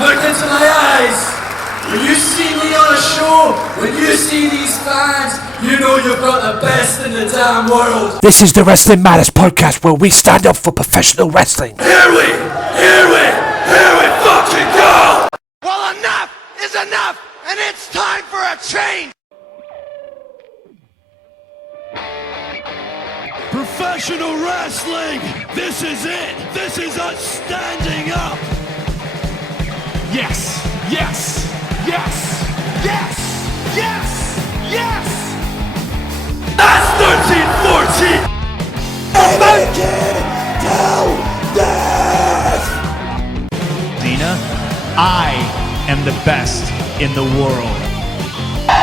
Look into my eyes. When you see me on a show, when you see these fans, you know you've got the best in the damn world. This is the Wrestling Matters podcast where we stand up for professional wrestling. Here we fucking go! Well, enough is enough, and it's time for a change! Professional wrestling! This is it! This is us standing up! Yes! Yes! Yes! Yes! Yes! Yes! That's 13-14! Make it till death! Cena, I am the best in the world.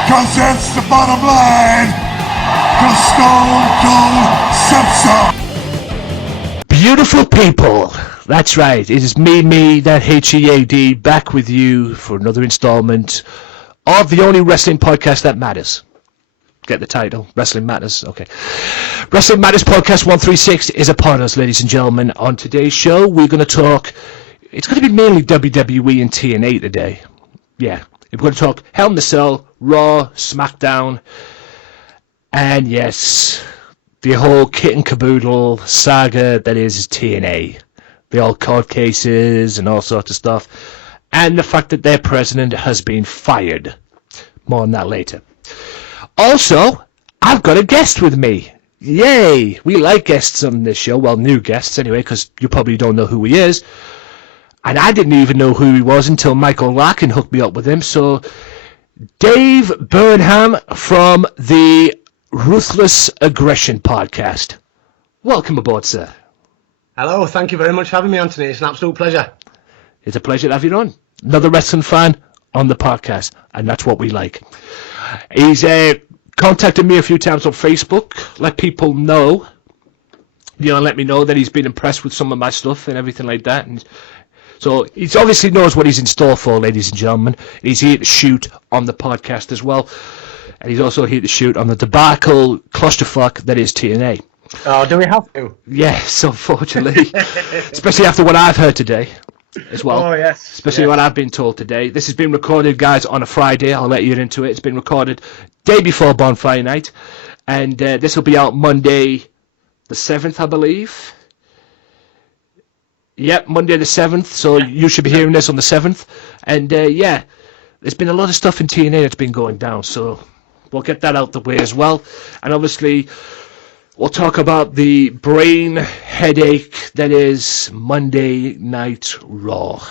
Cause that's the bottom line! Cause Stone Cold Simpson! Beautiful people, that's right, it is me, that H-E-A-D, back with you for another installment of the only wrestling podcast that matters. Get the title, Wrestling Matters, okay. Wrestling Matters Podcast 136 is upon us, ladies and gentlemen. On today's show, we're going to talk, it's going to be mainly WWE and TNA today. Yeah, we're going to talk Hell in a Cell, Raw, Smackdown, and yes, the whole kit and caboodle saga that is TNA. The old court cases and all sorts of stuff. And the fact that their president has been fired. More on that later. Also, I've got a guest with me. Yay! We like guests on this show. Well, new guests anyway, because you probably don't know who he is. And I didn't even know who he was until Michael Larkin hooked me up with him. So, Dave Burnham from the Ruthless Aggression podcast. Welcome aboard, sir. Hello, thank you very much for having me, Anthony. It's an absolute pleasure. It's a pleasure to have you on. Another wrestling fan on the podcast, and that's what we like. He's contacted me a few times on Facebook, let people know, let me know that he's been impressed with some of my stuff and everything like that. And so he obviously knows what he's in store for, ladies and gentlemen. He's here to shoot on the podcast as well. And he's also here to shoot on the debacle clusterfuck that is TNA. Oh, do we have to? Yes, unfortunately. Especially after what I've heard today as well. Oh, yes. Especially what I've been told today. This has been recorded, guys, on a Friday. I'll let you into it. It's been recorded day before Bonfire Night. And this will be out Monday the 7th, I believe. Yep, Monday the 7th. So you should be hearing this on the 7th. And, yeah, there's been a lot of stuff in TNA that's been going down. So we'll get that out the way as well. And obviously, we'll talk about the brain headache that is Monday Night Raw.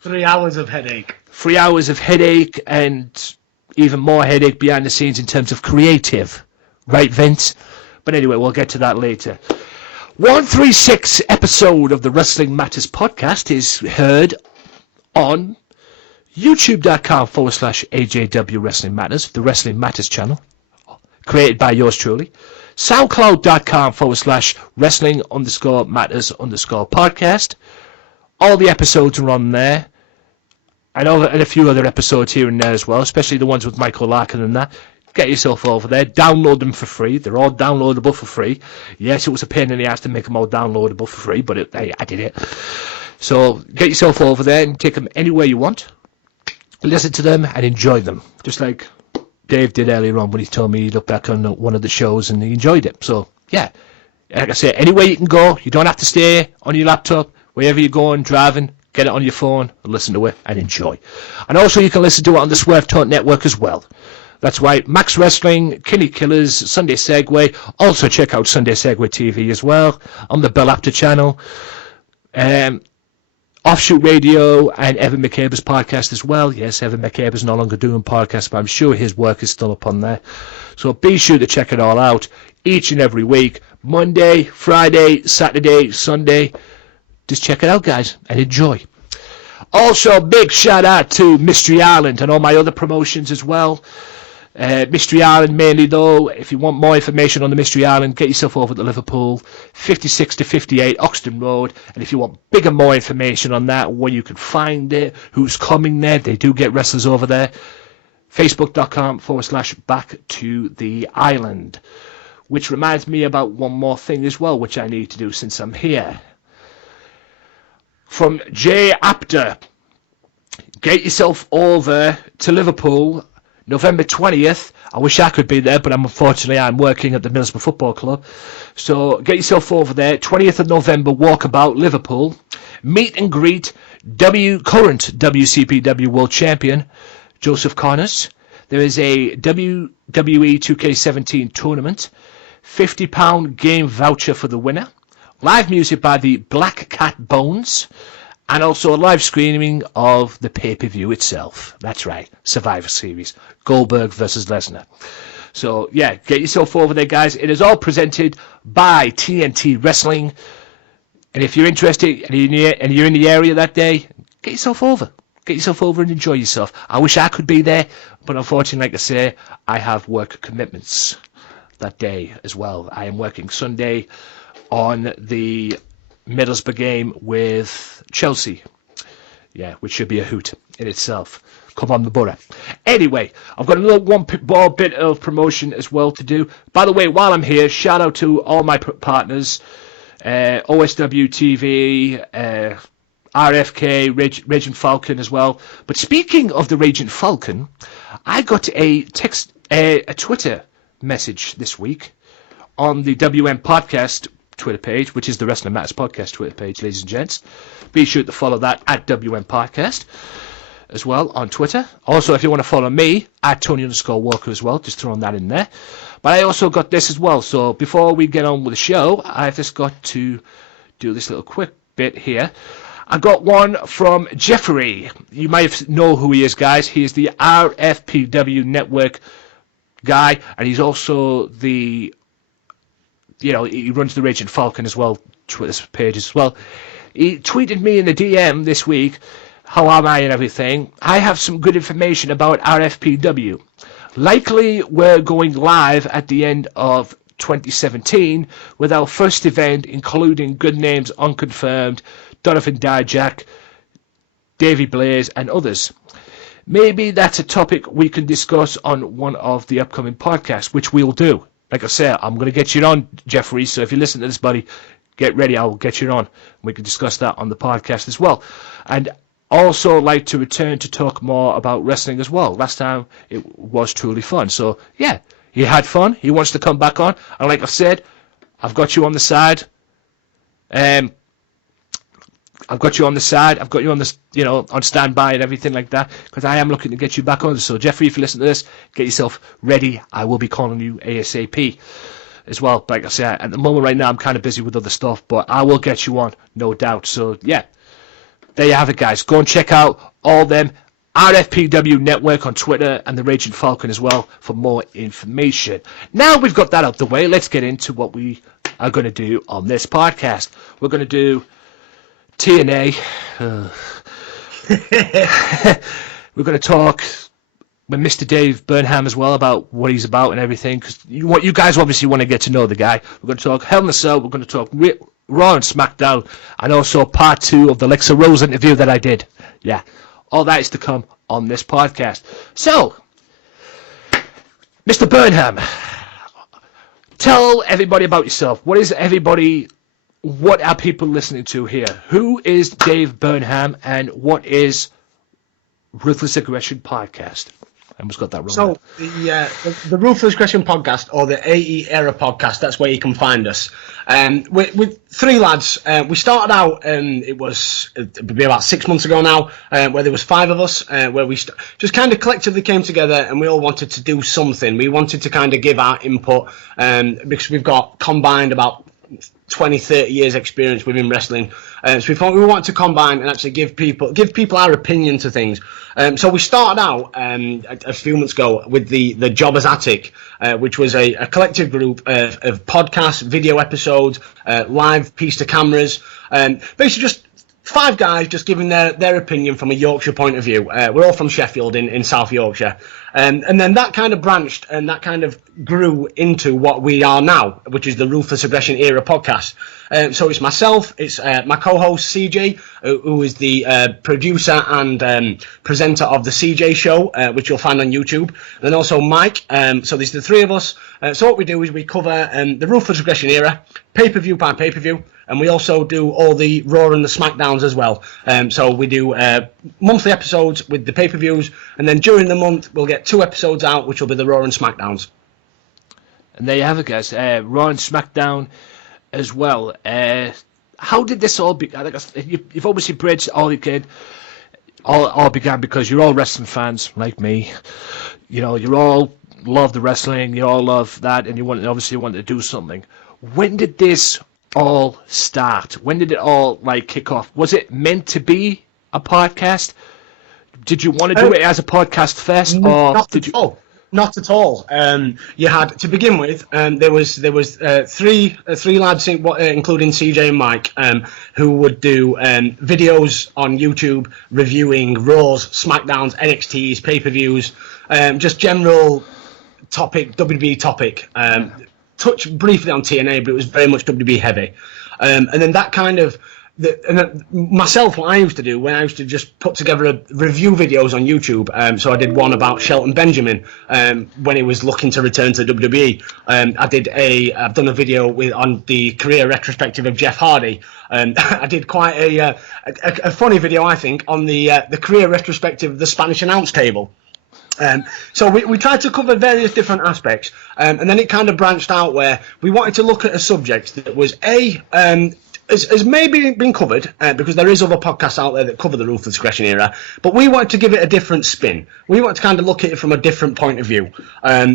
3 hours of headache. 3 hours of headache and even more headache behind the scenes in terms of creative. Right, Vince? But anyway, we'll get to that later. 136 episode of the Wrestling Matters podcast is heard on youtube.com/AJW Wrestling Matters, the Wrestling Matters channel, created by yours truly. SoundCloud.com/wrestling_matters_podcast. All the episodes are on there. And a few other episodes here and there as well, especially the ones with Michael Larkin and that. Get yourself over there. Download them for free. They're all downloadable for free. Yes, it was a pain in the ass to make them all downloadable for free, but I did it. So get yourself over there and take them anywhere you want. Listen to them and enjoy them. Just like Dave did earlier on when he told me he looked back on one of the shows and he enjoyed it. So, yeah. Like I say, anywhere you can go. You don't have to stay on your laptop. Wherever you're going, driving, get it on your phone, and listen to it, and enjoy. And also you can listen to it on the Swerve Talk Network as well. That's right, Max Wrestling, Kinny Killers, Sunday Segway. Also check out Sunday Segway TV as well on the Bell Apter channel. Offshoot Radio and Evren McCabe's podcast as well. Yes, Evren McCabe's no longer doing podcasts, but I'm sure his work is still up on there. So be sure to check it all out each and every week. Monday, Friday, Saturday, Sunday. Just check it out, guys, and enjoy. Also, big shout out to Mystery Island and all my other promotions as well. Mystery Island mainly though, if you want more information on the Mystery Island, get yourself over to Liverpool, 56 to 58 Oxton Road, and if you want bigger more information on that, where you can find it, who's coming there, they do get wrestlers over there, facebook.com/back to the island. Which reminds me about one more thing as well, which I need to do since I'm here. From J. Apter, get yourself over to Liverpool, November 20th. I wish I could be there, but unfortunately I'm working at the Middlesbrough Football Club. So get yourself over there, 20th of November, Walkabout, Liverpool. Meet and greet current WCPW World Champion, Joseph Connors. There is a WWE 2K17 tournament, £50 game voucher for the winner, live music by the Black Cat Bones, and also a live screening of the pay-per-view itself. That's right, Survivor Series, Goldberg versus Lesnar. So, yeah, get yourself over there, guys. It is all presented by TNT Wrestling. And if you're interested and you're in the area that day, get yourself over. Get yourself over and enjoy yourself. I wish I could be there, but unfortunately, like I say, I have work commitments that day as well. I am working Sunday on the Middlesbrough game with Chelsea. Yeah, which should be a hoot in itself. Come on the borough. Anyway, I've got another one more bit of promotion as well to do. By the way, while I'm here, shout out to all my partners, OSW TV, RFK, Raging Falcon as well. But speaking of the Raging Falcon, I got a Twitter message this week on the WM Podcast Twitter page, which is the Wrestling Matters Podcast Twitter page, ladies and gents. Be sure to follow that at WM Podcast as well on Twitter. Also, if you want to follow me, at Tony_Walker as well, just throwing that in there. But I also got this as well. So before we get on with the show, I've just got to do this little quick bit here. I got one from Jeffrey. You might know who he is, guys. He is the RFPW Network guy, and he's also the, he runs the Raging Falcon as well, Twitter page as well. He tweeted me in the DM this week, how am I and everything. I have some good information about RFPW. Likely we're going live at the end of 2017 with our first event, including good names unconfirmed, Donovan Dijak, Davey Blaze, and others. Maybe that's a topic we can discuss on one of the upcoming podcasts, which we'll do. Like I said, I'm going to get you on, Jeffrey, so if you listen to this, buddy, get ready, I'll get you on. We can discuss that on the podcast as well. And also like to return to talk more about wrestling as well. Last time it was truly fun. So, yeah, he had fun. He wants to come back on. And like I said, I've got you on the side. I've got you on the side. I've got you on this, on standby and everything like that, because I am looking to get you back on. So, Jeffrey, if you listen to this, get yourself ready. I will be calling you ASAP as well. Like I said, at the moment right now, I'm kind of busy with other stuff, but I will get you on, no doubt. So, yeah, there you have it, guys. Go and check out all them. RFPW Network on Twitter and the Raging Falcon as well for more information. Now we've got that out the way, let's get into what we are going to do on this podcast. We're going to do TNA. We're going to talk with Mr. Dave Burnham as well about what he's about and everything, because you guys obviously want to get to know the guy. We're going to talk Hell in a Cell. We're going to talk Raw and Smackdown, and also part 2 of the Lexa Rose interview that I did. Yeah, all that is to come on this podcast. So, Mr. Burnham, tell everybody about yourself. What are people listening to here? Who is Dave Burnham, and what is Ruthless Aggression Podcast? I almost got that wrong. So, the Ruthless Aggression Podcast, or the RAEraPodcast, that's where you can find us. With 3 lads, we started out, it'd be about 6 months ago now, where there was 5 of us, where we just kind of collectively came together and we all wanted to do something. We wanted to kind of give our input, because we've got combined about 20-30 years experience within wrestling, so we thought we wanted to combine and actually give people our opinion to things. So we started out a few months ago with the Jobbers Attic, which was a collective group of podcasts, video episodes, live piece to cameras, basically just 5 guys just giving their opinion from a Yorkshire point of view. We're all from Sheffield in South Yorkshire. And then that kind of branched and that kind of grew into what we are now, which is the Ruthless Aggression Era podcast. So it's myself, it's my co-host CJ, who is the producer and presenter of the CJ Show, which you'll find on YouTube. And then also Mike. So there's the 3 of us. So what we do is we cover the Ruthless Aggression Era, pay-per-view by pay-per-view. and we also do all the Raw and the Smackdowns as well. So we do monthly episodes with the pay-per-views, and then during the month we'll get 2 episodes out, which will be the Raw and Smackdowns. And there you have it, guys. Raw and Smackdown as well. How did this all begin? You've obviously bridged all you could. All began because you're all wrestling fans like me. You know, you all love the wrestling. You all love that, and you obviously want to do something. When did this all start? When did it all kick off? Was it meant to be a podcast? Did you want to do it as a podcast first, or did you? Not at all. You had to begin with. There was three lads, including CJ and Mike, who would do videos on YouTube reviewing Raws, Smackdowns, NXTs, pay-per-views, just general topic, WWE topic. Touched briefly on TNA, but it was very much WWE heavy. And then that kind of. Myself, what I used to do when I used to just put together review videos on YouTube, so I did one about Shelton Benjamin when he was looking to return to WWE. I've done a video on the career retrospective of Jeff Hardy. I did quite a funny video, I think, on the career retrospective of the Spanish announce table. So we tried to cover various different aspects, and then it kind of branched out where we wanted to look at a subject that was has maybe been covered, because there is other podcasts out there that cover the Ruthless Aggression era, but we wanted to give it a different spin. We wanted to kind of look at it from a different point of view.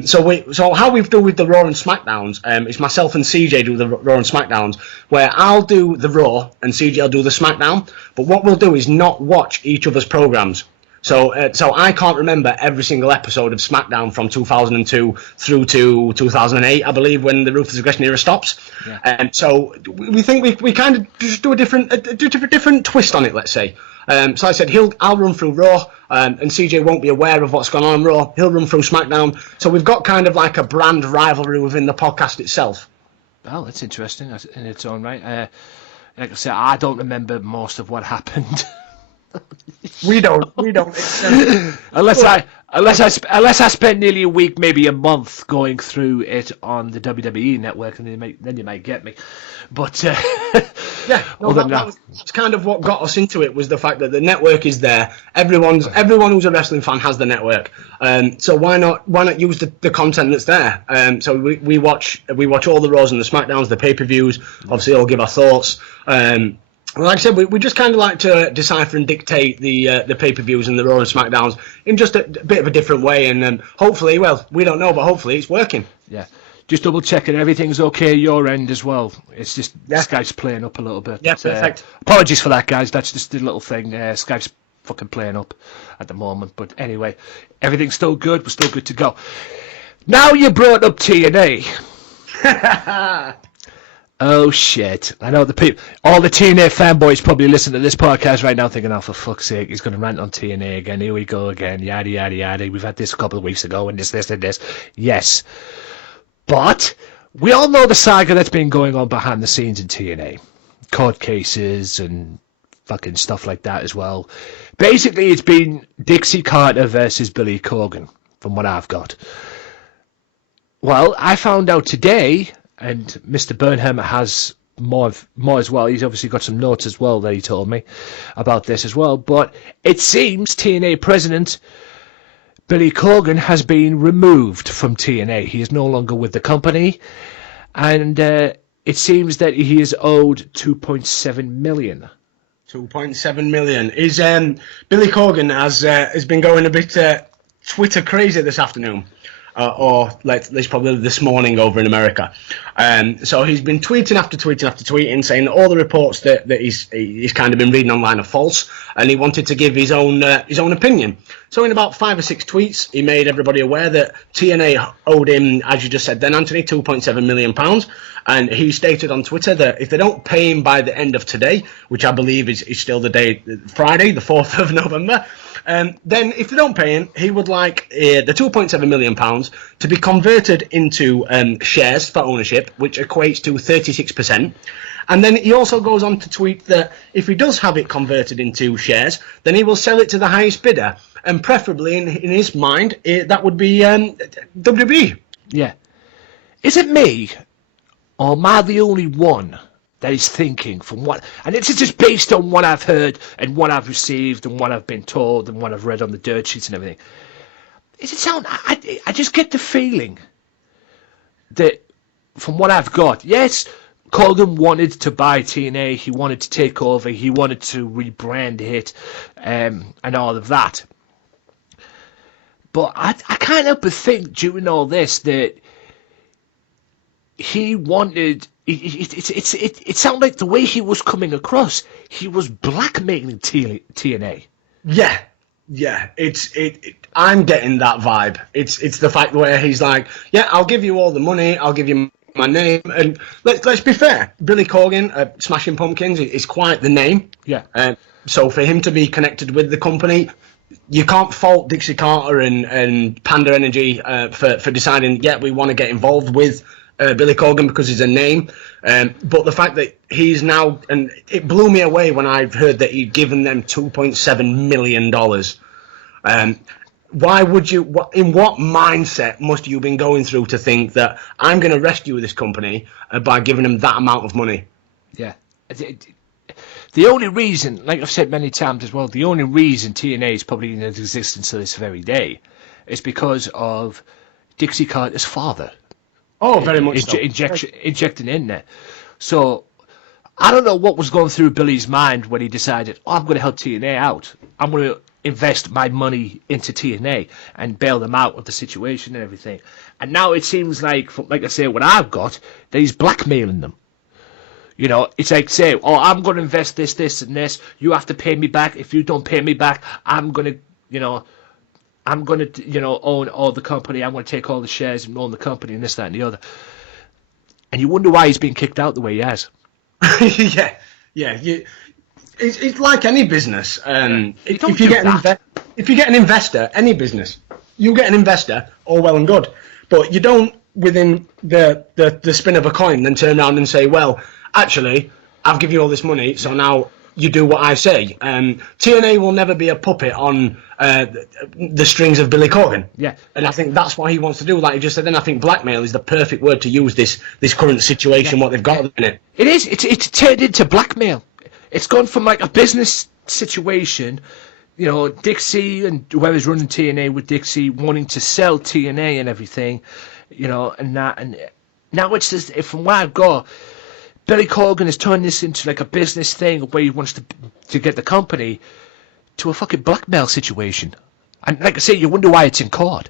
So how we've done with the Raw and Smackdowns, is myself and CJ do the Raw and Smackdowns, where I'll do the Raw and CJ will do the Smackdown, but what we'll do is not watch each other's programs. So I can't remember every single episode of SmackDown from 2002 through to 2008, I believe, when the Ruthless Aggression era stops. Yeah. And so we think we kind of just do a different twist on it, let's say. So I said I'll run through Raw, and CJ won't be aware of what's going on Raw. He'll run through SmackDown. So we've got kind of like a brand rivalry within the podcast itself. Well, that's interesting in its own right. Like I said, I don't remember most of what happened. We don't. unless I spent nearly a week, maybe a month, going through it on the WWE network, and then you might get me. But that's kind of what got us into it, was the fact that the network is there. Everyone who's a wrestling fan has the network. So why not use the content that's there? So we watch all the Raws and the Smackdowns, the pay-per-views. Obviously, all give our thoughts. Like I said, we just kind of like to decipher and dictate the pay-per-views and the Raw and Smackdowns in just a bit of a different way, and hopefully, well, we don't know, but hopefully it's working. Yeah, just double checking everything's okay your end as well. It's just Skype's playing up a little bit. Yeah, perfect. Apologies for that, guys. That's just a little thing. Skype's fucking playing up at the moment, but anyway, everything's still good. We're still good to go. Now you brought up TNA. Oh shit! I know all the TNA fanboys probably listen to this podcast right now thinking, "Oh, for fuck's sake, he's going to rant on TNA again. Here we go again. Yada yada yada. We've had this a couple of weeks ago, and this and this." Yes, but we all know the saga that's been going on behind the scenes in TNA, court cases and fucking stuff like that as well. Basically, it's been Dixie Carter versus Billy Corgan, from what I've got. Well, I found out today. And Mr. Burnham has more as well. He's obviously got some notes as well that he told me about this as well. But it seems TNA president Billy Corgan has been removed from TNA. He is no longer with the company. And it seems that he is owed $2.7 million. 2.7 million. Is Billy Corgan has been going a bit Twitter crazy this afternoon. Or at least probably this morning over in America. So he's been tweeting after tweeting, saying that all the reports that he's kind of been reading online are false, and he wanted to give his own opinion. So in about 5 or 6 tweets, he made everybody aware that TNA owed him, as you just said then, Anthony, £2.7 million. And he stated on Twitter that if they don't pay him by the end of today, which I believe is still the day, Friday, the 4th of November, then if they don't pay him, he would like the £2.7 million to be converted into shares for ownership, which equates to 36%. And then he also goes on to tweet that if he does have it converted into shares, then he will sell it to the highest bidder. And preferably, in his mind, that would be WWE. Yeah. Is it me, or am I the only one that he's thinking and it's just based on what I've heard and what I've received and what I've been told and what I've read on the dirt sheets and everything. I just get the feeling that from what I've got, yes, Corgan wanted to buy TNA, he wanted to take over, he wanted to rebrand it, and all of that. But I can't help but think during all this that he wanted. It sounded like the way he was coming across, he was blackmailing TNA. Yeah. I'm getting that vibe. It's the fact where he's like, yeah, I'll give you all the money, I'll give you my name, and let's be fair. Billy Corgan, Smashing Pumpkins, is quite the name. Yeah. So for him to be connected with the company, you can't fault Dixie Carter and Panda Energy for deciding, yeah, we want to get involved with Billy Corgan because he's a name. But the fact that he's now, and it blew me away when I heard that he'd given them $2.7 million. Why would you, in what mindset must you have been going through to think that I'm going to rescue this company by giving them that amount of money? Yeah. The only reason, like I've said many times as well, the only reason TNA is probably in existence to this very day is because of Dixie Carter's father. Oh, very much so. Injecting in there. So, I don't know what was going through Billy's mind when he decided, I'm going to help TNA out. I'm going to invest my money into TNA and bail them out of the situation and everything. And now it seems like I say, what I've got, that he's blackmailing them. You know, it's like say, I'm going to invest this, and this. You have to pay me back. If you don't pay me back, I'm going to, own all the company. I'm going to take all the shares and own the company and this, that, and the other. And you wonder why he's being kicked out the way he has. Yeah. It's like any business. If you get an investor, any business, you get an investor, all well and good. But you don't, within the spin of a coin, then turn around and say, well, actually, I've given you all this money, so now you do what I say. TNA will never be a puppet on the strings of Billy Corgan. Yeah. And I think that's what he wants to do. Like you just said, then I think blackmail is the perfect word to use this current situation, what they've got in it. It is. It's turned into blackmail. It's gone from like a business situation, you know, Dixie and whoever's running TNA with Dixie wanting to sell TNA and everything, you know, and that. And now it's just, from where I've got, Billy Corgan has turned this into like a business thing where he wants to get the company to a fucking blackmail situation. And like I say, you wonder why it's in court.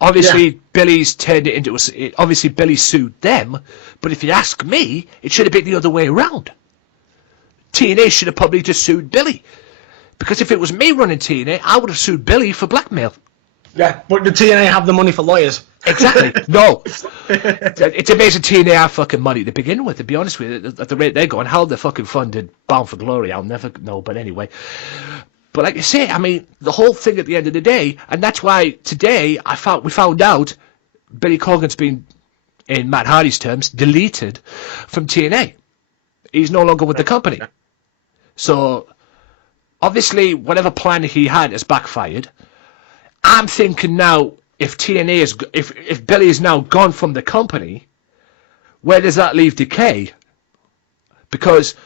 Obviously, Billy's turned it into obviously Billy sued them, but if you ask me, it should have been the other way around. TNA should have probably just sued Billy. Because if it was me running TNA, I would have sued Billy for blackmail. Yeah, but the TNA have the money for lawyers. Exactly. No. It's amazing TNA have fucking money to begin with, to be honest with you. At the rate they're going, how they're fucking funded Bound for Glory, I'll never know, but anyway. But like I say, I mean, the whole thing at the end of the day, and that's why today we found out Billy Corgan's been, in Matt Hardy's terms, deleted from TNA. He's no longer with the company. So, obviously, whatever plan he had has backfired. I'm thinking now, if Billy is now gone from the company, where does that leave Decay? Because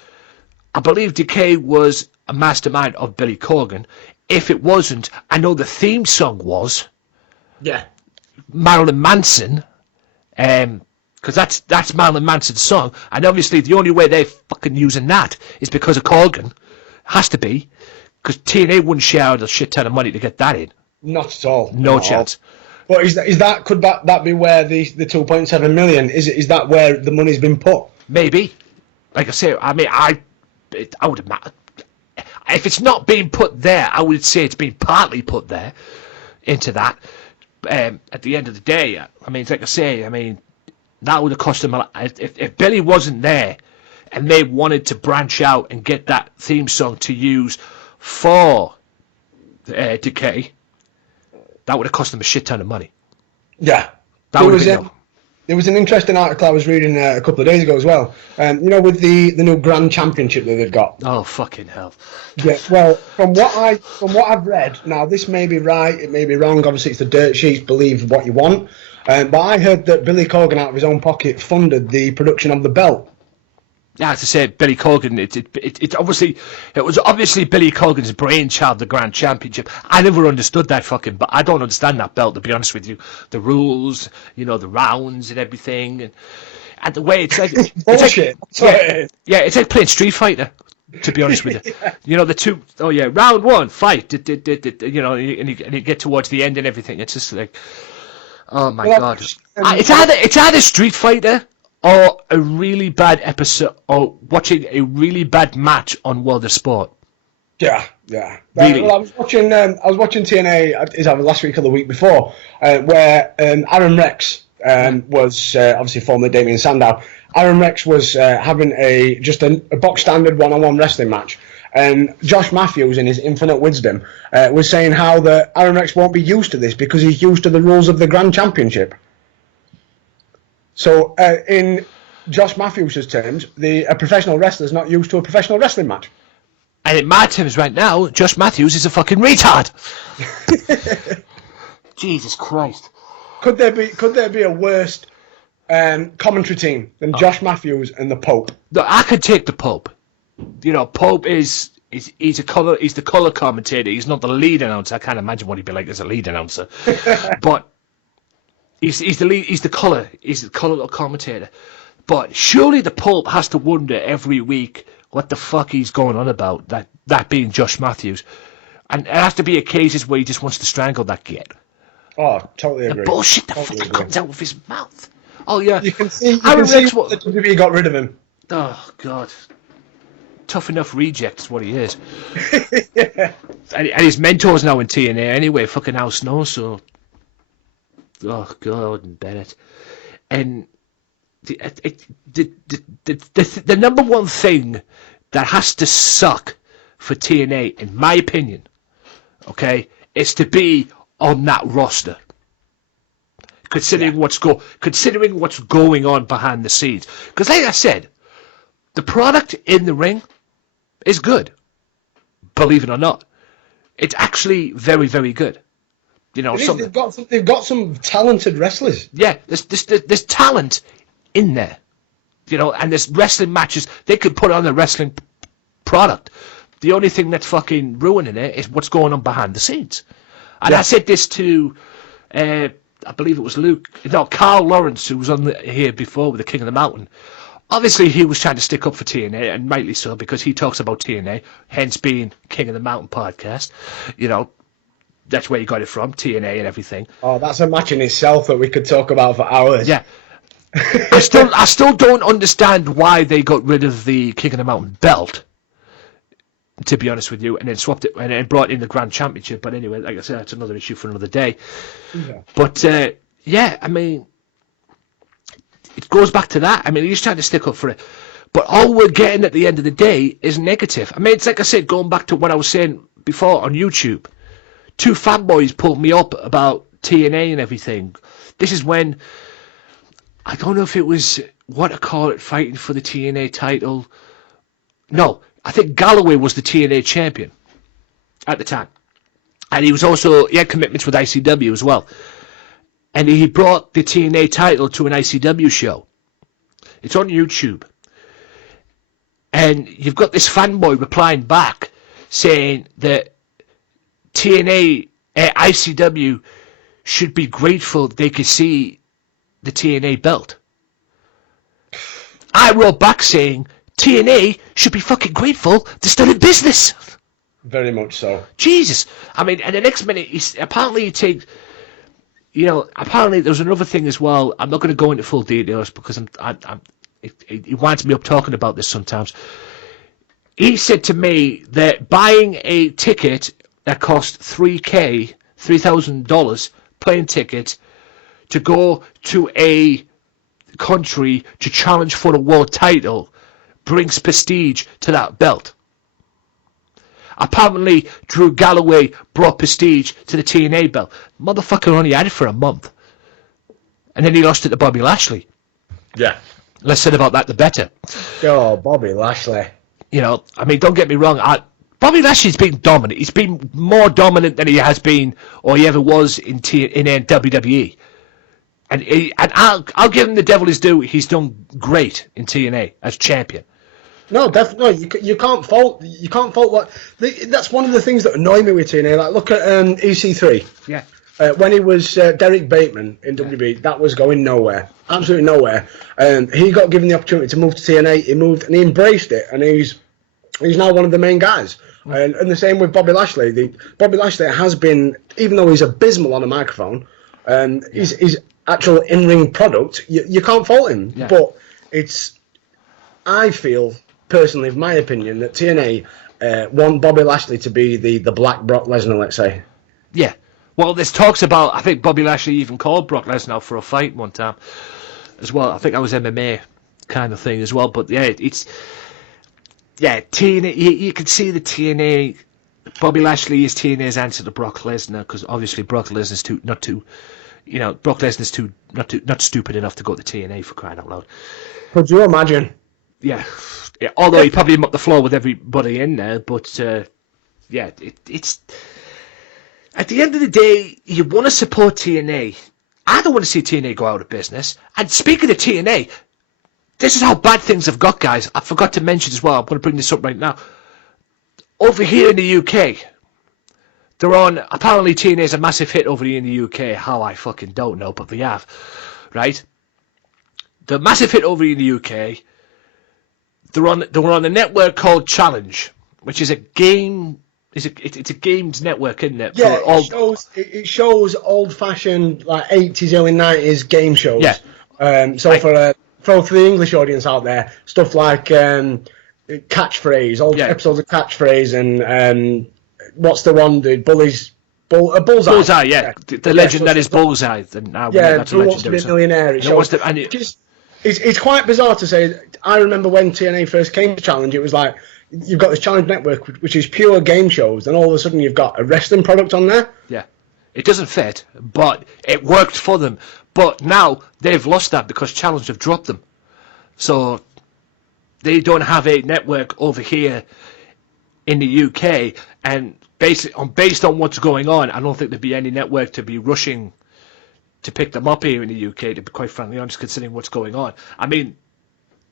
I believe Decay was a mastermind of Billy Corgan. If it wasn't, I know the theme song was. Yeah. Marilyn Manson. Because that's Marilyn Manson's song, and obviously the only way they're fucking using that is because of Corgan. Has to be, because TNA wouldn't share a shit ton of money to get that in. Not at all. No chance. But could that be where the 2.7 million is that where the money's been put? Maybe. Like I say, I mean, I would imagine if it's not being put there, I would say it's been partly put there into that. At the end of the day, I mean, like I say, I mean, that would have cost them a lot. If Billy wasn't there and they wanted to branch out and get that theme song to use for Decay, that would have cost them a shit ton of money. Yeah. There was an interesting article I was reading a couple of days ago as well. With the new Grand Championship that they've got. Oh, fucking hell. Yeah, well, from what I've read, now this may be right, it may be wrong, obviously it's the dirt sheets, believe what you want. But I heard that Billy Corgan, out of his own pocket, funded the production of the belt. Yeah, as I said, Billy Corgan. It was obviously Billy Corgan's brainchild, the Grand Championship. I never understood that but I don't understand that belt, to be honest with you. The rules, the rounds and everything, and the way it's like bullshit. It's like playing Street Fighter, to be honest with you. Yeah. The two. Oh yeah, round one, fight. And you get towards the end and everything. It's just like, oh my god. It's either Street Fighter or a really bad episode, or watching a really bad match on World of Sport. Yeah. Really? Well, I was watching TNA. Is either last week or the week before, where Aaron Rex was obviously formerly Damien Sandow. Aaron Rex was having a box standard one-on-one wrestling match, and Josh Matthews, in his infinite wisdom, was saying how that Aaron Rex won't be used to this because he's used to the rules of the Grand Championship. So, in Josh Matthews' terms, a professional wrestler is not used to a professional wrestling match. And in my terms right now, Josh Matthews is a fucking retard. Jesus Christ. Could there be a worse commentary team than Josh Matthews and the Pope? No, I could take the Pope. Pope he's the colour commentator. He's not the lead announcer. I can't imagine what he'd be like as a lead announcer. But he's the colour commentator. But surely the Pope has to wonder every week what the fuck he's going on about, that being Josh Matthews. And it has to be occasions where he just wants to strangle that git. Oh, totally agree. The bullshit that comes out of his mouth. Oh, yeah. You can see the WWE got rid of him. Oh, God. Tough enough reject is what he is. Yeah. And his mentor's now in TNA anyway, fucking Al Snow, so... Oh, God, and Bennett. And the number one thing that has to suck for TNA, in my opinion, okay, is to be on that roster. Considering what's going on behind the scenes. Because like I said, the product in the ring is good. Believe it or not. It's actually very, very good. They've got some talented wrestlers. Yeah, there's talent in there. And there's wrestling matches. They could put on a wrestling product. The only thing that's fucking ruining it is what's going on behind the scenes. And I said this to, I believe it was Carl Lawrence, who was on here before with the King of the Mountain. Obviously, he was trying to stick up for TNA, and rightly so, because he talks about TNA, hence being King of the Mountain podcast. That's where he got it from, TNA and everything. Oh, that's a match in itself that we could talk about for hours. Yeah. I still don't understand why they got rid of the King of the Mountain belt, to be honest with you, and then swapped it and then brought in the Grand Championship. But anyway, like I said, that's another issue for another day. Yeah. But I mean, it goes back to that. I mean, he's trying to stick up for it, but all we're getting at the end of the day is negative. I mean, it's like I said, going back to what I was saying before on YouTube. 2 fanboys pulled me up about TNA and everything. This is when, I don't know if it was, what I call it, fighting for the TNA title. No, I think Galloway was the TNA champion at the time. And he had commitments with ICW as well. And he brought the TNA title to an ICW show. It's on YouTube. And you've got this fanboy replying back saying that TNA, ICW should be grateful they could see the TNA belt. I wrote back saying TNA should be fucking grateful they're still in business. Very much so. Jesus. I mean, and the next minute, apparently there's another thing as well. I'm not going to go into full details because it winds me up talking about this sometimes. He said to me that buying a ticket that cost $3,000 plane ticket to go to a country to challenge for the world title brings prestige to that belt. Apparently, Drew Galloway brought prestige to the TNA belt. Motherfucker only had it for a month. And then he lost it to Bobby Lashley. Yeah. Less said about that, the better. Oh, Bobby Lashley. I mean, don't get me wrong. Bobby Lashley's been dominant. He's been more dominant than he has been, or he ever was in WWE. And I'll give him the devil his due. He's done great in TNA as champion. No, definitely. No, you can't fault. You can't fault what. That's one of the things that annoy me with TNA. Like, look at EC3. Yeah. When he was Derek Bateman in WB, that was going nowhere, absolutely nowhere. He got given the opportunity to move to TNA. He moved and he embraced it, and he's now one of the main guys. And the same with Bobby Lashley. Bobby Lashley has been, even though he's abysmal on a microphone, his actual in-ring product, you can't fault him. Yeah. But I feel personally, in my opinion, that TNA want Bobby Lashley to be the Black Brock Lesnar, let's say. Yeah. Well, there's talks about, I think Bobby Lashley even called Brock Lesnar for a fight one time as well. I think that was MMA kind of thing as well. But yeah, TNA, you can see the TNA, Bobby Lashley is TNA's answer to Brock Lesnar, because obviously Brock Lesnar's not stupid enough to go to TNA, for crying out loud. Could you imagine? Yeah. Although he probably mopped the floor with everybody in there, but it's... At the end of the day, you want to support TNA. I don't want to see TNA go out of business. And speaking of TNA, this is how bad things have got, guys. I forgot to mention as well, I'm going to bring this up right now. Over here in the UK, apparently TNA's a massive hit over here in the UK. How, I fucking don't know, but they have. Right? The massive hit over here in the UK, they were on a network called Challenge, which is a game... It's a games network, isn't it? Yeah, it shows old-fashioned, like 80s, early 90s game shows. Yeah. For the English audience out there, stuff like catchphrase, old episodes of catchphrase, and what's the one, the Bullseye. Bullseye, yeah. The legend that is Bullseye. Who Wants to Be a Millionaire? It's quite bizarre to say. I remember when TNA first came to Challenge, it was like, you've got this Challenge Network, which is pure game shows, and all of a sudden you've got a wrestling product on there. Yeah. It doesn't fit, but it worked for them. But now they've lost that because Challenge have dropped them. So they don't have a network over here in the UK, and based on what's going on, I don't think there'd be any network to be rushing to pick them up here in the UK, to be quite frankly honest, considering what's going on. I mean,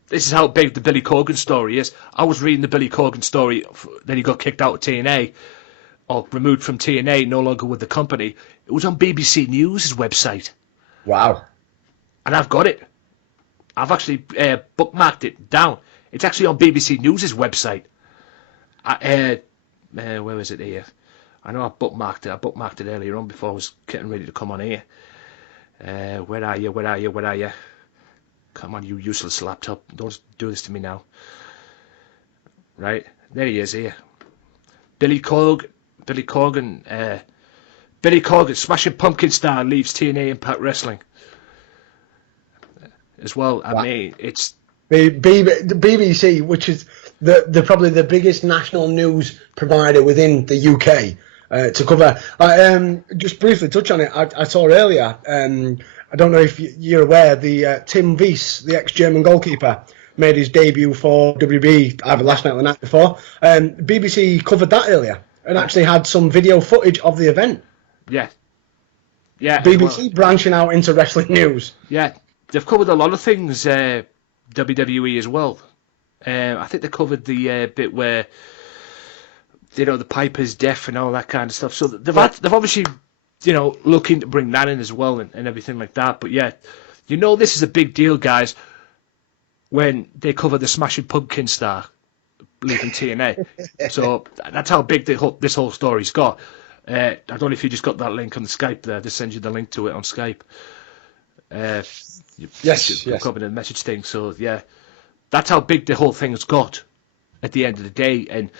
this is how big the Billy Corgan story is. I was reading the Billy Corgan story that he got kicked out of TNA, or removed from TNA, no longer with the company. It was on BBC News' website. Wow. And I've got it. I've actually bookmarked it down. It's actually on BBC News' website. Where is it here? I know I bookmarked it. I bookmarked it earlier on before I was getting ready to come on here. Where are you? Come on, you useless laptop. Don't do this to me now. Right. There he is here. Billy Corgan, Smashing Pumpkin star, leaves TNA Impact Wrestling. As well, I mean, it's... The BBC, which is the probably the biggest national news provider within the UK, to cover... just briefly touch on it, I saw earlier... I don't know if you're aware, the Tim Wiese, the ex-German goalkeeper, made his debut for WB either last night or the night before. BBC covered that earlier and actually had some video footage of the event. Yeah. BBC branching out into wrestling news. Yeah, they've covered a lot of things, WWE as well. I think they covered the bit where, the Piper's death and all that kind of stuff. So they've obviously... looking to bring that in as well and everything like that. But yeah, this is a big deal, guys, when they cover the Smashing Pumpkin star leaving TNA. So that's how big this whole story's got. I don't know if you just got that link on the Skype there. Just send you the link to it on Skype. Yes. Covered in the message thing. So yeah, that's how big the whole thing's got at the end of the day. And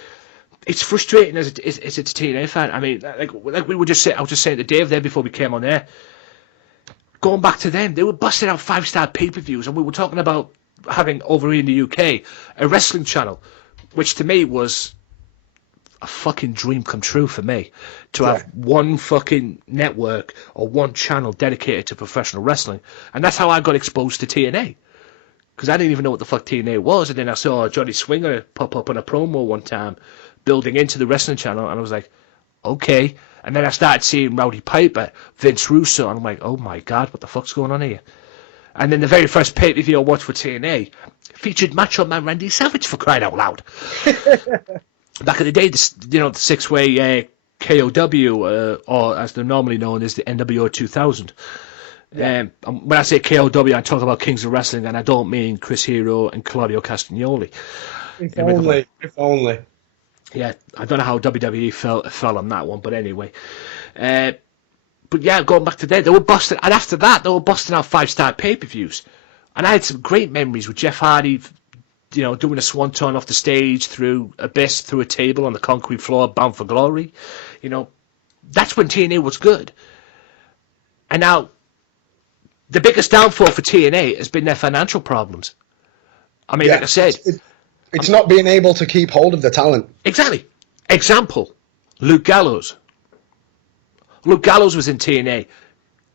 it's frustrating as it's a TNA fan. I mean, like we were I was just saying to Dave there before we came on there. Going back to them, they were busting out 5-star pay-per-views, and we were talking about having over here in the UK a wrestling channel, which to me was a fucking dream come true for me, to have one fucking network or one channel dedicated to professional wrestling. And that's how I got exposed to TNA. Because I didn't even know what the fuck TNA was, and then I saw Johnny Swinger pop up on a promo one time, building into the wrestling channel, and I was like, okay. And then I started seeing Rowdy Piper, Vince Russo, and I'm like, oh my god, what the fuck's going on here? And then the very first pay-per-view I watched for TNA featured Macho Man Randy Savage, for crying out loud. Back in the day, the six-way KOW, or as they're normally known as the NWO 2000. When I say KOW, I talk about Kings of Wrestling, and I don't mean Chris Hero and Claudio Castagnoli. If only. Yeah, I don't know how WWE fell on that one, but anyway. But yeah, going back to there, they were busting, and after that, they were busting out 5-star pay-per-views. And I had some great memories with Jeff Hardy, doing a swanton off the stage through Abyss, through a table on the concrete floor, Bound for Glory. That's when TNA was good. And now, the biggest downfall for TNA has been their financial problems. I mean, like I said... It's not being able to keep hold of the talent. Exactly. Example, Luke Gallows. Luke Gallows was in TNA.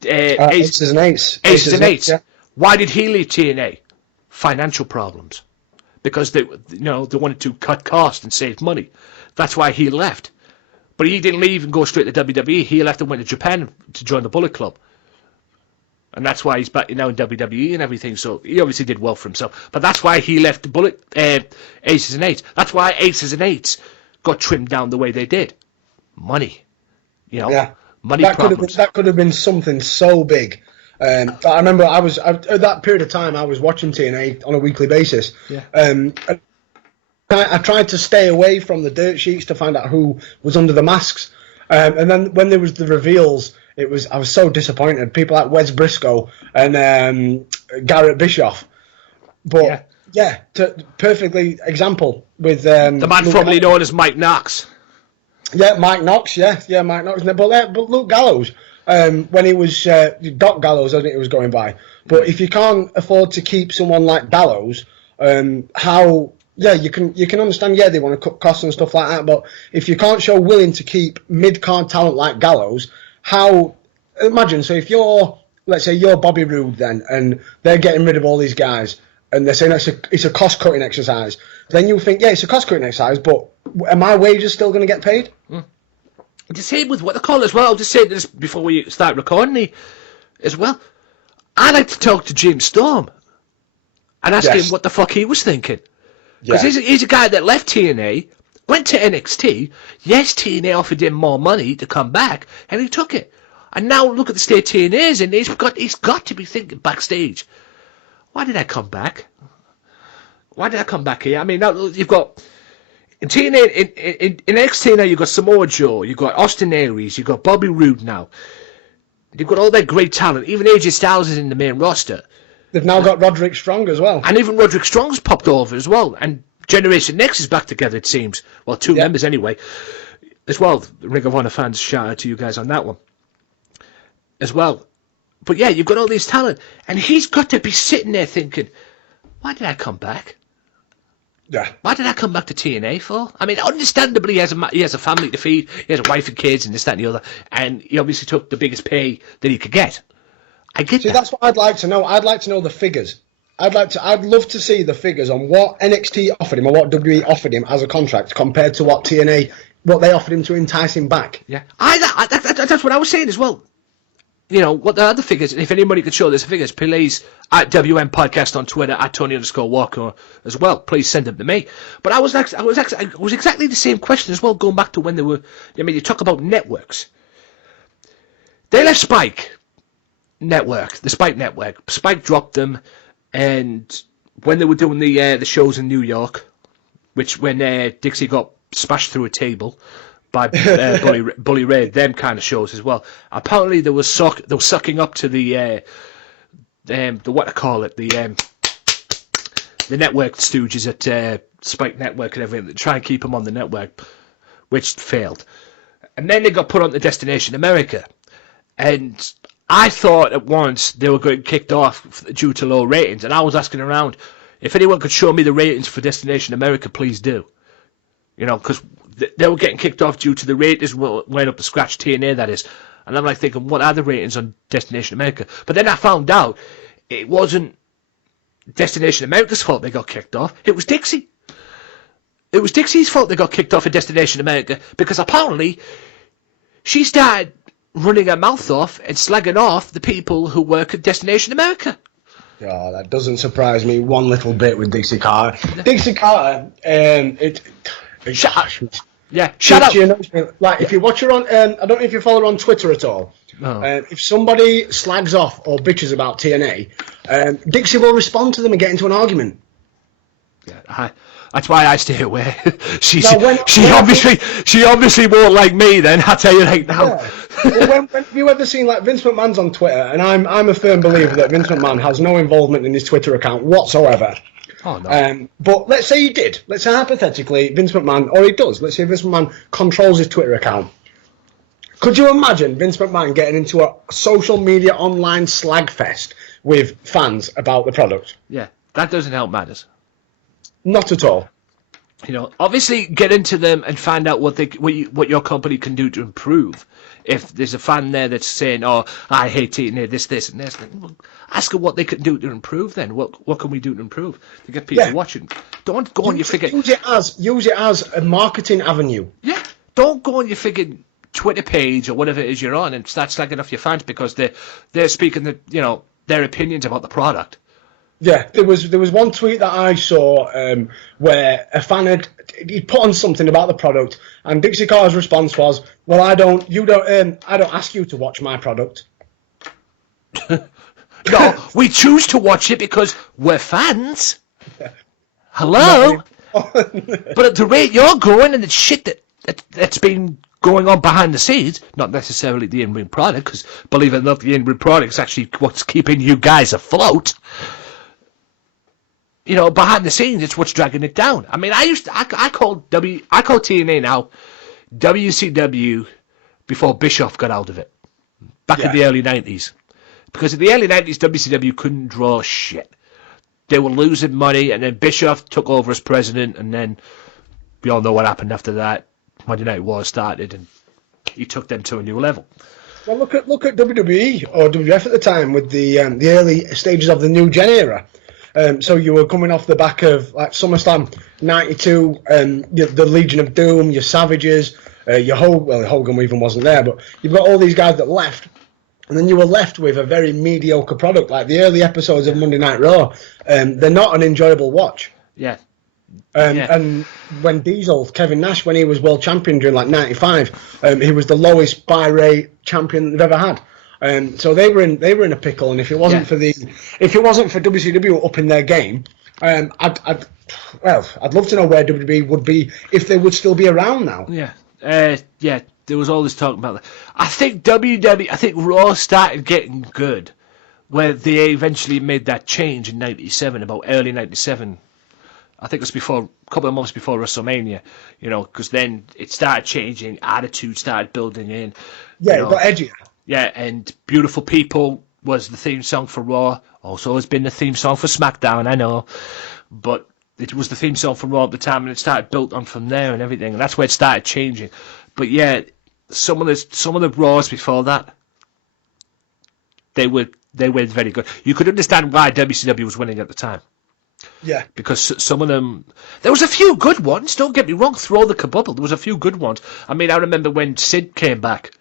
Aces and Eights. Aces and Eights. Yeah. Why did he leave TNA? Financial problems. Because they wanted to cut costs and save money. That's why he left. But he didn't leave and go straight to WWE. He left and went to Japan to join the Bullet Club. And that's why he's back now in WWE and everything. So he obviously did well for himself. But that's why he left the Aces and Eights. That's why Aces and Eights got trimmed down the way they did. Money. Money problems. That could have been something so big. I remember at that period of time I was watching TNA on a weekly basis. Yeah. I tried to stay away from the dirt sheets to find out who was under the masks. And then when there was the reveals, I was so disappointed. People like Wes Briscoe and Garrett Bischoff. But perfectly example with the man formerly known as Mike Knox. Yeah, Mike Knox. Yeah, Mike Knox. But Luke Gallows, when he was Doc Gallows, I think he was going by. But if you can't afford to keep someone like Gallows, how? Yeah, you can understand. Yeah, they want to cut costs and stuff like that. But if you can't show willing to keep mid-card talent like Gallows, how? Imagine. So if let's say you're Bobby Roode then, and they're getting rid of all these guys, and they're saying it's a cost-cutting exercise, then you think, yeah, it's a cost-cutting exercise, but are my wages still going to get paid? The same with what they call as well. I'll just say this before we start recording as well. I like to talk to Jim Storm and ask him what the fuck he was thinking. Because he's a guy that left TNA, went to NXT. Yes, TNA offered him more money to come back, and he took it. And now look at the state TNA is in. He's got to be thinking backstage, why did I come back? Why did I come back here? I mean, now you've got in TNA, in NXT now you've got Samoa Joe, you've got Austin Aries, you've got Bobby Roode now. You've got all that great talent. Even AJ Styles is in the main roster. They've now got Roderick Strong as well. And even Roderick Strong's popped over as well. And Generation Next is back together, it seems. Well, two members anyway. As well, Ring of Honor fans, shout out to you guys on that one. As well. But yeah, you've got all these talent. And he's got to be sitting there thinking, why did I come back? Yeah. Why did I come back to TNA for? I mean, understandably, he has a family to feed. He has a wife and kids and this, that and the other. And he obviously took the biggest pay that he could get. I get that. That's what I'd like to know. I'd like to know the figures. I'd love to see the figures on what NXT offered him or what WWE offered him as a contract compared to what TNA, what they offered him to entice him back. Yeah, that's what I was saying as well. What the other figures, if anybody could show those figures, please, at WM Podcast on Twitter, at Tony_Walker as well, please send them to me. But it was exactly the same question as well, going back to when they were, you talk about networks. They left Spike Network, the Spike Network. Spike dropped them, and when they were doing the shows in New York, which when Dixie got smashed through a table by Bully Ray, them kind of shows as well. Apparently, they were sucking up to the what I call it, the network stooges at Spike Network and everything, to try and keep them on the network, which failed. And then they got put on to Destination America, and I thought at once they were getting kicked off due to low ratings, and I was asking around if anyone could show me the ratings for Destination America, please do. Because they were getting kicked off due to the ratings went up to scratch, TNA that is. And I'm like thinking, what are the ratings on Destination America? But then I found out it wasn't Destination America's fault they got kicked off. It was Dixie. It was Dixie's fault they got kicked off at Destination America, because apparently she started running her mouth off and slagging off the people who work at Destination America. Oh, that doesn't surprise me one little bit with Dixie Carter. Dixie Carter, Shut up. Yeah, shut up. Like, if you watch her on, I don't know if you follow her on Twitter at all. No. If somebody slags off or bitches about TNA, Dixie will respond to them and get into an argument. Yeah, that's why I stay away. she obviously won't like me. Then I tell you right now. Yeah. Well, when have you ever seen, like, Vince McMahon's on Twitter, and I'm a firm believer that Vince McMahon has no involvement in his Twitter account whatsoever. Oh no. But let's say he did. Let's say hypothetically Vince McMahon, or he does. Let's say Vince McMahon controls his Twitter account. Could you imagine Vince McMahon getting into a social media online slag fest with fans about the product? Yeah, that doesn't help matters. Not at all. You know, obviously get into them and find out what your company can do to improve. If there's a fan there that's saying, "Oh, I hate TNA, this, and this," then ask them what they can do to improve. Then what can we do to improve to get people watching? Don't go on your figure. Use it as a marketing avenue. Yeah, don't go on your figure Twitter page or whatever it is you're on and start slagging off your fans because they're speaking their opinions about the product. Yeah, there was one tweet that I saw where a fan he'd put on something about the product, and Dixie Carter's response was, "Well, I don't ask you to watch my product." No, we choose to watch it because we're fans. Hello, but at the rate you're going and the shit that's been going on behind the scenes, not necessarily the in-ring product, because believe it or not, the in-ring product is actually what's keeping you guys afloat. You know, behind the scenes, it's what's dragging it down. I mean, I call TNA now WCW before Bischoff got out of it, back in the early 90s. Because in the early 90s, WCW couldn't draw shit. They were losing money, and then Bischoff took over as president, and then we all know what happened after that. Monday Night War started, and he took them to a new level. Well, look at WWE or WWF at the time with the early stages of the New Gen era. So you were coming off the back of like SummerSlam '92, the Legion of Doom, your Savages, your Hogan even wasn't there, but you've got all these guys that left, and then you were left with a very mediocre product. Like the early episodes of Monday Night Raw, they're not an enjoyable watch. Yeah. And when Kevin Nash, when he was world champion during like '95, he was the lowest buy rate champion they've ever had. So they were in a pickle, and if it wasn't for WCW up in their game, I'd love to know where WWE would be if they would still be around now. There was all this talk about that. I think Raw started getting good, where they eventually made that change in '97, about early '97. I think it was a couple of months before WrestleMania, because then it started changing, attitude started building in. Yeah, it got edgier. Yeah, and Beautiful People was the theme song for Raw. Also has been the theme song for Smackdown, I know. But it was the theme song for Raw at the time, and it started built on from there and everything. And that's where it started changing. But yeah, some of the Raws before that, they were very good. You could understand why WCW was winning at the time. Yeah. Because some of them... There was a few good ones, don't get me wrong, throw the kabubble. There was a few good ones. I mean, I remember when Sid came back,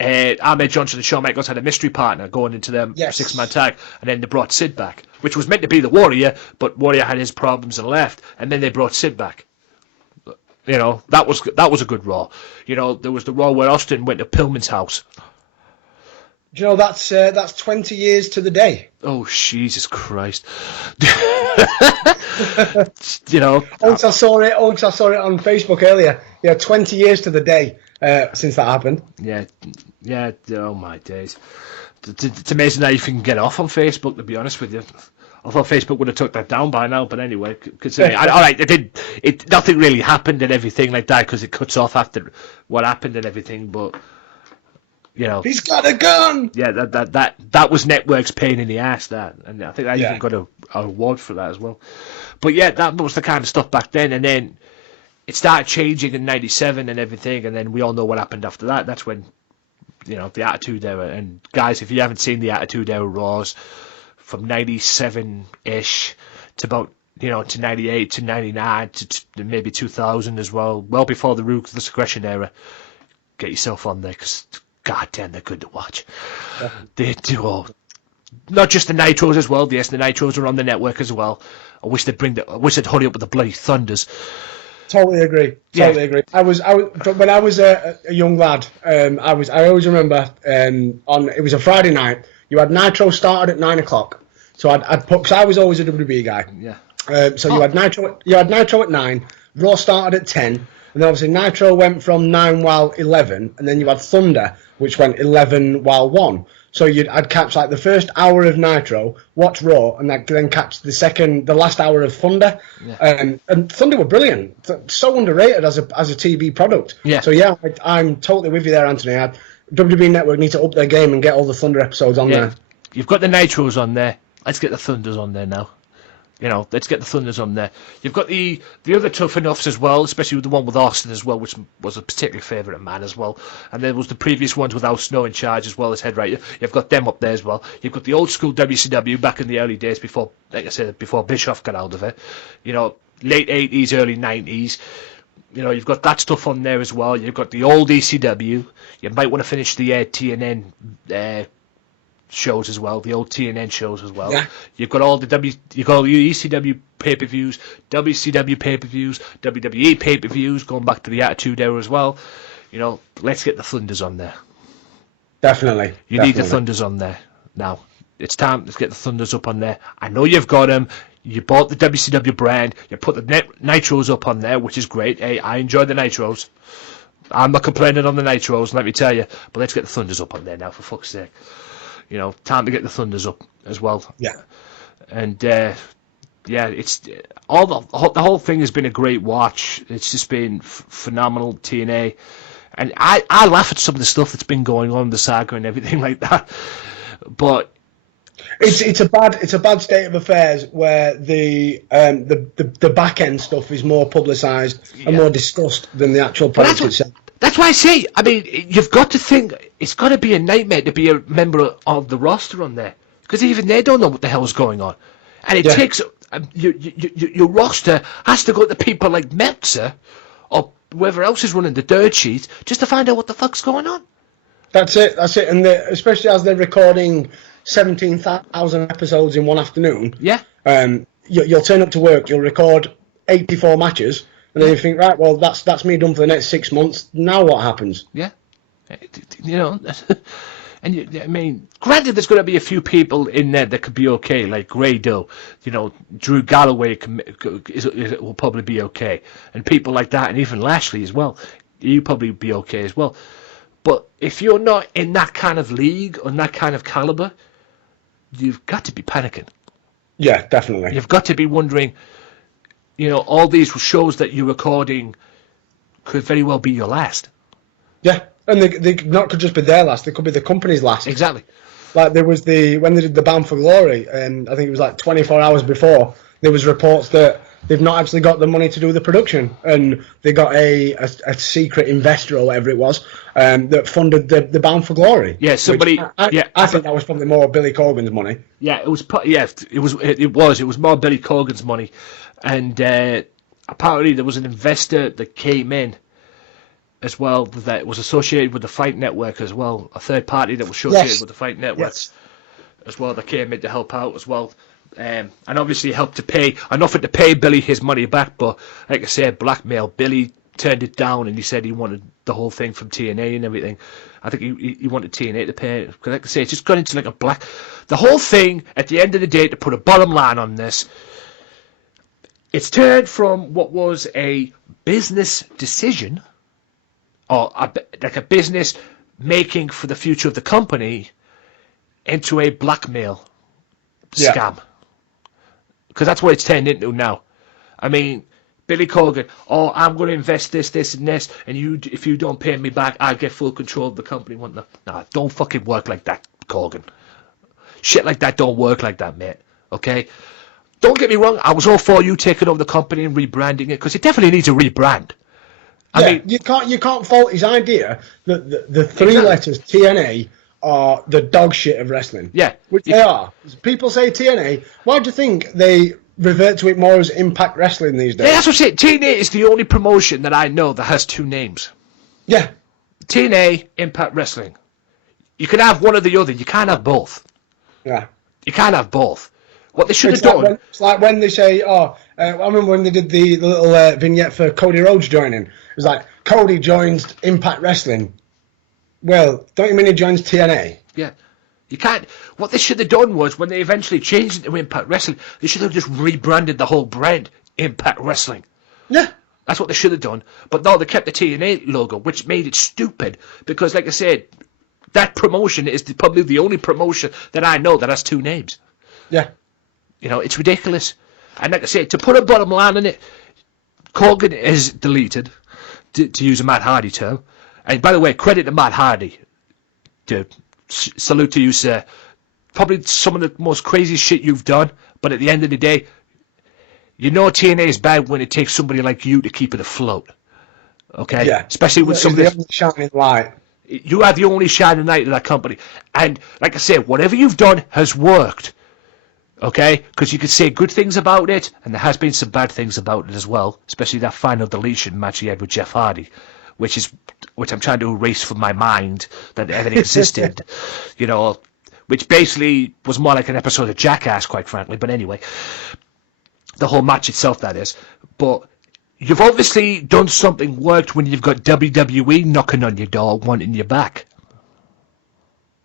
Ahmed Johnson and Shawn Michaels had a mystery partner going into their six-man tag, and then they brought Sid back, which was meant to be the Warrior, but Warrior had his problems and left, and then they brought Sid back. That was a good Raw. There was the Raw where Austin went to Pillman's house. Do you know that's 20 years to the day? Oh, Jesus Christ! I saw it on Facebook earlier. 20 years to the day since that happened. Yeah. Oh my days! It's amazing how you can get off on Facebook. To be honest with you, I thought Facebook would have took that down by now. But anyway, considering all right, nothing really happened and everything like that because it cuts off after what happened and everything. But he's got a gun. Yeah, that was Network's pain in the ass. That, and I think I even got a award for that as well. But yeah, that was the kind of stuff back then, and then it started changing in '97 and everything, and then we all know what happened after that. That's when the Attitude Era. And guys, if you haven't seen the Attitude Era Raws from '97-ish to about to '98 to '99 to maybe 2000 as well before the Ruthless Aggression Era, get yourself on there because God damn, they're good to watch. They do. Not just the Nitros as well. Yes, the Nitros are on the network as well. I wish they'd hurry up with the bloody Thunders. Totally agree. Totally agree. I was when I was a young lad. I always remember it was a Friday night. You had Nitro started at 9 o'clock. So I'd put, because I was always a WWE guy. Yeah. So you had Nitro at 9. Raw started at 10, and then obviously Nitro went from 9 while 11, and then you had Thunder, which went 11 while 1. So I'd catch like the first hour of Nitro, watch Raw, and then catch the last hour of Thunder. Yeah. And Thunder were brilliant, so underrated as a TV product. Yeah. So yeah, I'm totally with you there, Anthony. WWE Network need to up their game and get all the Thunder episodes on there. You've got the Nitros on there. Let's get the Thunders on there now. Let's get the Thunders on there. You've got the other Tough Enoughs as well, especially with the one with Austin as well, which was a particularly favourite of mine as well. And there was the previous ones with Al Snow in charge as well as head writer. You've got them up there as well. You've got the old school WCW back in the early days before, like I said, before Bischoff got out of it. Late 80s, early 90s. You've got that stuff on there as well. You've got the old ECW. You might want to finish the TNN shows as well, the old TNN shows as well. Yeah. You've got all the ECW pay-per-views, WCW pay-per-views, WWE pay-per-views, going back to the Attitude Era as well. Let's get the Thunders on there. Definitely. You need the Thunders on there. Now, it's time to get the Thunders up on there. I know you've got them. You bought the WCW brand. You put the Nitros up on there, which is great. Hey, I enjoy the Nitros. I'm not complaining on the Nitros, let me tell you. But let's get the Thunders up on there now, for fuck's sake. Time to get the Thunders up as well. Yeah. And it's all the whole thing has been a great watch. It's just been phenomenal, TNA, and I laugh at some of the stuff that's been going on in the saga and everything like that. But it's a bad state of affairs where the back end stuff is more publicised and more discussed than the actual product itself. That's why I say, you've got to think, it's got to be a nightmare to be a member of the roster on there. Because even they don't know what the hell's going on. And it takes, your roster has to go to people like Meltzer, or whoever else is running the dirt sheet, just to find out what the fuck's going on. That's it. And especially as they're recording 17,000 episodes in one afternoon. Yeah. You'll turn up to work, you'll record 84 matches, and then you think, right, well, that's me done for the next 6 months. Now what happens? Yeah. And granted, there's going to be a few people in there that could be okay, like Grado, Drew Galloway will probably be okay, and people like that, and even Lashley as well. You probably be okay as well. But if you're not in that kind of league or that kind of caliber, you've got to be panicking. Yeah, definitely. You've got to be wondering. All these shows that you're recording could very well be your last. Yeah, and they not could just be their last. They could be the company's last. Exactly. Like there was when they did the Bound for Glory, and I think it was like 24 hours before, there was reports that they've not actually got the money to do the production, and they got a secret investor or whatever it was that funded the Bound for Glory. Yeah, somebody. I think that was probably more Billy Corgan's money. Yeah, it was. Yeah, it was more Billy Corgan's money. And apparently there was an investor that came in as well that was associated with the Fight Network as well. A third party that was associated with the Fight Network as well that came in to help out as well. And obviously helped to pay enough to pay Billy his money back. But like I said, blackmail. Billy turned it down and he said he wanted the whole thing from TNA and everything. I think he wanted TNA to pay. Because like I say, it's just got into like a black... The whole thing, at the end of the day, to put a bottom line on this... It's turned from what was a business decision, or like a business making for the future of the company, into a blackmail scam. Because that's what it's turned into now. Billy Corgan, I'm going to invest this, and this, and if you don't pay me back, I'll get full control of the company. Nah, don't fucking work like that, Corgan. Shit like that don't work like that, mate. Okay? Don't get me wrong, I was all for you taking over the company and rebranding it, because it definitely needs a rebrand. I mean, you can't fault his idea that the three letters TNA are the dog shit of wrestling. Yeah. Which they are. People say TNA. Why do you think they revert to it more as Impact Wrestling these days? Yeah, that's what I'm saying. TNA is the only promotion that I know that has two names. Yeah. TNA, Impact Wrestling. You can have one or the other. You can't have both. Yeah. You can't have both. What they should have It's like done... it's like when they say, I remember when they did the little vignette for Cody Rhodes joining. It was like, Cody joins Impact Wrestling. Well, don't you mean he joins TNA? Yeah. You can't... What they should have done was, when they eventually changed it to Impact Wrestling, they should have just rebranded the whole brand Impact Wrestling. Yeah. That's what they should have done. But no, they kept the TNA logo, which made it stupid. Because, like I said, that promotion is probably the only promotion that I know that has two names. Yeah. You know, it's ridiculous. And like I said, to put a bottom line on it, Corgan is deleted, to use a Matt Hardy term. And by the way, credit to Matt Hardy. Dude, salute to you, sir. Probably some of the most crazy shit you've done, but at the end of the day, you know TNA is bad when it takes somebody like you to keep it afloat. Okay? Yeah. Especially with some of this... shining light. You are the only shining light of that company. And like I said, whatever you've done has worked. Okay? Because you could say good things about it, and there has been some bad things about it as well. Especially that final deletion match he had with Jeff Hardy, which I'm trying to erase from my mind that it ever existed. You know, which basically was more like an episode of Jackass, quite frankly. But anyway, the whole match itself, that is. But you've obviously done something worked when you've got WWE knocking on your door, wanting you back.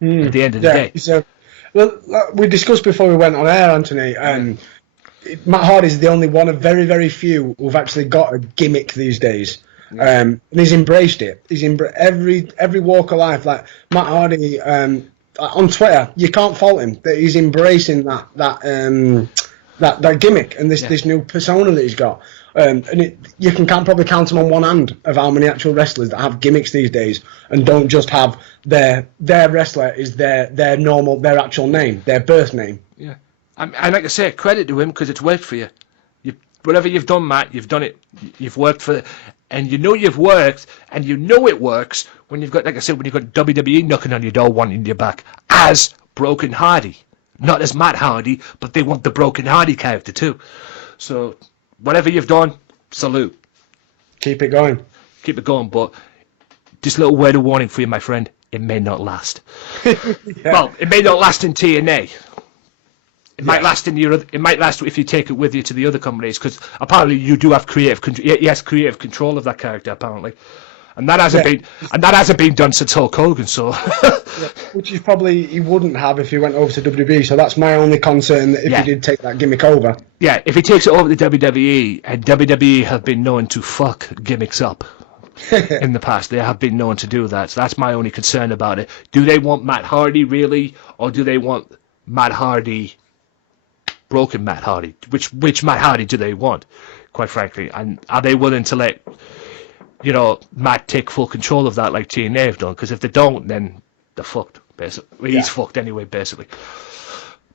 At the end of the day. So, well, we discussed before we went on air, Anthony. Matt Hardy's the only one of very, very few who've actually got a gimmick these days. And he's embraced it. He's every walk of life. Like Matt Hardy on Twitter, you can't fault him. That he's embracing that gimmick and this new persona that he's got. You can probably count them on one hand of how many actual wrestlers that have gimmicks these days and don't just have their wrestler is their actual name, their birth name. Yeah, and like I say, credit to him because it's worked for you. Whatever you've done, Matt, you've done it. You've worked for it. And you know you've worked, and you know it works when you've got, like I said, when you've got WWE knocking on your door wanting you back as Broken Hardy. Not as Matt Hardy, but they want the Broken Hardy character too. So, whatever you've done, salute. Keep it going. Keep it going, but just a little word of warning for you, my friend. It may not last. Well, it may not last in TNA. It might last It might last if you take it with you to the other companies, because apparently you do have creative control of that character apparently, and that hasn't been done since Hulk Hogan. So, which is probably he wouldn't have if he went over to WWE. So that's my only concern, that if he did take that gimmick over. Yeah, if he takes it over to WWE, and WWE have been known to fuck gimmicks up in the past, they have been known to do that. So that's my only concern about it. Do they want Matt Hardy really, or do they want Matt Hardy? Broken Matt Hardy. Which Matt Hardy do they want, quite frankly? And are they willing to let, Matt take full control of that like TNA have done? Because if they don't, then they're fucked, basically. He's fucked anyway, basically.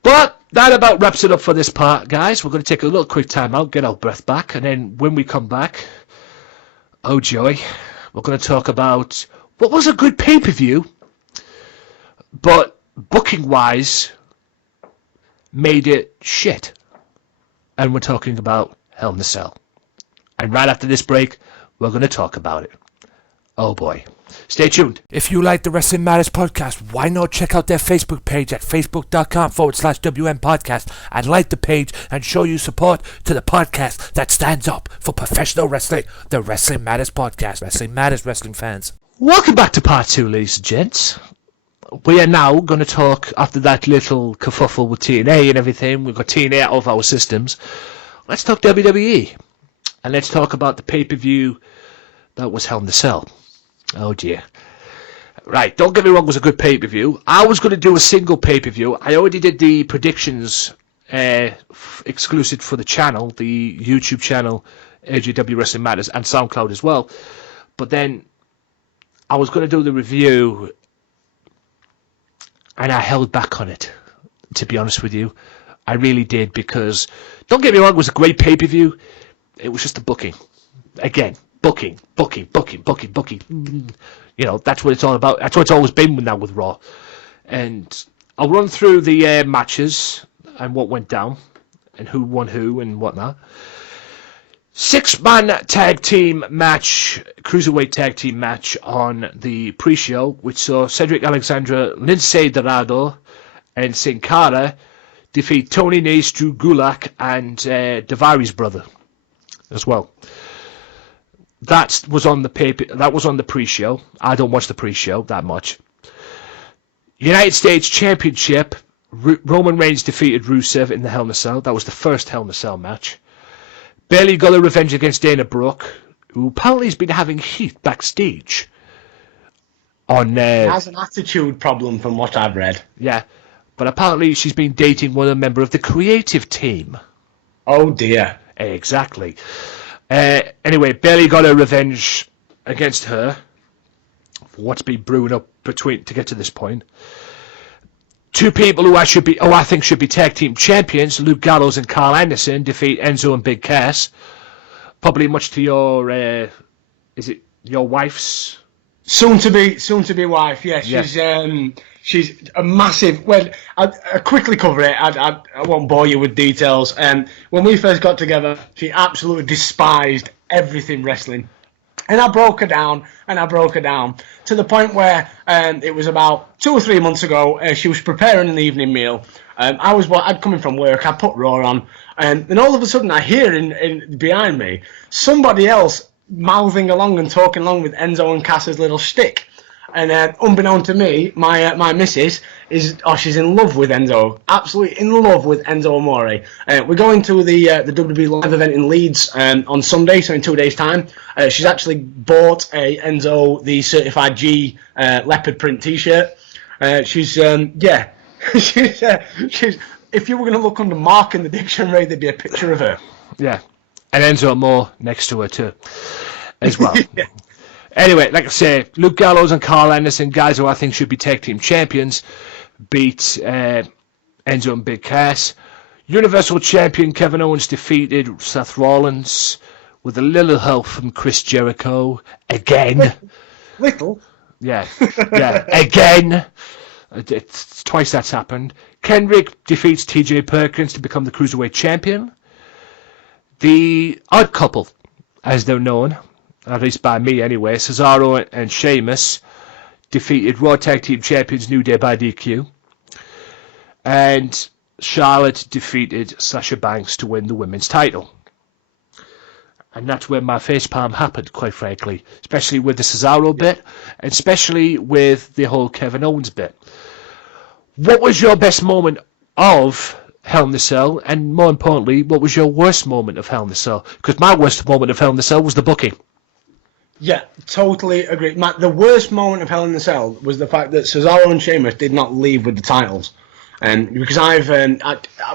But that about wraps it up for this part, guys. We're going to take a little quick time out, get our breath back, and then when we come back, oh joy, we're going to talk about what was a good pay-per-view, but booking-wise made it shit. And we're talking about Hell in a Cell. And right after this break, we're going to talk about it. Oh boy. Stay tuned. If you like the Wrestling Matters podcast, why not check out their Facebook page at facebook.com/WM podcast and like the page and show your support to the podcast that stands up for professional wrestling, the Wrestling Matters podcast. Wrestling Matters, wrestling fans. Welcome back to part 2, ladies and gents. We are now going to talk, after that little kerfuffle with TNA and everything, we've got TNA out of our systems, let's talk WWE. And let's talk about the pay-per-view that was Hell in a Cell. Oh dear. Right, don't get me wrong, it was a good pay-per-view. I was going to do a single pay-per-view. I already did the predictions exclusive for the channel, the YouTube channel, AJW Wrestling Matters, and SoundCloud as well. But then I was going to do the review, and I held back on it, to be honest with you. I really did, because, don't get me wrong, it was a great pay-per-view. It was just the booking. Again, booking. That's what it's all about. That's what it's always been now with Raw. And I'll run through the matches and what went down and who won who and whatnot. 6-man tag team match, cruiserweight tag team match on the pre-show, which saw Cedric Alexandre, Lindsay Dorado, and Sin Cara defeat Tony Nese, Drew Gulak, and Daivari brother as well. That was on the paper. That was on the pre-show. I don't watch the pre-show that much. United States Championship. Roman Reigns defeated Rusev in the Hell in a Cell. That was the first Hell in a Cell match. Bayley got a revenge against Dana Brooke, who apparently has been having heat backstage. Has an attitude problem from what I've read. Yeah, but apparently she's been dating one of the member of the creative team. Oh dear. Exactly. Anyway, Bayley got her revenge against her for what's been brewing up to get to this point. Two people who I think should be tag team champions, Luke Gallows and Carl Anderson, defeat Enzo and Big Cass. Probably much to your, is it your wife's? Soon to be wife. Yeah, she's a massive. Well, I quickly cover it. I won't bore you with details. When we first got together, she absolutely despised everything wrestling. And I broke her down to the point where it was about 2 or 3 months ago. She was preparing an evening meal. I'd come in from work. I put Raw on, and then all of a sudden I hear in behind me somebody else mouthing along and talking along with Enzo and Cass's little shtick. And unbeknown to me, my missus she's in love with Enzo, absolutely in love with Enzo Amore. We're going to the WWE live event in Leeds on Sunday, so in 2 days' time. She's actually bought a Enzo the Certified G leopard print T-shirt. She's if you were going to look under Mark in the dictionary, there'd be a picture of her. Yeah, and Enzo Amore next to her too, as well. Yeah. Anyway, like I say, Luke Gallows and Carl Anderson, guys who I think should be tag team champions, beat Enzo and Big Cass. Universal Champion Kevin Owens defeated Seth Rollins with a little help from Chris Jericho again. Little? Yeah, again. It's twice that's happened. Kendrick defeats TJ Perkins to become the Cruiserweight Champion. The Odd Couple, as they're known, at least by me anyway, Cesaro and Sheamus defeated Raw Tag Team Champions New Day by DQ. And Charlotte defeated Sasha Banks to win the women's title. And that's where my facepalm happened, quite frankly. Especially with the Cesaro bit, and especially with the whole Kevin Owens bit. What was your best moment of Hell in a Cell? And more importantly, what was your worst moment of Hell in a Cell? Because my worst moment of Hell in a Cell was the booking. Yeah, totally agree. Matt, the worst moment of Hell in a Cell was the fact that Cesaro and Sheamus did not leave with the titles. Because I'm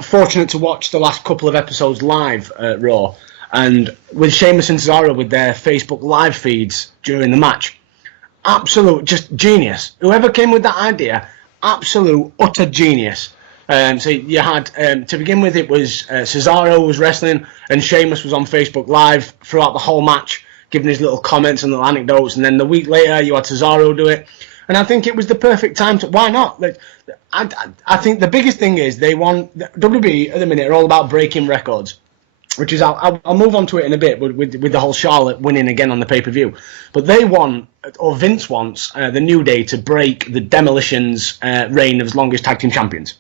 fortunate to watch the last couple of episodes live at Raw, and with Sheamus and Cesaro with their Facebook live feeds during the match. Absolute, just genius. Whoever came with that idea, absolute, utter genius. So you had, to begin with, it was Cesaro was wrestling and Sheamus was on Facebook Live throughout the whole match, giving his little comments and little anecdotes, and then the week later you had Cesaro do it. And I think it was the perfect time to... Why not? Like, I think the biggest thing is they want... WWE at the minute are all about breaking records, which is... I'll move on to it in a bit with the whole Charlotte winning again on the pay-per-view. But they want, or Vince wants, the New Day to break the Demolition's reign as longest tag team champions.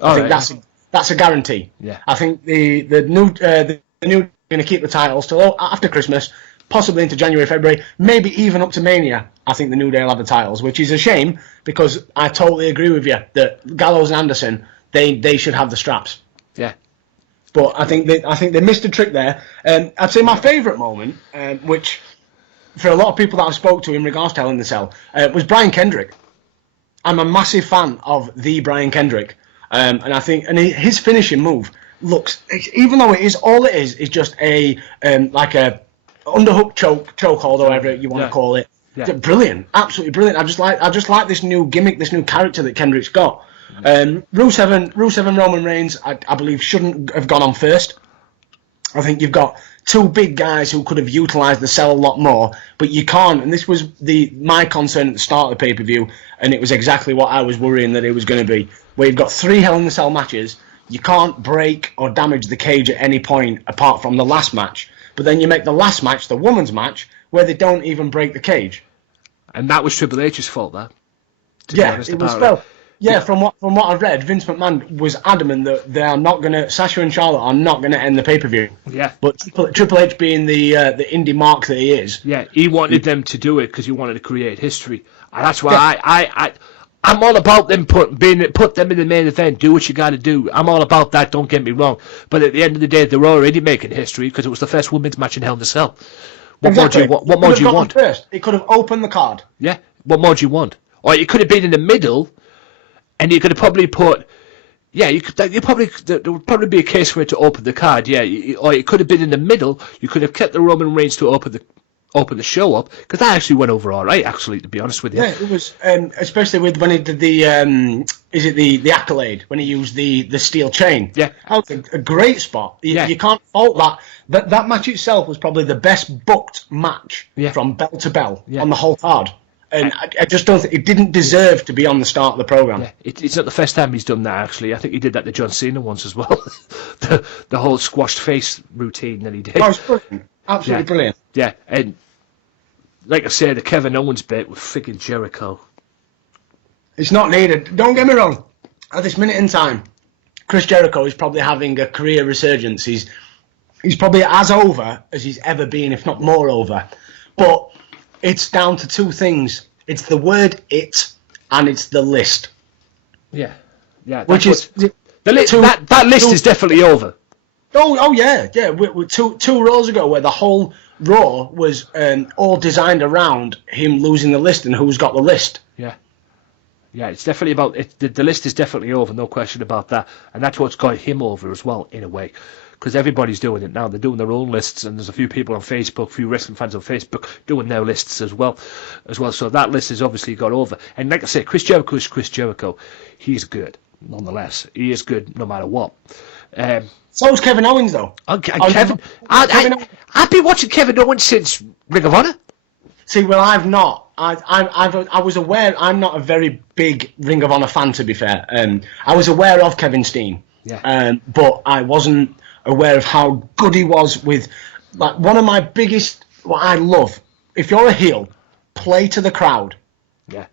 I think that's a guarantee. Yeah. I think the New Day are going to keep the titles till after Christmas, possibly into January, February, maybe even up to Mania. I think the New Day will have the titles, which is a shame because I totally agree with you that Gallows and Anderson, they should have the straps. Yeah. But I think they missed a trick there. I'd say my favourite moment, which for a lot of people that I've spoke to in regards to Hell in the Cell, was Brian Kendrick. I'm a massive fan of the Brian Kendrick, and I think his finishing move looks, even though it is just a like a underhook chokehold or whatever you want to call it. Yeah. Brilliant, absolutely brilliant. I just like this new gimmick, this new character that Kendrick's got. Rusev and Roman Reigns, I believe, shouldn't have gone on first. I think you've got two big guys who could have utilised the Cell a lot more, but you can't. And this was my concern at the start of the pay-per-view, and it was exactly what I was worrying that it was going to be. Where you've got 3 Hell in the Cell matches, you can't break or damage the cage at any point apart from the last match. But then you make the last match, the women's match, where they don't even break the cage. And that was Triple H's fault, that. Yeah, it was spelled. Yeah, from what I've read, Vince McMahon was adamant that they are not going to, Sasha and Charlotte are not going to end the pay-per-view. Yeah. But Triple H being the indie mark that he is. Yeah, he wanted them to do it because he wanted to create history. And that's why I'm all about them put them in the main event. Do what you got to do. I'm all about that. Don't get me wrong. But at the end of the day, they're already making history because it was the first women's match in Hell in a Cell. What more do you want? What more do you want? First. It could have opened the card. Yeah. What more do you want? Or it could have been in the middle, and you could have probably put. Yeah, there would probably be a case for it to open the card. Yeah, or it could have been in the middle. You could have kept the Roman Reigns to open the show up, because that actually went over all right. Actually, to be honest with you. Yeah, it was especially with when he did the the accolade when he used the steel chain. Yeah, that was a great spot. You can't fault that. That match itself was probably the best booked match from bell to bell on the whole card. And I just don't think it didn't deserve to be on the start of the program. Yeah, it's not the first time he's done that. Actually, I think he did that to John Cena once as well. the whole squashed face routine that he did. Oh, it's brilliant. Absolutely brilliant. Yeah, and like I said, the Kevin Owens bit with freaking Jericho. It's not needed. Don't get me wrong. At this minute in time, Chris Jericho is probably having a career resurgence. He's probably as over as he's ever been, if not more over. But it's down to two things. It's the word "it" and it's the list. Yeah. Which is the list. That list is definitely over. Oh yeah. We're two Raws ago, where the whole Raw was all designed around him losing the list and who's got the list. Yeah, it's definitely about it. The list is definitely over, no question about that, and that's what's got him over as well, in a way, because everybody's doing it now. They're doing their own lists, and there's a few people on Facebook, a few wrestling fans on Facebook doing their lists as well. So that list has obviously got over. And like I say, Chris Jericho is Chris Jericho. He's good, nonetheless. He is good no matter what. So is Kevin Owens, though. I've been watching Kevin Owens since Ring of Honor. See, well, I've not. I was aware. I'm not a very big Ring of Honor fan, to be fair. I was aware of Kevin Steen, but I wasn't aware of how good he was with. Like, one of my biggest, what I love. If you're a heel, play to the crowd. Yeah.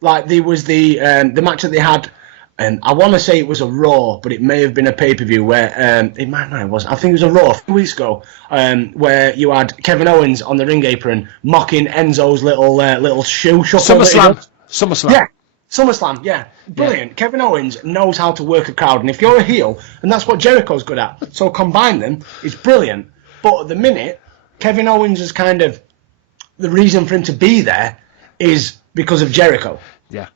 Like, there was the match that they had. I want to say it was a Raw, but it may have been a pay-per-view where it might not. It wasn't. I think it was a Raw a few weeks ago, where you had Kevin Owens on the ring apron mocking Enzo's little shoe shuffle. SummerSlam. Yeah, SummerSlam. Yeah, brilliant. Yeah. Kevin Owens knows how to work a crowd, and if you're a heel, and that's what Jericho's good at, so combine them. It's brilliant. But at the minute, Kevin Owens is kind of the reason for him to be there is because of Jericho. Yeah.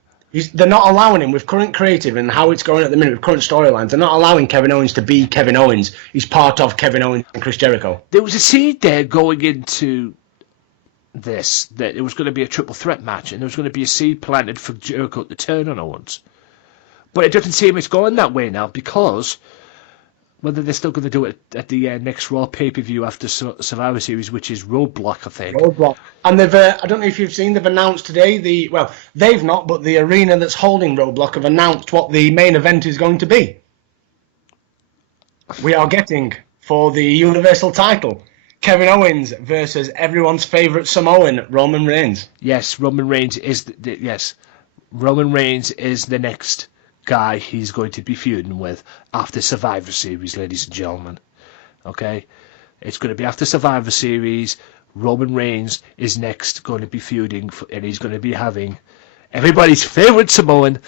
They're not allowing him, with current creative and how it's going at the minute with current storylines, they're not allowing Kevin Owens to be Kevin Owens. He's part of Kevin Owens and Chris Jericho. There was a seed there going into this, that it was going to be a triple threat match, and there was going to be a seed planted for Jericho to turn on Owens. But it doesn't seem it's going that way now, because whether they're still going to do it at the next Raw pay-per-view after Survivor Series, which is Roadblock, I think. Roadblock. And they've, I don't know if you've seen, they've announced today, they've not, but the arena that's holding Roadblock have announced what the main event is going to be. We are getting, for the Universal title, Kevin Owens versus everyone's favourite Samoan, Roman Reigns. Yes, Roman Reigns is Roman Reigns is the next guy he's going to be feuding with after Survivor Series, ladies and gentlemen. Okay? It's going to be after Survivor Series. Roman Reigns is next going to be feuding, and he's going to be having everybody's favourite Samoan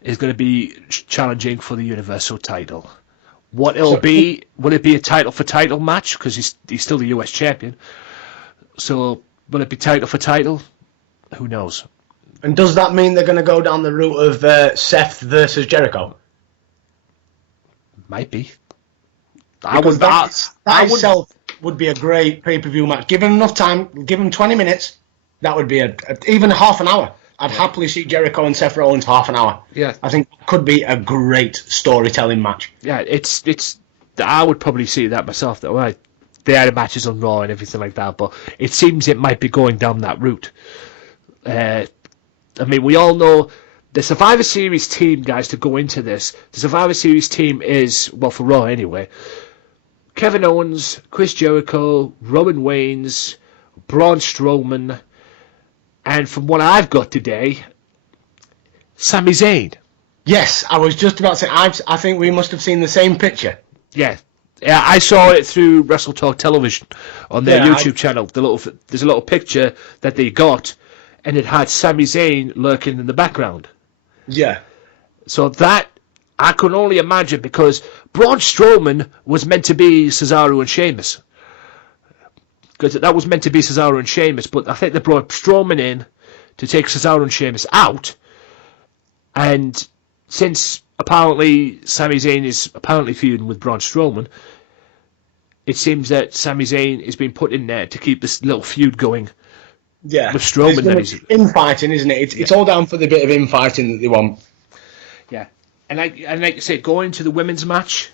is going to be challenging for the Universal title. What it'll be, will it be a title for title match? Because he's still the US champion. So, will it be title for title? Who knows? And does that mean they're going to go down the route of Seth versus Jericho? Might be. That itself would be a great pay-per-view match. Given enough time, give them 20 minutes, that would be even half an hour. I'd happily see Jericho and Seth Rollins half an hour. Yeah, I think it could be a great storytelling match. Yeah, it's. I would probably see that myself. Though, right? They had matches on Raw and everything like that, but it seems it might be going down that route. I mean, we all know the Survivor Series team, guys, to go into this. The Survivor Series team is, well, for Raw anyway, Kevin Owens, Chris Jericho, Roman Reigns, Braun Strowman, and from what I've got today, Sami Zayn. Yes, I was just about to say, I think we must have seen the same picture. Yeah, I saw it through Wrestle Talk Television on their YouTube channel. There's a little picture that they got, and it had Sami Zayn lurking in the background. Yeah. So that, I could only imagine, because Braun Strowman was meant to be Cesaro and Sheamus. Because that was meant to be Cesaro and Sheamus, but I think they brought Strowman in to take Cesaro and Sheamus out. And since apparently Sami Zayn is apparently feuding with Braun Strowman, it seems that Sami Zayn is being put in there to keep this little feud going. Yeah. With Strowman. It's infighting, isn't it? It's all down for the bit of infighting that they want. Yeah. And like I said, going to the women's match,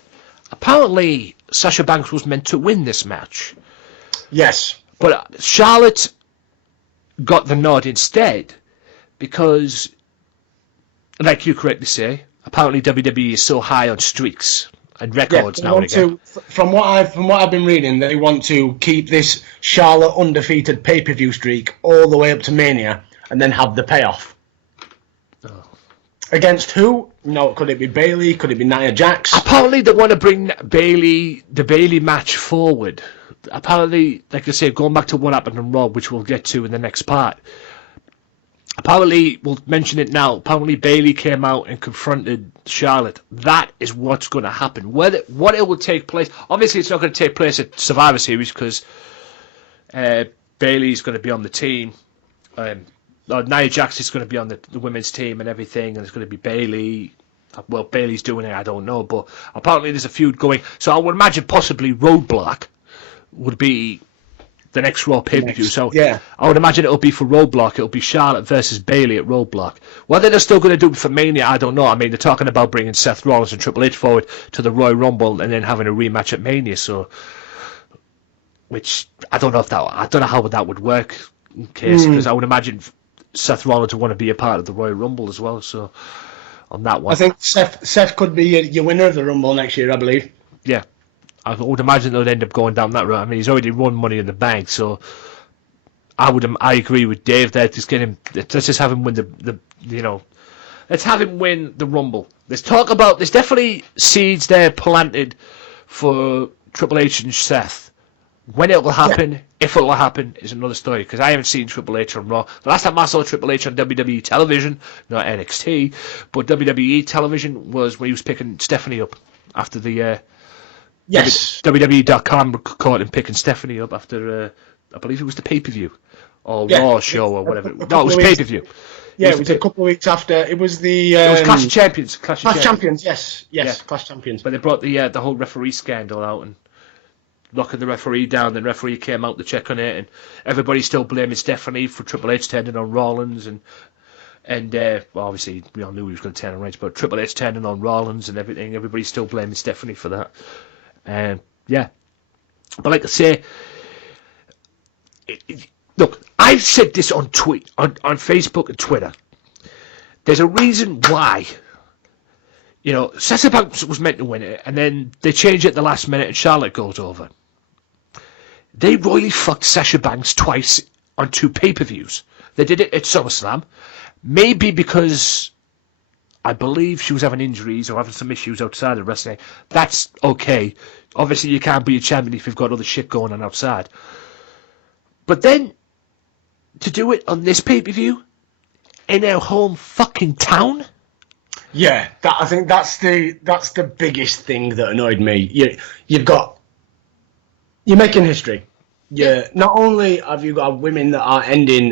apparently Sasha Banks was meant to win this match. Yes. But Charlotte got the nod instead because, like you correctly say, apparently WWE is so high on streaks and records now and again. From what I've been reading, they want to keep this Charlotte undefeated pay-per-view streak all the way up to Mania and then have the payoff. Oh. Against who? No, could it be Bayley? Could it be Nia Jax? Apparently they want to bring the Bayley match forward. Apparently, like I say, going back to what happened on Raw, which we'll get to in the next part. Apparently, we'll mention it now. Apparently, Bayley came out and confronted Charlotte. That is what's going to happen. What it will take place. Obviously, it's not going to take place at Survivor Series because Bayley's going to be on the team. Nia Jax is going to be on the women's team and everything, and it's going to be Bayley. Well, Bayley's doing it, I don't know, but apparently there's a feud going. So I would imagine possibly Roadblock would be the next Raw pay-per-view. So yeah. I would imagine it'll be for Roadblock. It'll be Charlotte versus Bayley at Roadblock. Whether they're still going to do it for Mania, I don't know. I mean, they're talking about bringing Seth Rollins and Triple H forward to the Royal Rumble and then having a rematch at Mania. So, which I don't know how that would work in case, because I would imagine Seth Rollins would want to be a part of the Royal Rumble as well. So on that one, I think Seth could be your winner of the Rumble next year, I believe. Yeah. I would imagine they'll end up going down that route. I mean, he's already won Money in the Bank, so I agree with Dave there. Let's just have him win let's have him win the Rumble. There's definitely seeds there planted for Triple H and Seth. When it will happen, if it will happen, is another story, because I haven't seen Triple H on Raw. The last time I saw Triple H on WWE television, not NXT, but WWE television, was when he was picking Stephanie up after the... Yes. WWE.com caught him picking Stephanie up after, I believe it was the pay-per-view, or Raw show, or whatever. No, it was pay-per-view. Yeah, it was a couple of weeks after. It was the... it was Clash of Champions. Clash of Champions, yes, Clash Champions. But they brought the whole referee scandal out and locking the referee down. The referee came out to check on it, and everybody's still blaming Stephanie for Triple H turning on Rollins, and well, obviously we all knew he was going to turn on Reigns, but Triple H turning on Rollins and everything. Everybody's still blaming Stephanie for that. Yeah, but like I say, look, I've said this on Facebook and Twitter. There's a reason why. Sasha Banks was meant to win it, and then they change it at the last minute, and Charlotte goes over. They royally fucked Sasha Banks twice on 2 pay-per-views. They did it at SummerSlam, maybe because I believe she was having injuries or having some issues outside of wrestling. That's okay. Obviously, you can't be a champion if you've got other shit going on outside. But then, to do it on this pay-per-view, in our home fucking town? Yeah, I think that's the biggest thing that annoyed me. You're making history. Yeah. Not only have you got women that are ending,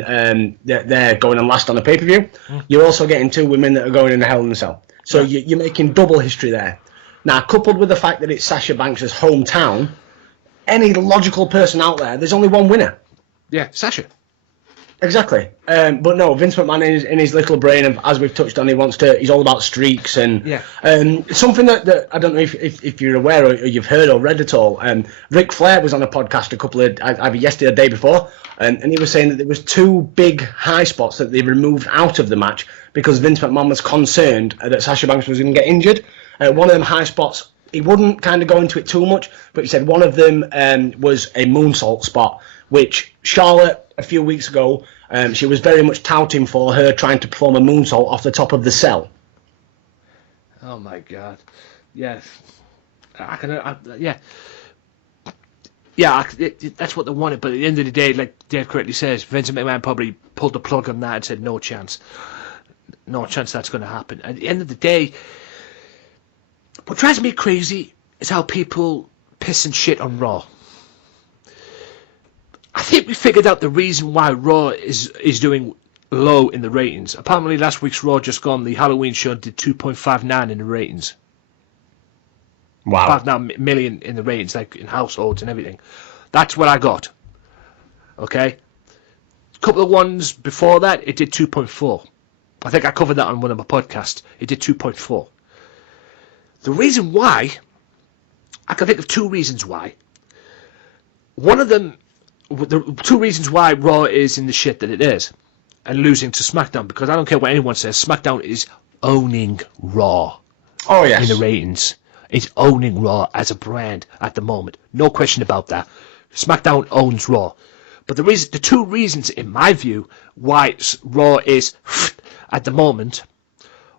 they're going on last on a pay-per-view, you're also getting 2 women that are going in a Hell in a Cell. So you're making double history there. Now, coupled with the fact that it's Sasha Banks' hometown, any logical person out there, there's only one winner. Yeah, Sasha. Exactly. But no, Vince McMahon in his little brain, as we've touched on, he's all about streaks and something that I don't know if you're aware or you've heard or read at all. Ric Flair was on a podcast either yesterday or the day before, and he was saying that there was 2 big high spots that they removed out of the match because Vince McMahon was concerned that Sasha Banks was going to get injured. One of them high spots, he wouldn't kind of go into it too much, but he said one of them was a moonsault spot, which Charlotte, a few weeks ago, she was very much touting for her trying to perform a moonsault off the top of the cell. Oh my God. Yes. That's what they wanted, but at the end of the day, like Dave correctly says, Vince McMahon probably pulled the plug on that and said, no chance that's going to happen. At the end of the day, what drives me crazy is how people piss and shit on Raw. I think we figured out the reason why Raw is doing low in the ratings. Apparently last week's Raw just gone, the Halloween show did 2.59 in the ratings. Wow. 5 million in the ratings, like in households and everything. That's what I got. Okay? A couple of ones before that, it did 2.4. I think I covered that on one of my podcasts. It did 2.4. The reason why, I can think of two reasons why. One of them, the two reasons why Raw is in the shit that it is and losing to SmackDown, because I don't care what anyone says, SmackDown is owning Raw. Oh, yes. In the ratings. It's owning Raw as a brand at the moment. No question about that. SmackDown owns Raw. But the two reasons, in my view, why Raw is at the moment,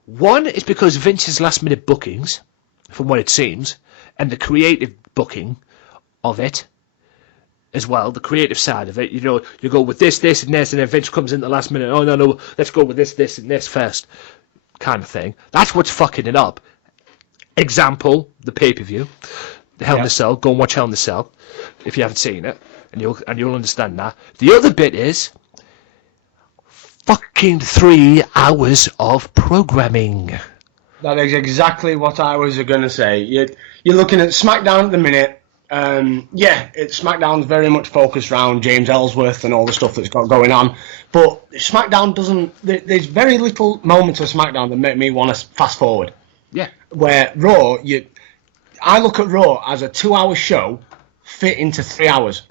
one is because Vince's last-minute bookings, from what it seems, and the creative booking of it as well, the creative side of it. You know, you go with this, and this, and then Vince comes in the last minute, oh, no, let's go with this, and this first, kind of thing. That's what's fucking it up. Example, the pay-per-view, the Hell in a Cell. Go and watch Hell in a Cell if you haven't seen it, and you'll understand that. The other bit is fucking 3 hours of programming. That is exactly what I was going to say. You're looking at SmackDown at the minute. SmackDown's very much focused around James Ellsworth and all the stuff that's got going on. But SmackDown doesn't. There's very little moments of SmackDown that make me want to fast forward. Yeah. Where Raw, I look at Raw as a 2-hour show fit into 3 hours.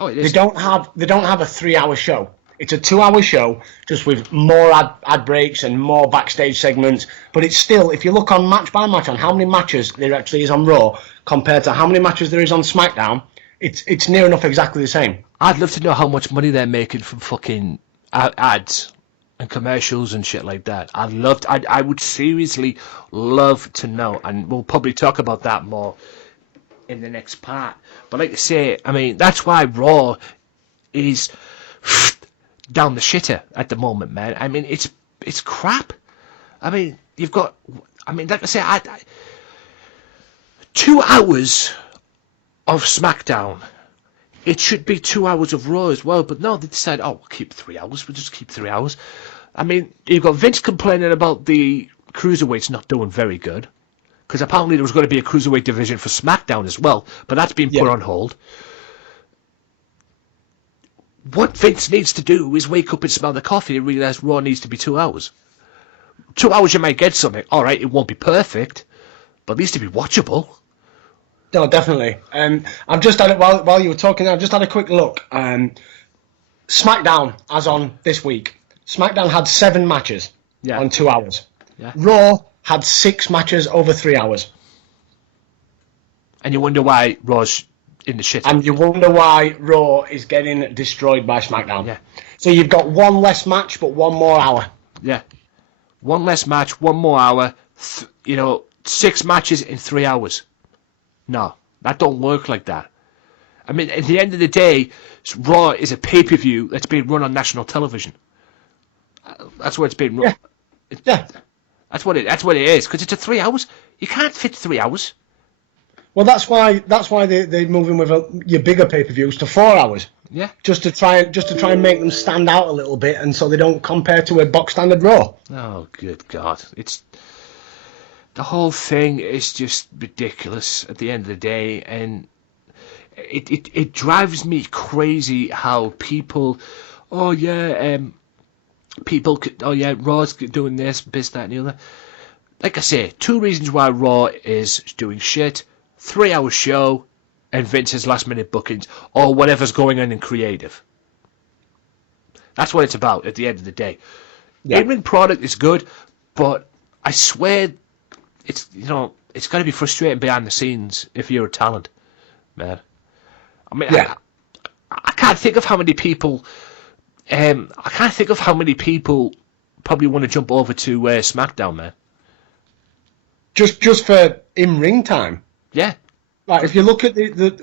Oh, it is. They don't have a 3-hour show. It's a 2-hour show, just with more ad breaks and more backstage segments. But it's still, if you look on match by match on how many matches there actually is on Raw compared to how many matches there is on SmackDown, it's near enough exactly the same. I'd love to know how much money they're making from fucking ads and commercials and shit like that. I would seriously love to know, and we'll probably talk about that more in the next part. But like I say, I mean, that's why Raw is down the shitter at the moment, man. I mean, it's crap. I mean, like I say, 2 hours of SmackDown. It should be 2 hours of Raw as well, but no, they decided, we'll keep 3 hours. We'll just keep 3 hours. I mean, you've got Vince complaining about the cruiserweights not doing very good, because apparently there was going to be a cruiserweight division for SmackDown as well, but that's been put on hold. What Vince needs to do is wake up and smell the coffee and realise Raw needs to be 2 hours. 2 hours you might get something. All right, it won't be perfect, but at least it'll be watchable. No, definitely. I've just had it while you were talking. I've just had a quick look. SmackDown, as on this week, SmackDown had 7 matches on 2 hours. Yeah. Raw had 6 matches over 3 hours. And you wonder why Raw's in the shit. And you wonder why Raw is getting destroyed by SmackDown. Yeah. So you've got 1 less match, but 1 more hour. Yeah. 1 less match, 1 more hour. 6 matches in 3 hours. No, that don't work like that. I mean, at the end of the day, Raw is a pay-per-view that's being run on national television. That's where it's being run. Yeah. That's what it is, because it's a 3 hours. You can't fit 3 hours. Well, that's why they're moving with your bigger pay-per-views to 4 hours. Yeah. Just to try and make them stand out a little bit, and so they don't compare to a box standard Raw. Oh, good God! The whole thing is just ridiculous at the end of the day, and it drives me crazy how people, Raw's doing this, that, and the other. Like I say, 2 reasons why Raw is doing shit: 3 hour show, and Vince's last minute bookings, or whatever's going on in creative. That's what it's about at the end of the day. Yeah. In-ring product is good, but I swear it's got to be frustrating behind the scenes if you're a talent, man. I mean, I can't think of how many people. Probably want to jump over to SmackDown, man. just for in-ring time. Yeah. Like, if you look at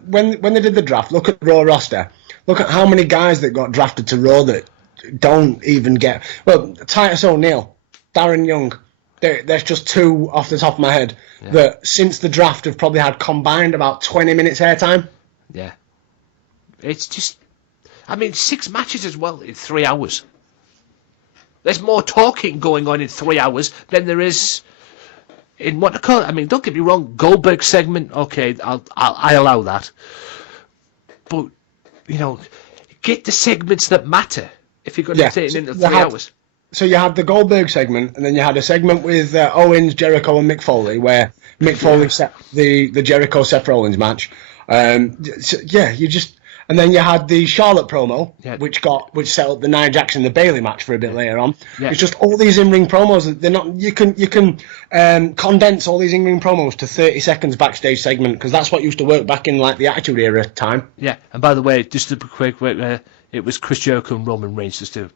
when they did the draft, look at the Raw roster. Look at how many guys that got drafted to Raw that don't even get... Well, Titus O'Neil, Darren Young, there's just two off the top of my head that since the draft have probably had combined about 20 minutes airtime. Yeah. It's just... I mean, 6 matches as well in 3 hours. There's more talking going on in 3 hours than there is... in what I call it. I mean, don't get me wrong, Goldberg segment, okay, I allow that. But, you know, get the segments that matter if you're going to take it into 3 hours. So you had the Goldberg segment, and then you had a segment with Owens, Jericho, and Mick Foley, where Mick Foley set the Jericho Seth Rollins match. You just... And then you had the Charlotte promo, which set up the Nia Jackson the Bayley match for a bit later on. Yeah. It's just all these in-ring promos. They're not. You can condense all these in-ring promos to 30 seconds backstage segment, because that's what used to work back in like the Attitude Era time. Yeah. And by the way, just a quick, it was Chris Jericho and Roman Reigns just to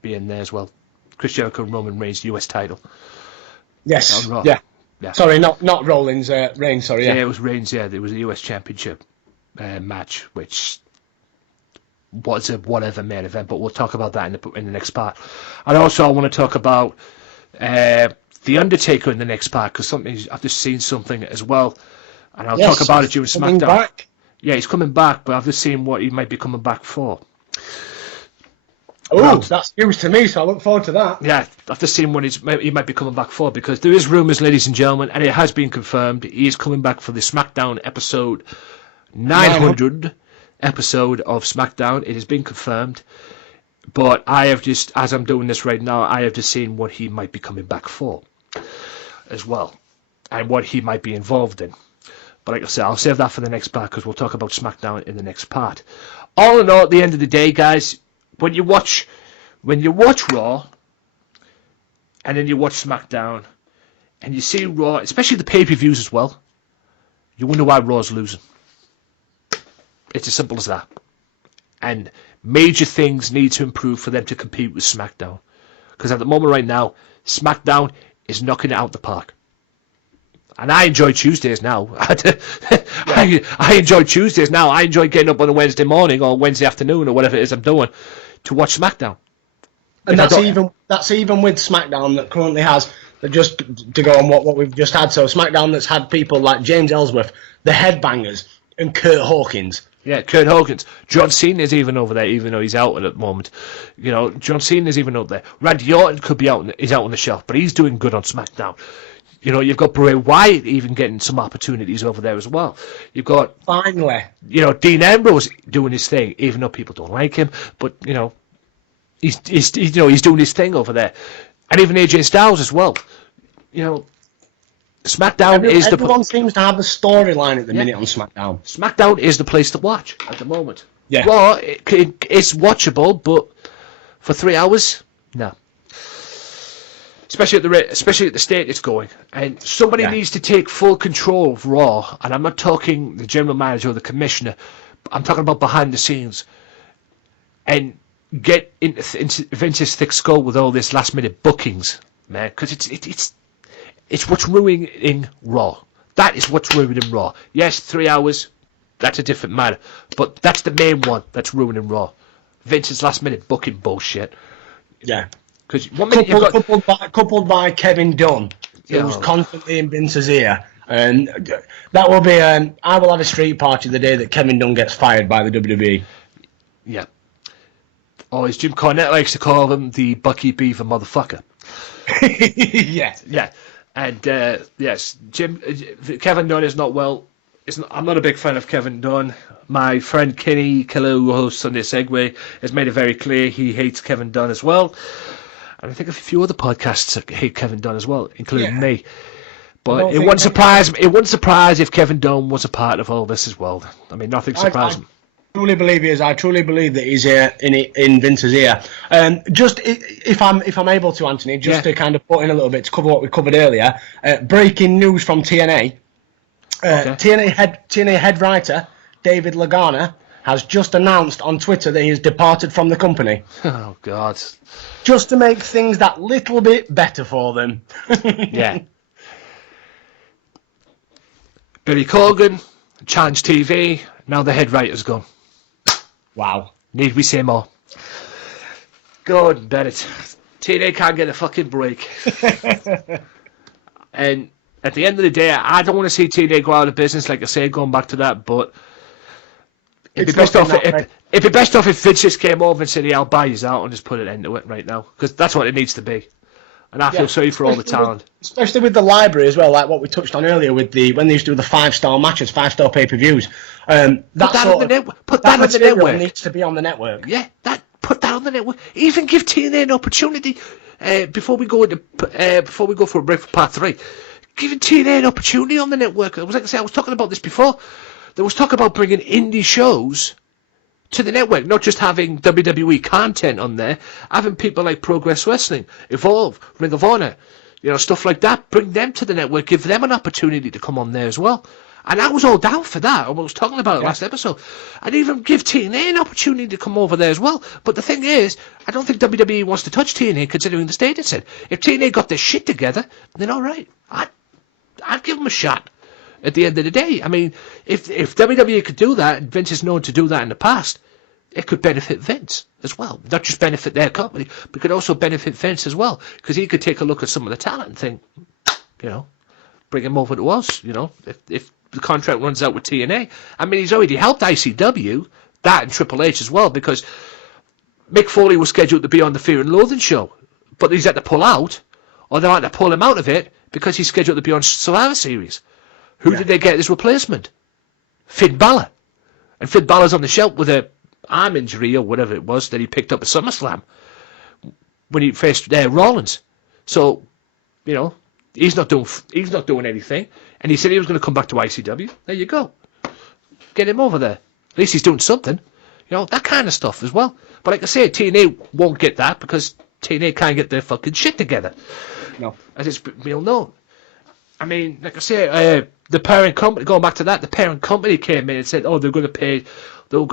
be in there as well. Chris Jericho and Roman Reigns US title. Yes. Yeah. Sorry, not Rollins. Reigns. Sorry. Yeah, it was Reigns. Yeah, it was a US Championship match, which was a whatever main event, but we'll talk about that in the next part. And also I want to talk about the Undertaker in the next part, because I've just seen something as well, and I'll talk about it during SmackDown. Back. Yeah, he's coming back, but I've just seen what he might be coming back for. Oh, that's news to me, so I look forward to that. Yeah, I've just seen what he might be coming back for, because there is rumours, ladies and gentlemen, and it has been confirmed, he is coming back for the SmackDown episode 900 episode of SmackDown. It has been confirmed, but I have just, as I'm doing this right now, I have just seen what he might be coming back for as well, and what he might be involved in. But like I said, I'll save that for the next part, because we'll talk about SmackDown in the next part. All in all, at the end of the day, guys, when you watch Raw and then you watch SmackDown and you see Raw, especially the pay-per-views as well, you wonder why Raw's losing. It's as simple as that. And major things need to improve for them to compete with SmackDown. Because at the moment right now, SmackDown is knocking it out the park. And I enjoy Tuesdays now. I enjoy Tuesdays now. I enjoy getting up on a Wednesday morning or Wednesday afternoon or whatever it is I'm doing to watch SmackDown. And that's even with SmackDown that currently has, just to go on what we've just had, so SmackDown that's had people like James Ellsworth, the Headbangers, and Kurt Hawkins. Yeah, Kurt Hawkins. John Cena's even over there, even though he's out at the moment. You know, John Cena's even out there. Randy Orton could be out. He's out on the shelf, but he's doing good on SmackDown. You know, you've got Bray Wyatt even getting some opportunities over there as well. You've got finally, you know, Dean Ambrose doing his thing, even though people don't like him. But you know, he's doing his thing over there, and even AJ Styles as well. You know. SmackDown everyone seems to have a storyline at the minute on SmackDown. SmackDown is the place to watch at the moment. Yeah. Raw, it's watchable, but for 3 hours, no. Especially at the state it's going, and somebody needs to take full control of Raw. And I'm not talking the general manager or the commissioner. I'm talking about behind the scenes, and get into Vince's thick skull with all this last minute bookings, man. Because it's what's ruining Raw. That is what's ruining Raw. Yes, 3 hours, that's a different matter. But that's the main one that's ruining Raw. Vince's last-minute booking bullshit. Yeah. Because 1 minute you've got... coupled by Kevin Dunn, who's constantly in Vince's ear. And that will be... I will have a street party the day that Kevin Dunn gets fired by the WWE. Yeah. Or as Jim Cornette likes to call him, the Bucky Beaver motherfucker. Yes. Yeah. And yes, Kevin Dunn is not well. I'm not a big fan of Kevin Dunn. My friend Kinny, who hosts Sunday Segway, has made it very clear he hates Kevin Dunn as well. And I think a few other podcasts hate Kevin Dunn as well, including me. But it wouldn't surprise me. It wouldn't surprise if Kevin Dunn was a part of all this as well. I mean, nothing surprises me. I truly believe he is. I truly believe that he's in Vince's ear. Just if I'm able to, Anthony, to kind of put in a little bit to cover what we covered earlier. Breaking news from TNA. TNA head writer David Lagana has just announced on Twitter that he has departed from the company. Oh God! Just to make things that little bit better for them. Yeah. Billy Corgan, Challenge TV, now the head writer's gone. Wow. Need we say more? Gordon Bennett. TNA can't get a fucking break. And at the end of the day, I don't want to see TNA go out of business, like I say, going back to that, but it'd be best off if Vince just came over and said, yeah, I'll buy you out and just put an end to it right now, because that's what it needs to be. And I feel sorry for all the talent. Especially with the library as well, like what we touched on earlier with when they used to do the 5-star matches, 5-star pay-per-views. Put that on the network. Needs to be on the network. Yeah, put that on the network. Even give TNA an opportunity before we go for a break for part 3. Giving TNA an opportunity on the network. Like I said, I was talking about this before. There was talk about bringing indie shows to the network, not just having WWE content on there, having people like Progress Wrestling, Evolve, Ring of Honor, stuff like that. Bring them to the network, give them an opportunity to come on there as well. And I was all down for that. I was talking about it last episode. And even give TNA an opportunity to come over there as well. But the thing is, I don't think WWE wants to touch TNA, considering the state it's in. If TNA got their shit together, then all right, I'd give them a shot. At the end of the day, I mean, if WWE could do that, and Vince is known to do that in the past, it could benefit Vince as well. Not just benefit their company, but could also benefit Vince as well, because he could take a look at some of the talent and think, bring him over to us. If the contract runs out with TNA, I mean, he's already helped ICW, that and Triple H as well, because Mick Foley was scheduled to be on the Fear and Loathing show, but he's had to pull out, or they had to pull him out of it because he's scheduled to be on Survivor Series. Who did they get as replacement? Finn Balor. And Finn Balor's on the shelf with a arm injury or whatever it was that he picked up at SummerSlam when he faced Rollins. So, he's not doing anything. And he said he was going to come back to ICW. There you go. Get him over there. At least he's doing something. That kind of stuff as well. But like I say, TNA won't get that because TNA can't get their fucking shit together. No. As it's well known. I mean, like I say, the parent company, going back to that, the parent company came in and said, they're going to pay Billy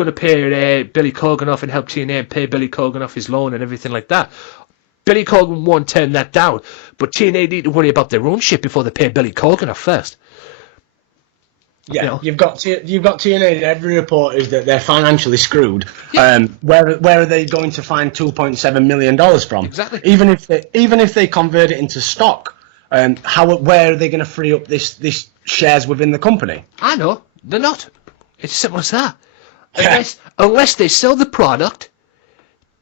Corgan off and help TNA and pay Billy Corgan off his loan and everything like that. Billy Corgan won't turn that down, but TNA need to worry about their own shit before they pay Billy Corgan off first. Yeah, you've got TNA. Every report is that they're financially screwed. Yeah. Where are they going to find $2.7 million from? Exactly. Even if they convert it into stock, where are they going to free up this shares within the company? I know they're not. It's as simple as that. Unless they sell the product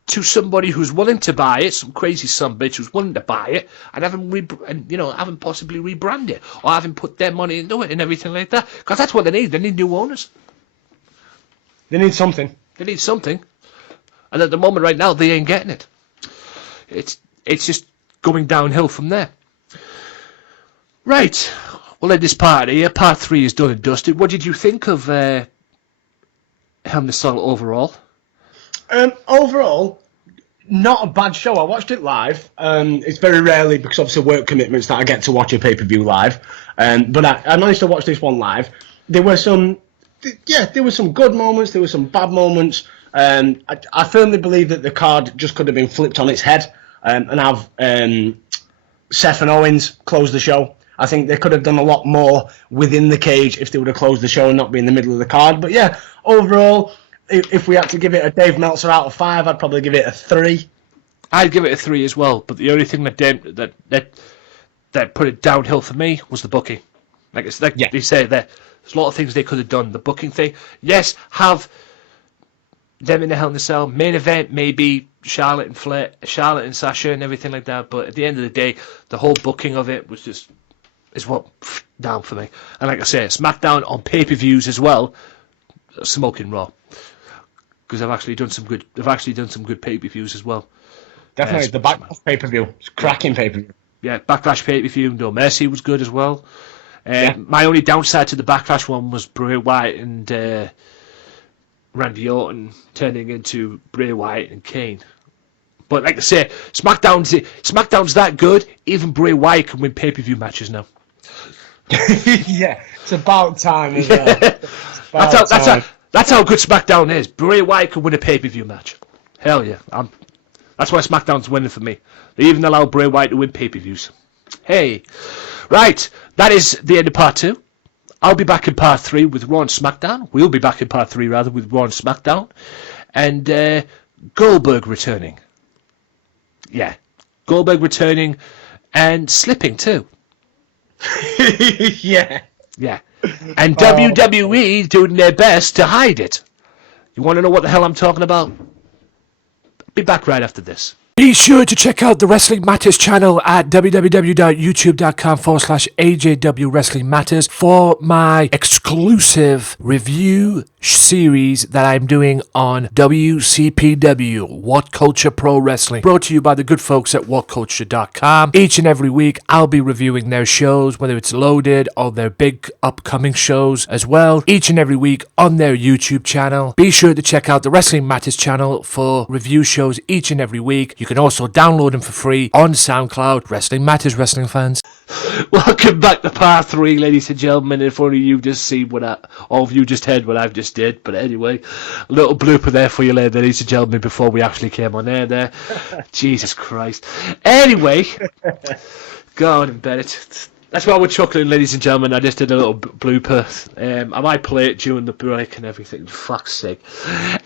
to somebody who's willing to buy it, some crazy bitch who's willing to buy it, and have them possibly rebrand it, or have them put their money into it and everything like that. Because that's what they need. They need new owners. They need something. And at the moment, right now, they ain't getting it. It's just going downhill from there. Right. Well, in this part here, part 3 is done and dusted. What did you think of Hell in a Cell overall? Overall, not a bad show. I watched it live. It's very rarely, because obviously work commitments, that I get to watch a pay-per-view live. But I managed to watch this one live. There were some good moments. There were some bad moments. I firmly believe that the card just could have been flipped on its head and have Seth and Owens close the show. I think they could have done a lot more within the cage if they would have closed the show and not be in the middle of the card. But yeah, overall, if we had to give it a Dave Meltzer out of 5, I'd probably give it a 3. I'd give it a 3 as well. But the only thing that put it downhill for me was the booking. You say, there's a lot of things they could have done. The booking thing, yes, have them in the Hell in a Cell main event, maybe Charlotte and Sasha and everything like that. But at the end of the day, the whole booking of it was just is what down for me. And like I say, Smackdown on pay-per-views as well, smoking raw, because I've actually done some good pay-per-views as well. Definitely the Backlash pay-per-view, it's cracking pay-per-view. Yeah, Backlash pay-per-view, No Mercy was good as well. My only downside to the Backlash one was Bray Wyatt and Randy Orton turning into Bray Wyatt and Kane. But like I say, SmackDown's that good. Even Bray Wyatt can win pay-per-view matches now. Yeah, it's about time. Isn't it? That's how good SmackDown is. Bray Wyatt can win a pay-per-view match. Hell yeah. That's why SmackDown's winning for me. They even allow Bray Wyatt to win pay-per-views. Hey. Right. That is the end of part 2. I'll be back in part 3 with Raw and SmackDown. We'll be back in part 3, rather, with Raw and SmackDown. And Goldberg returning. Yeah. Goldberg returning and slipping, too. Yeah. Yeah. And WWE doing their best to hide it. You want to know what the hell I'm talking about? Be back right after this. Be sure to check out the Wrestling Matters channel at www.youtube.com/AJW Wrestling Matters for my exclusive review series that I'm doing on WCPW, What Culture Pro Wrestling, brought to you by the good folks at whatculture.com. Each and every week, I'll be reviewing their shows, whether it's loaded or their big upcoming shows as well, each and every week on their YouTube channel. Be sure to check out the Wrestling Matters channel for review shows each and every week. You can also download them for free on SoundCloud. Wrestling Matters, wrestling fans. Welcome back to part 3, ladies and gentlemen. If only you just seen all of you just heard what I've just did. But anyway, a little blooper there for you, ladies and gentlemen, before we actually came on air there. Jesus Christ. Anyway, go on and bet it. That's why we're chuckling, ladies and gentlemen. I just did a little blooper. I might play it during the break and everything. Fuck's sake.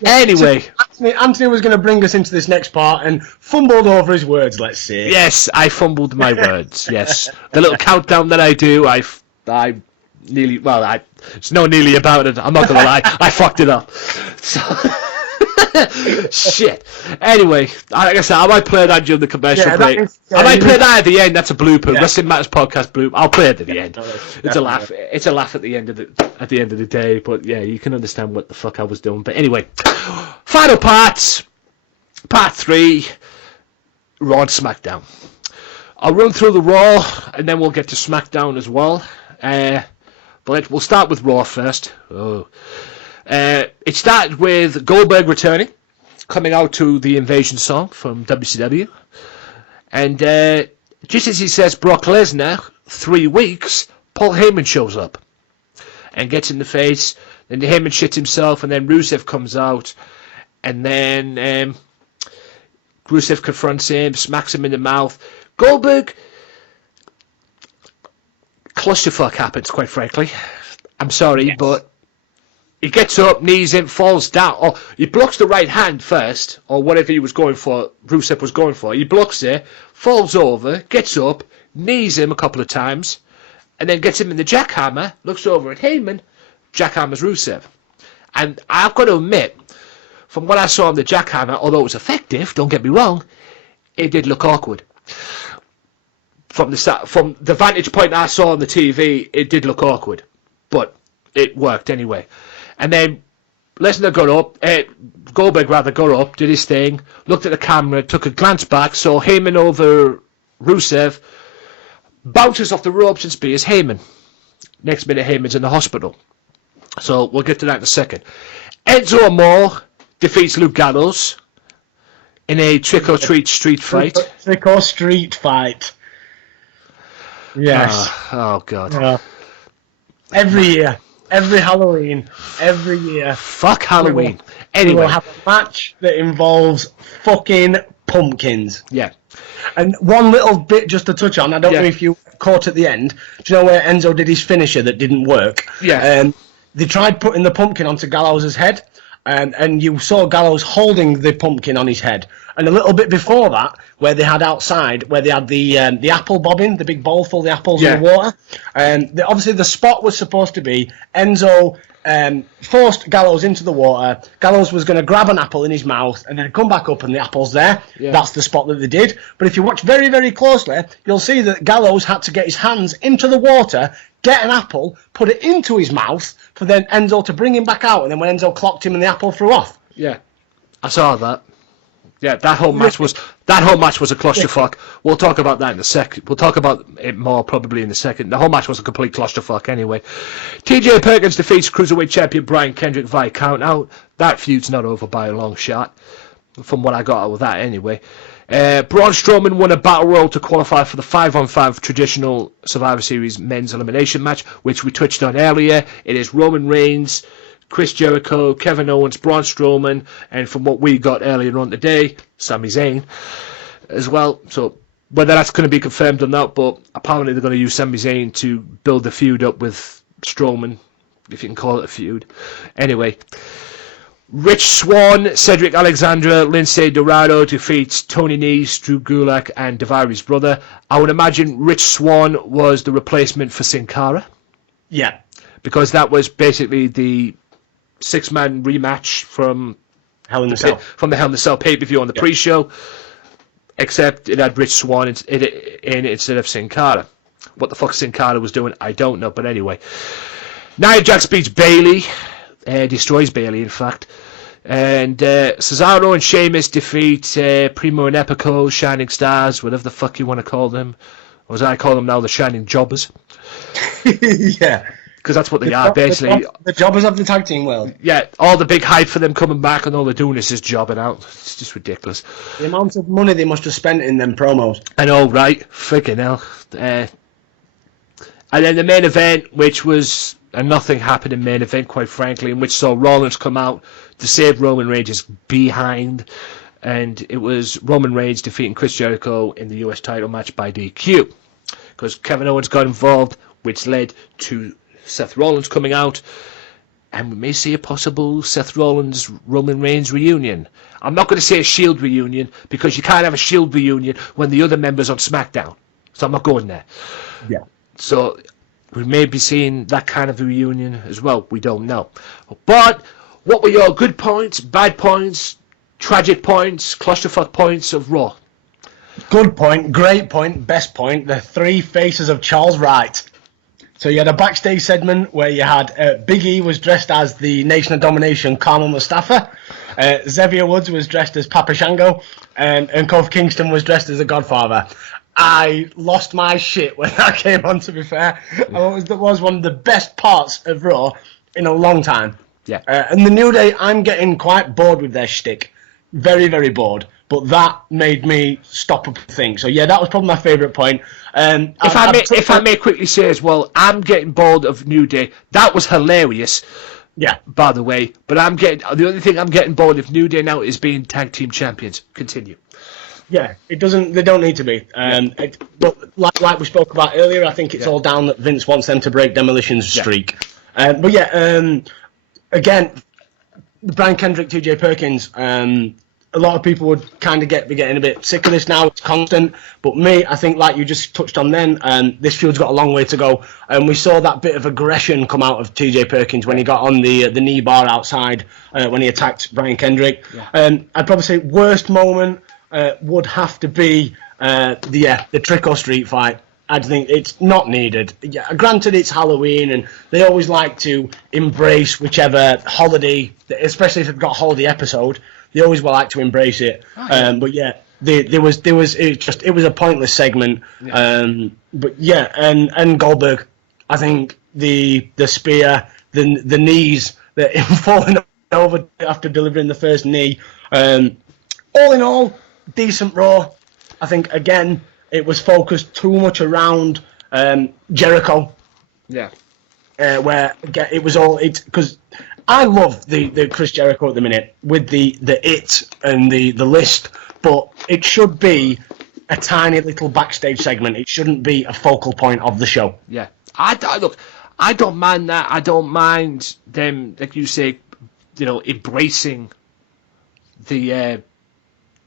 Anyway. Anthony was going to bring us into this next part and fumbled over his words, let's say. Yes, I fumbled my words, yes. The little countdown that I do, I nearly, it's no nearly about it. I'm not going to lie. I fucked it up. So... Shit. Anyway, like I said, I might play that during the commercial break. I might play that at the end. That's a blooper. Yeah. Wrestling Matters podcast blooper. I'll play it at the end. It's a laugh. It's a laugh at the end of the day. But yeah, you can understand what the fuck I was doing. But anyway, final parts. Part 3. Raw and SmackDown. I'll run through the Raw and then we'll get to SmackDown as well. But we'll start with Raw first. It started with Goldberg returning, coming out to the Invasion song from WCW. And just as he says Brock Lesnar, 3 weeks, Paul Heyman shows up and gets in the face. Then Heyman shits himself, and then Rusev comes out. And then Rusev confronts him, smacks him in the mouth. Goldberg, clusterfuck happens, quite frankly. I'm sorry, yes. But... he gets up, knees in, falls down. Or he blocks the right hand first, or whatever he was going for, Rusev was going for. He blocks it, falls over, gets up, knees him a couple of times, and then gets him in the jackhammer, looks over at Heyman, jackhammers Rusev. And I've got to admit, from what I saw on the jackhammer, although it was effective, don't get me wrong, it did look awkward. From the vantage point I saw on the TV, it did look awkward. But it worked anyway. And then Lesnar got up, Goldberg got up, did his thing, looked at the camera, took a glance back, saw Heyman over Rusev, bounces off the ropes and spears Heyman. Next minute, Heyman's in the hospital. So we'll get to that in a second. Enzo Amore defeats Luke Gallows in a trick-or-treat street fight. Trick-or-street fight. Yes. Oh God. Every year. Every Halloween, every year. Fuck Halloween. Anyway. We'll have a match that involves fucking pumpkins. Yeah. And one little bit just to touch on, I don't know if you caught at the end. Do you know where Enzo did his finisher that didn't work? Yeah. They tried putting the pumpkin onto Gallows' head, and you saw Gallows holding the pumpkin on his head. And a little bit before that, where they had outside, where they had the apple bobbing, the big bowl full of the apples in the water. Obviously, the spot was supposed to be Enzo forced Gallows into the water. Gallows was going to grab an apple in his mouth and then come back up, and the apple's there. Yeah. That's the spot that they did. But if you watch very, very closely, you'll see that Gallows had to get his hands into the water, get an apple, put it into his mouth, for then Enzo to bring him back out. And then when Enzo clocked him and the apple flew off. Yeah, I saw that. Yeah, that whole match was a clusterfuck. We'll talk about that in a second. We'll talk about it more probably in a second. The whole match was a complete clusterfuck anyway. TJ Perkins defeats Cruiserweight Champion Brian Kendrick via count out. That feud's not over by a long shot, from what I got out of that anyway. Braun Strowman won a battle royal to qualify for the 5-on-5 traditional Survivor Series men's elimination match, which we touched on earlier. It is Roman Reigns, Chris Jericho, Kevin Owens, Braun Strowman, and from what we got earlier on today, Sami Zayn as well. So whether that's going to be confirmed or not, but apparently they're going to use Sami Zayn to build the feud up with Strowman, if you can call it a feud. Anyway, Rich Swann, Cedric Alexander, Lince Dorado defeats Tony Nese, Drew Gulak, and Daivari brother. I would imagine Rich Swann was the replacement for Sin Cara. Yeah. Because that was basically the 6-man rematch from Hell in the Cell. From the Hell in the Cell pay-per-view on the pre-show, except it had Rich Swann in it instead of Sin Cara. What the fuck Sin Cara was doing, I don't know, but anyway. Nia Jax beats Bayley, destroys Bayley, in fact. And Cesaro and Sheamus defeat Primo and Epico, Shining Stars, whatever the fuck you want to call them. Or as I call them now, the Shining Jobbers. Yeah. Because that's what they are, basically. The jobbers of the tag team world. Yeah, all the big hype for them coming back and all they're doing is just jobbing out. It's just ridiculous. The amount of money they must have spent in them promos. I know, right? Freaking hell. And then the main event, which was a nothing happening main event, quite frankly, in which saw Rollins come out to save Roman Reigns' behind. And it was Roman Reigns defeating Chris Jericho in the US title match by DQ. Because Kevin Owens got involved, which led to Seth Rollins coming out, and we may see a possible Seth Rollins Roman Reigns reunion. I'm not going to say a Shield reunion because you can't have a Shield reunion when the other members on SmackDown, so I'm not going there. Yeah. So we may be seeing that kind of a reunion as well. We don't know. But what were your good points, bad points, tragic points, clusterfuck points of Raw? Good point, great point, best point. The three faces of Charles Wright. So you had a backstage segment where you had Big E was dressed as the Nation of Domination Carmel Mustafa, Xavier Woods was dressed as Papa Shango, and Kofi Kingston was dressed as the Godfather. I lost my shit when that came on, to be fair. That was one of the best parts of Raw in a long time. Yeah. And the New Day, I'm getting quite bored with their shtick. Very, very bored. But that made me stop and think. So yeah, that was probably my favourite point. If I may quickly say as well, I'm getting bored of New Day. That was hilarious. Yeah. By the way, but the only thing I'm getting bored of New Day now is being tag team champions. Continue. Yeah, it doesn't. They don't need to be. But like we spoke about earlier, I think it's all down that Vince wants them to break Demolition's streak. But yeah, again, Brian Kendrick, TJ Perkins. A lot of people would kind of be getting a bit sick of this now. It's constant. But me, I think, like you just touched on then, this feud's got a long way to go. And we saw that bit of aggression come out of TJ Perkins when he got on the knee bar outside when he attacked Brian Kendrick. Yeah. I'd probably say worst moment would have to be the Trick or Street fight. I think it's not needed. Yeah, granted, it's Halloween, and they always like to embrace whichever holiday, especially if they've got a holiday episode. They always will like to embrace it. Oh, yeah. But yeah, it was a pointless segment. Yeah. But yeah, and Goldberg, I think the spear, the knees, that him falling over after delivering the first knee. All in all, decent Raw. I think again it was focused too much around Jericho. Yeah. Where again, it was all because. I love the Chris Jericho at the minute with the it and the list, but it should be a tiny little backstage segment. It shouldn't be a focal point of the show. Yeah, I don't mind that. I don't mind them, like you say, embracing the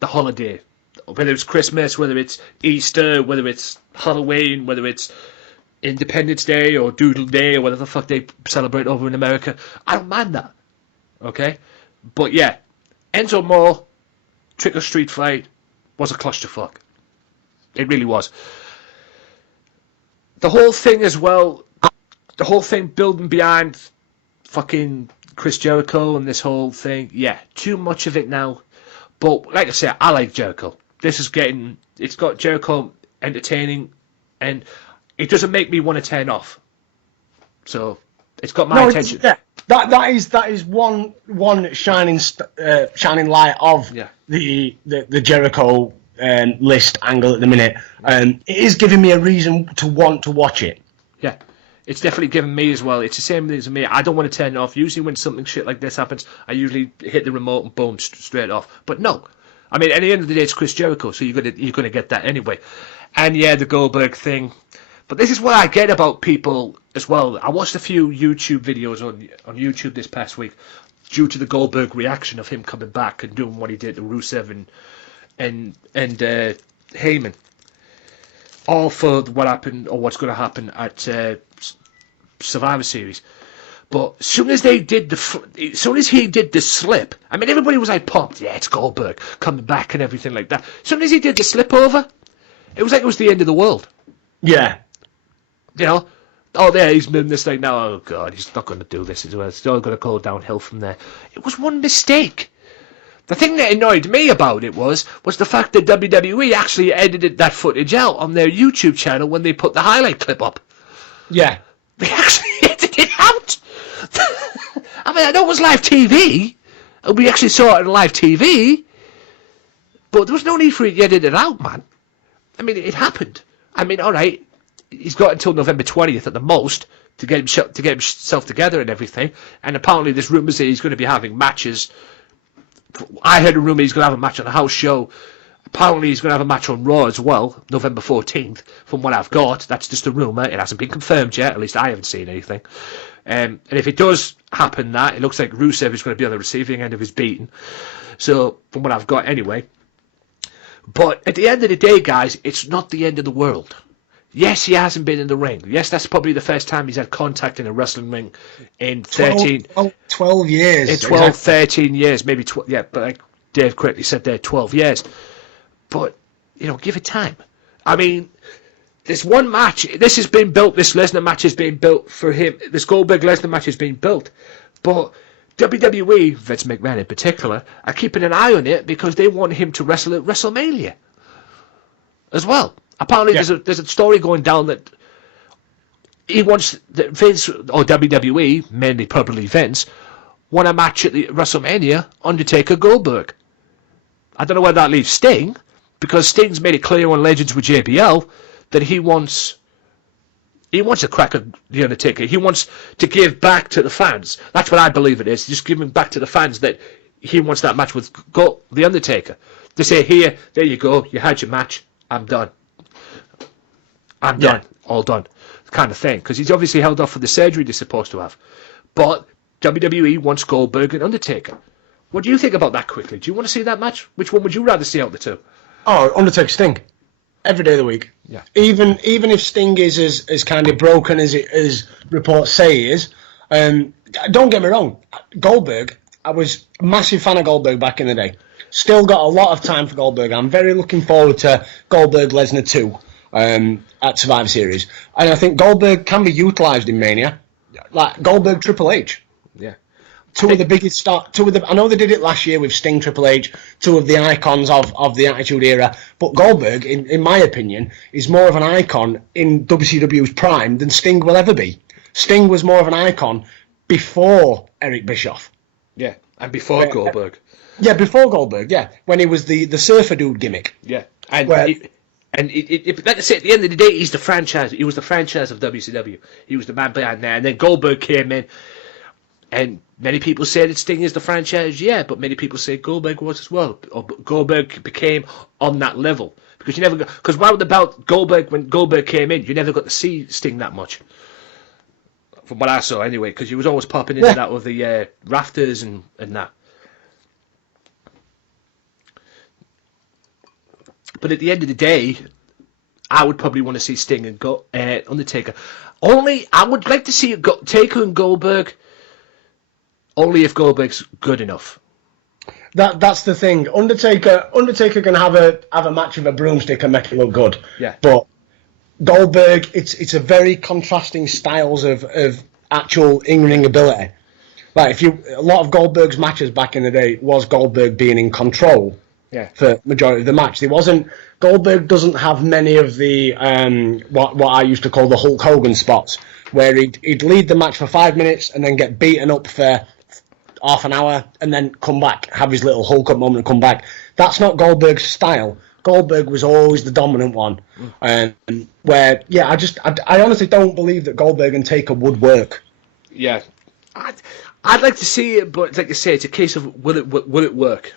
holiday, whether it's Christmas, whether it's Easter, whether it's Halloween, whether it's Independence Day or Doodle Day or whatever the fuck they celebrate over in America. I don't mind that. Okay? But yeah, Enzo Amore, Trick or Street fight was a clusterfuck. It really was. The whole thing as well, the whole thing building behind fucking Chris Jericho and this whole thing, yeah, too much of it now. But like I said, I like Jericho. It's got Jericho entertaining, and it doesn't make me want to turn off. So it's got my attention. Yeah, that is one shining light of the Jericho list angle at the minute. It is giving me a reason to want to watch it. Yeah, it's definitely giving me as well. It's the same thing as me. I don't want to turn it off. Usually when something shit like this happens, I usually hit the remote and boom, straight off. But no. I mean, at the end of the day, it's Chris Jericho, so you're gonna get that anyway. And yeah, the Goldberg thing. But this is what I get about people, as well. I watched a few YouTube videos on YouTube this past week due to the Goldberg reaction of him coming back and doing what he did to Rusev and Heyman. All for what happened or what's going to happen at Survivor Series. But as soon as he did the slip, I mean, everybody was like pumped. Yeah, it's Goldberg coming back and everything like that. As soon as he did the slip over, it was like it was the end of the world. Yeah. You know, oh, there he's doing this thing now. Oh God, he's not going to do this. It's all going to go downhill from there. It was one mistake. The thing that annoyed me about it was the fact that WWE actually edited that footage out on their YouTube channel when they put the highlight clip up. Yeah. They actually edited it out. I mean, I know it was live TV, and we actually saw it on live TV, but there was no need for it to edit it out, man. I mean, it happened. I mean, all right, he's got until November 20th at the most to get himself together and everything, and apparently there's rumours that he's going to be having matches. I heard a rumour he's going to have a match on a house show. Apparently he's going to have a match on Raw as well, November 14th, from what I've got. That's just a rumour. It hasn't been confirmed yet. At least I haven't seen anything. And if it does happen, it looks like Rusev is going to be on the receiving end of his beating. So, from what I've got anyway. But at the end of the day, guys, it's not the end of the world. Yes, he hasn't been in the ring. Yes, that's probably the first time he's had contact in a wrestling ring in 12 years. In 12, 13 years, maybe 12. Yeah, but like Dave correctly said there, 12 years. But, you know, give it time. I mean, this one match, this has been built, this Lesnar match has been built for him. This Goldberg-Lesnar match has been built. But WWE, Vince McMahon in particular, are keeping an eye on it because they want him to wrestle at WrestleMania as well. Apparently, there's a story going down that he wants that Vince or WWE, mainly probably Vince, want a match at the WrestleMania, Undertaker Goldberg. I don't know where that leaves Sting, because Sting's made it clear on Legends with JBL that he wants a crack at the Undertaker. He wants to give back to the fans. That's what I believe it is. Just giving back to the fans that he wants that match with the Undertaker. They say, here, there you go, you had your match, I'm done. I'm done. All done. Kind of thing. Because he's obviously held off for the surgery they're supposed to have. But WWE wants Goldberg and Undertaker. What do you think about that quickly? Do you want to see that match? Which one would you rather see out of the two? Oh, Undertaker Sting. Every day of the week. Yeah. Even if Sting is as kind of broken as reports say he is, don't get me wrong. Goldberg, I was a massive fan of Goldberg back in the day. Still got a lot of time for Goldberg. I'm very looking forward to Goldberg-Lesnar 2. At Survivor Series, and I think Goldberg can be utilised in Mania, like Goldberg Triple H. Yeah, two of the biggest I know they did it last year with Sting, Triple H, two of the icons of the Attitude Era. But Goldberg, in my opinion, is more of an icon in WCW's prime than Sting will ever be. Sting was more of an icon before Eric Bischoff. Yeah, and before Goldberg. Yeah, before Goldberg. Yeah, when he was the surfer dude gimmick. Yeah, and. Like I say, at the end of the day, he's the franchise. He was the franchise of WCW. He was the man behind there. And then Goldberg came in, and many people say that Sting is the franchise, yeah, but many people say Goldberg was as well. Or Goldberg became on that level. Because round about Goldberg, when Goldberg came in, you never got to see Sting that much. From what I saw, anyway, because he was always popping in and out of the rafters and that. But at the end of the day, I would probably want to see Sting and Undertaker. I would like to see Taker and Goldberg, only if Goldberg's good enough. That's the thing. Undertaker can have a match with a broomstick and make it look good. Yeah. But Goldberg, it's a very contrasting styles of actual in-ring ability. Like a lot of Goldberg's matches back in the day was Goldberg being in control. Yeah. For majority of the match, Goldberg doesn't have many of the what I used to call the Hulk Hogan spots, where he'd lead the match for 5 minutes and then get beaten up for half an hour and then come back, have his little Hulk up moment and come back. That's not Goldberg's style. Goldberg was always the dominant one, I honestly don't believe that Goldberg and Taker would work. Yeah, I'd like to see it, but like you say, it's a case of will it work?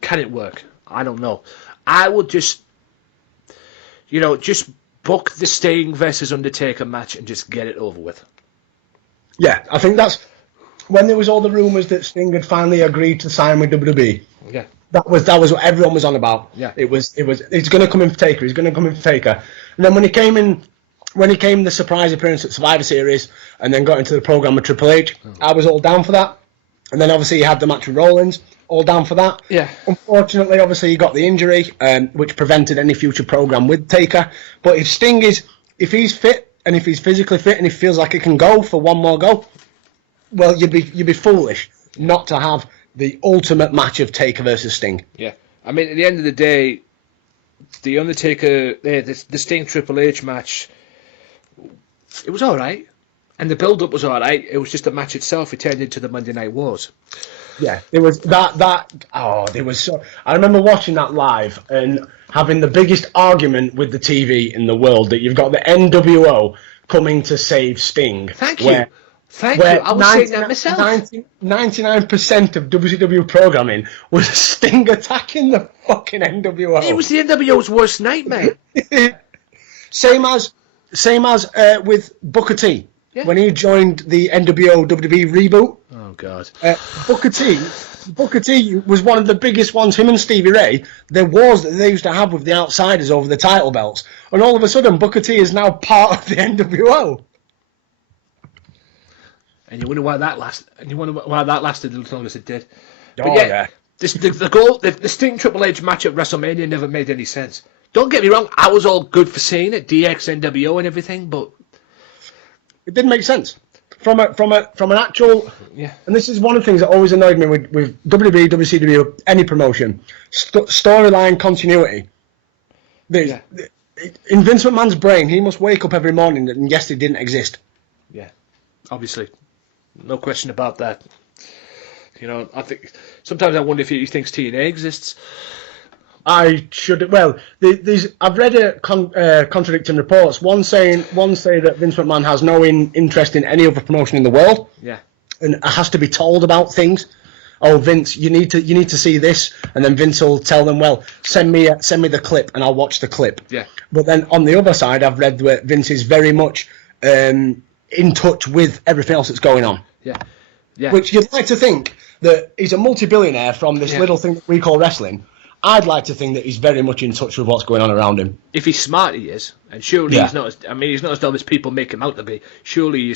Can it work? I don't know. I would just book the Sting versus Undertaker match and just get it over with. Yeah, I think that's when there was all the rumours that Sting had finally agreed to sign with WWE. Yeah. That was what everyone was on about. Yeah. He's going to come in for Taker. He's going to come in for Taker. And then when he came the surprise appearance at Survivor Series, and then got into the program with Triple H, I was all down for that. And then obviously he had the match with Rollins, all down for that. Yeah. Unfortunately, obviously he got the injury, which prevented any future program with Taker. But if Sting if he's fit and if he's physically fit and he feels like he can go for one more go, well, you'd be foolish not to have the ultimate match of Taker versus Sting. Yeah. I mean, at the end of the day, the Undertaker, the Sting Triple H match, it was all right. And the build-up was all right. It was just the match itself. It turned into the Monday Night Wars. Yeah, it was there was so. I remember watching that live and having the biggest argument with the TV in the world that you've got the NWO coming to save Sting. Thank you. Thank you. I was saying that myself. 99% of WCW programming was Sting attacking the fucking NWO. It was the NWO's worst nightmare. Same as with Booker T. Yeah. When he joined the NWO WWE reboot. Oh God. Booker T was one of the biggest ones. Him and Stevie Ray, there was that they used to have with the Outsiders over the title belts, and all of a sudden Booker T is now part of the NWO. And you wonder why that lasted. And you wonder why that lasted as long as it did. But Oh yeah. The Sting Triple H match at WrestleMania never made any sense. Don't get me wrong, I was all good for seeing it, DX, NWO, and everything, but It didn't make sense from an actual. Yeah. And this is one of the things that always annoyed me with WWE, WCW, any promotion, storyline continuity. In Vince McMahon's brain, he must wake up every morning and yes, they didn't exist. Yeah, obviously, no question about that. You know, I think sometimes I wonder if he thinks TNA exists. I should. Well, I've read contradicting reports. One say that Vince McMahon has no interest in any other promotion in the world. Yeah, and has to be told about things. Oh, Vince, you need to see this, and then Vince will tell them, well, send me the clip, and I'll watch the clip. Yeah. But then on the other side, I've read that Vince is very much in touch with everything else that's going on. Yeah. Yeah. Which you'd like to think that he's a multi-billionaire from this little thing that we call wrestling. I'd like to think that he's very much in touch with what's going on around him. If he's smart, he is, and surely he's not. He's not as dumb as people make him out to be. Surely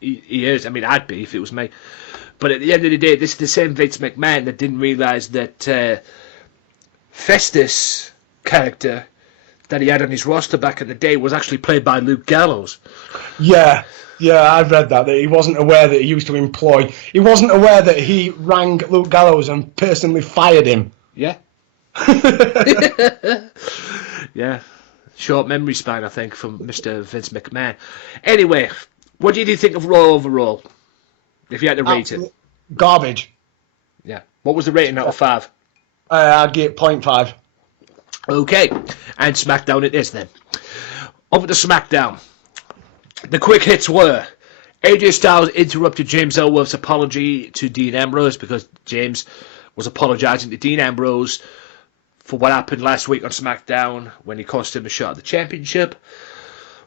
he is. I mean, I'd be if it was me. But at the end of the day, this is the same Vince McMahon that didn't realise that Festus character that he had on his roster back in the day was actually played by Luke Gallows. Yeah, I've read that he wasn't aware that he used to employ. He wasn't aware that he rang Luke Gallows and personally fired him. Yeah. Yeah. Short memory span, I think, from Mr. Vince McMahon. Anyway, what did you think of Raw overall? If you had to rate it. Garbage. Yeah. What was the rating out of 5? I'd give it 0.5. Okay. And Smackdown it is then. Over to Smackdown. The quick hits were AJ Styles interrupted James Ellsworth's apology to Dean Ambrose because James was apologising to Dean Ambrose for what happened last week on SmackDown when he cost him a shot at the championship.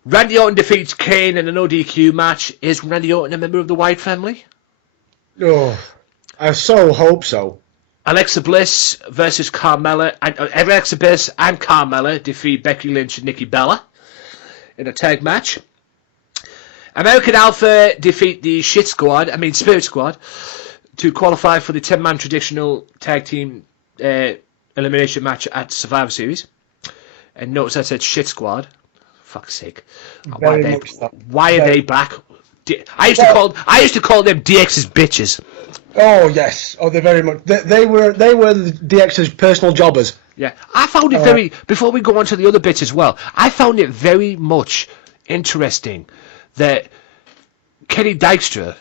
Randy Orton defeats Kane in an ODQ match. Is Randy Orton a member of the Wyatt family? Oh, I so hope so. Alexa Bliss versus Carmella. Alexa Bliss and Carmella defeat Becky Lynch and Nikki Bella in a tag match. American Alpha defeat the Spirit Squad to qualify for the 10-man traditional tag team elimination match at Survivor Series. And notice I said Shit Squad. Fuck's sake. Why are they back? I used to call them DX's bitches. Oh yes. Oh, they're very much. They were the DX's personal jobbers. Yeah, I found it very. Before we go on to the other bits as well, I found it very much interesting that Kenny Dykstra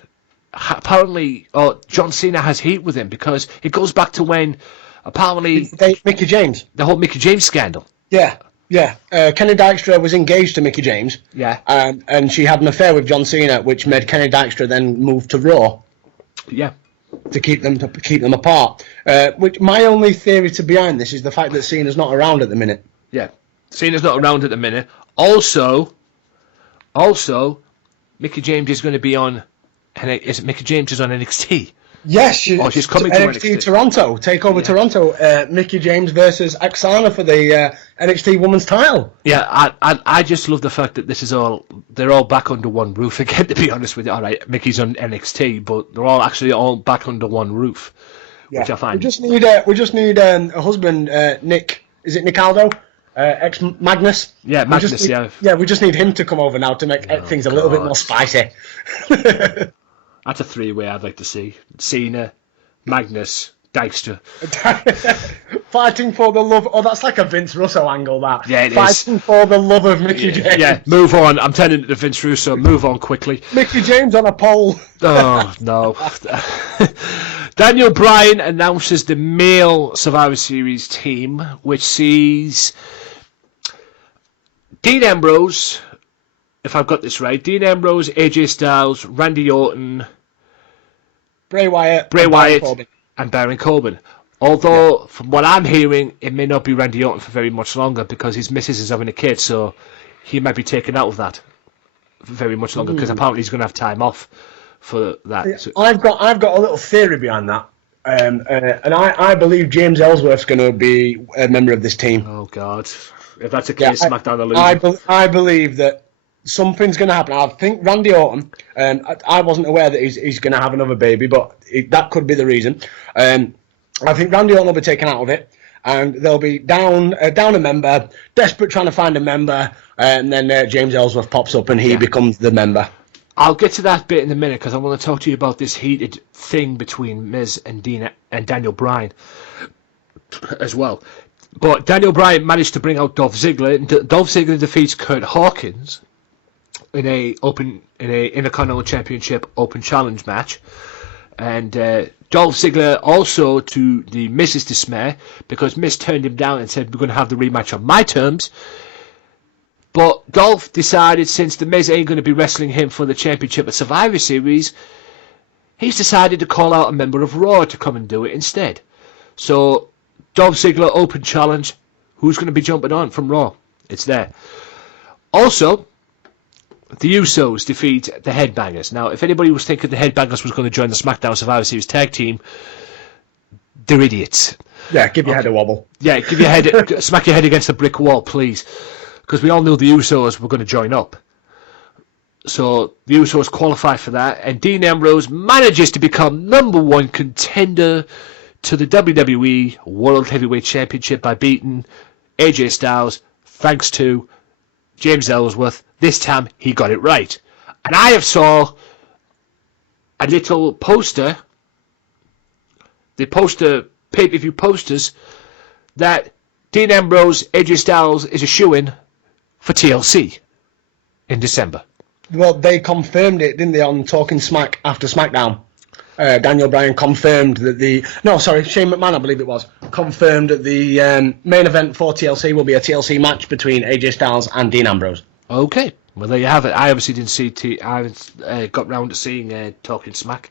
apparently, or John Cena has heat with him because it goes back to when apparently Mickey James, the whole Mickey James scandal. Yeah. Kenny Dykstra was engaged to Mickey James. Yeah. And she had an affair with John Cena, which made Kenny Dykstra then move to Raw. Yeah. To keep them apart. Which my only theory behind this is the fact that Cena's not around at the minute. Yeah. Cena's not around at the minute. Also, Mickie James is going to be on. Is it Mickie James is on NXT? Yes, she's coming to NXT Toronto. Take over Toronto. Mickie James versus Oksana for the NXT Women's title. Yeah, I just love the fact that they're all back under one roof again. To be honest with you, all right, Mickey's on NXT, but they're all back under one roof, which I find. We just need a husband, Nick. Is it Nick Aldo? Ex Magnus. Yeah, Magnus. Yeah, we just need him to come over now to make things a little bit more spicy. That's a three-way I'd like to see. Cena, Magnus, Dijkstra. Fighting for the love... Oh, that's like a Vince Russo angle, that. Yeah, it is. Fighting for the love of Mickie James. Yeah, move on. I'm telling it to Vince Russo. Move on quickly. Mickie James on a pole. Oh, no. Daniel Bryan announces the male Survivor Series team, which sees Dean Ambrose, if I've got this right, Dean Ambrose, AJ Styles, Randy Orton... Bray Wyatt, and Baron Corbin. Although, from what I'm hearing, it may not be Randy Orton for very much longer because his missus is having a kid, so he might be taken out of that for very much longer because apparently he's going to have time off for that. So, I've got a little theory behind that, and I believe James Ellsworth's going to be a member of this team. Oh God, if that's the case, Smackdown will lose. I believe that something's going to happen. I think Randy Orton, I wasn't aware that he's going to have another baby, but that could be the reason. I think Randy Orton will be taken out of it, and they'll be down a member, desperate trying to find a member, and then James Ellsworth pops up and he becomes the member. I'll get to that bit in a minute because I want to talk to you about this heated thing between Miz and Daniel Bryan as well. But Daniel Bryan managed to bring out Dolph Ziggler, and Dolph Ziggler defeats Kurt Hawkins in a Intercontinental Championship Open Challenge match, and Dolph Ziggler also, to the Miz's dismay, because Miz turned him down and said we're going to have the rematch on my terms. But Dolph decided, since the Miz ain't going to be wrestling him for the championship at Survivor Series, he's decided to call out a member of Raw to come and do it instead. So Dolph Ziggler Open Challenge. Who's going to be jumping on from Raw? It's there. Also, the Usos defeat the Headbangers. Now, if anybody was thinking the Headbangers was going to join the SmackDown Survivor Series tag team, they're idiots. Yeah, give your head a wobble. Yeah, give your head, smack your head against a brick wall, please. Because we all knew the Usos were going to join up. So the Usos qualify for that, and Dean Ambrose manages to become #1 contender to the WWE World Heavyweight Championship by beating AJ Styles, thanks to James Ellsworth. This time he got it right. And I have saw a little poster, the pay-per-view posters, that Dean Ambrose, AJ Styles is a shoo-in for TLC in December. Well, they confirmed it, didn't they, on Talking Smack after SmackDown? Daniel Bryan confirmed that Shane McMahon, I believe it was, confirmed that the main event for TLC will be a TLC match between AJ Styles and Dean Ambrose. Okay, well there you have it. I obviously didn't see. I haven't got round to seeing Talking Smack